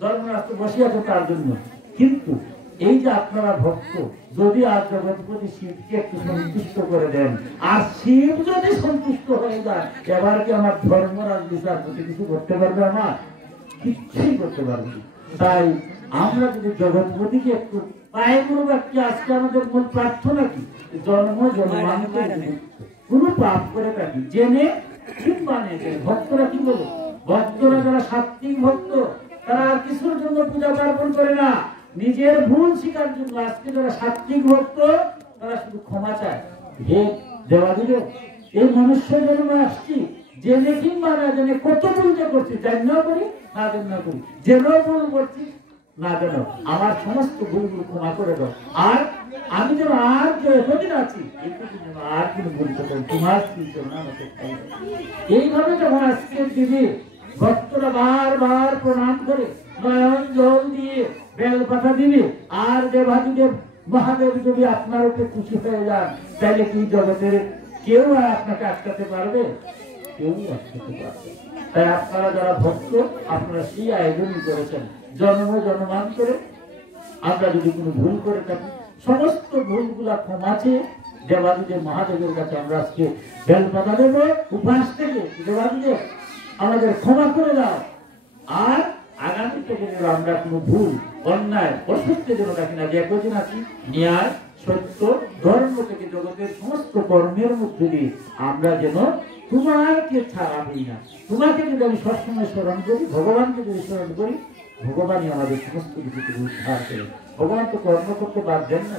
ধর্মরাজ তো বসে আছে তার জন্য। কিন্তু এই যে আপনারা ভক্ত, যদি আর জগৎপতি শিবকে একটু সন্তুষ্ট করে দেন, আর শিব যদি সন্তুষ্ট হয়ে যায়, এবার কি আমার ধর্মরাজ বিচারপতি কিছু করতে পারবে? আমার কিচ্ছুই করতে পারবে। তাই আমরা যদি জগৎপতিকে একটু পায়ে করবো, কি আজকে আমাদের মূল প্রার্থনা কি? জন্মান্তরে কোনো পাপ করে থাকি জেনে কিংবা নেই, ভক্তরা কি বলে, ভক্তরা যারা সাত্বিক ভক্ত, তারা আর কিছুর জন্য পূজা পার্বণ করে না, নিজের ভুল স্বীকার জন্য। আজকে যারা সাত্বিক ভক্ত, তারা শুধু ক্ষমা চায়, হে দেবাদিদেব, এই মনুষ্য জন্মে আসছি, জেনে কিংবা না জেনে কত ভুল যে করছি, জানি না করি না জানি না করি, যেন ভুল করছি না যেন, আমার সমস্ত ভুলগুলো ক্ষমা করে দাও, আর আমি যেন আর এতদিন আছি আর কোনো ভুল করতে তোমার এইভাবে যখন আজকের দিদি ভক্তরা বারবার প্রণাম করে নয়ন জল দিয়ে বেল পাতা দিবে, আর দেবাদিদেব মহাদেব যদি আপনার উপরে খুশি হয়ে যান, তাইলে কি জগতের কেউ আর আপনাকে আটকাতে পারবে? কেউ আটকাতে পারবে। তাই আপনারা যারা ভক্ত, আপনারা সেই আয়োজনই করেছেন। জন্মান্তরে আমরা যদি কোনো ভুল করে থাকি, সমস্ত ভুলগুলা ক্ষমা চেয়ে দেবাদিদেব মহাদেবের কাছে আমরা আজকে বেলপাতা দেবো উপাস থেকে, দেবাদিদেব আমাদের ক্ষমা করে দাও, আর আগামী থেকে যেন আমরা কোনো ভুল অন্যায় অসত্য যেন রাখি না, যে কদিন আছি ন্যায় সত্য ধর্ম থেকে জগতের সমস্ত কর্মের মধ্যে দিয়ে আমরা যেন তোমাকে ছাড়া হই না। তোমাকে যদি আমি সবসময় স্মরণ করি, ভগবানকে যদি স্মরণ করি, ভগবানই আমাদের সমস্ত কিছু উদ্ধার করে। ভগবান তো কর্ম করতে বাদ দেন না।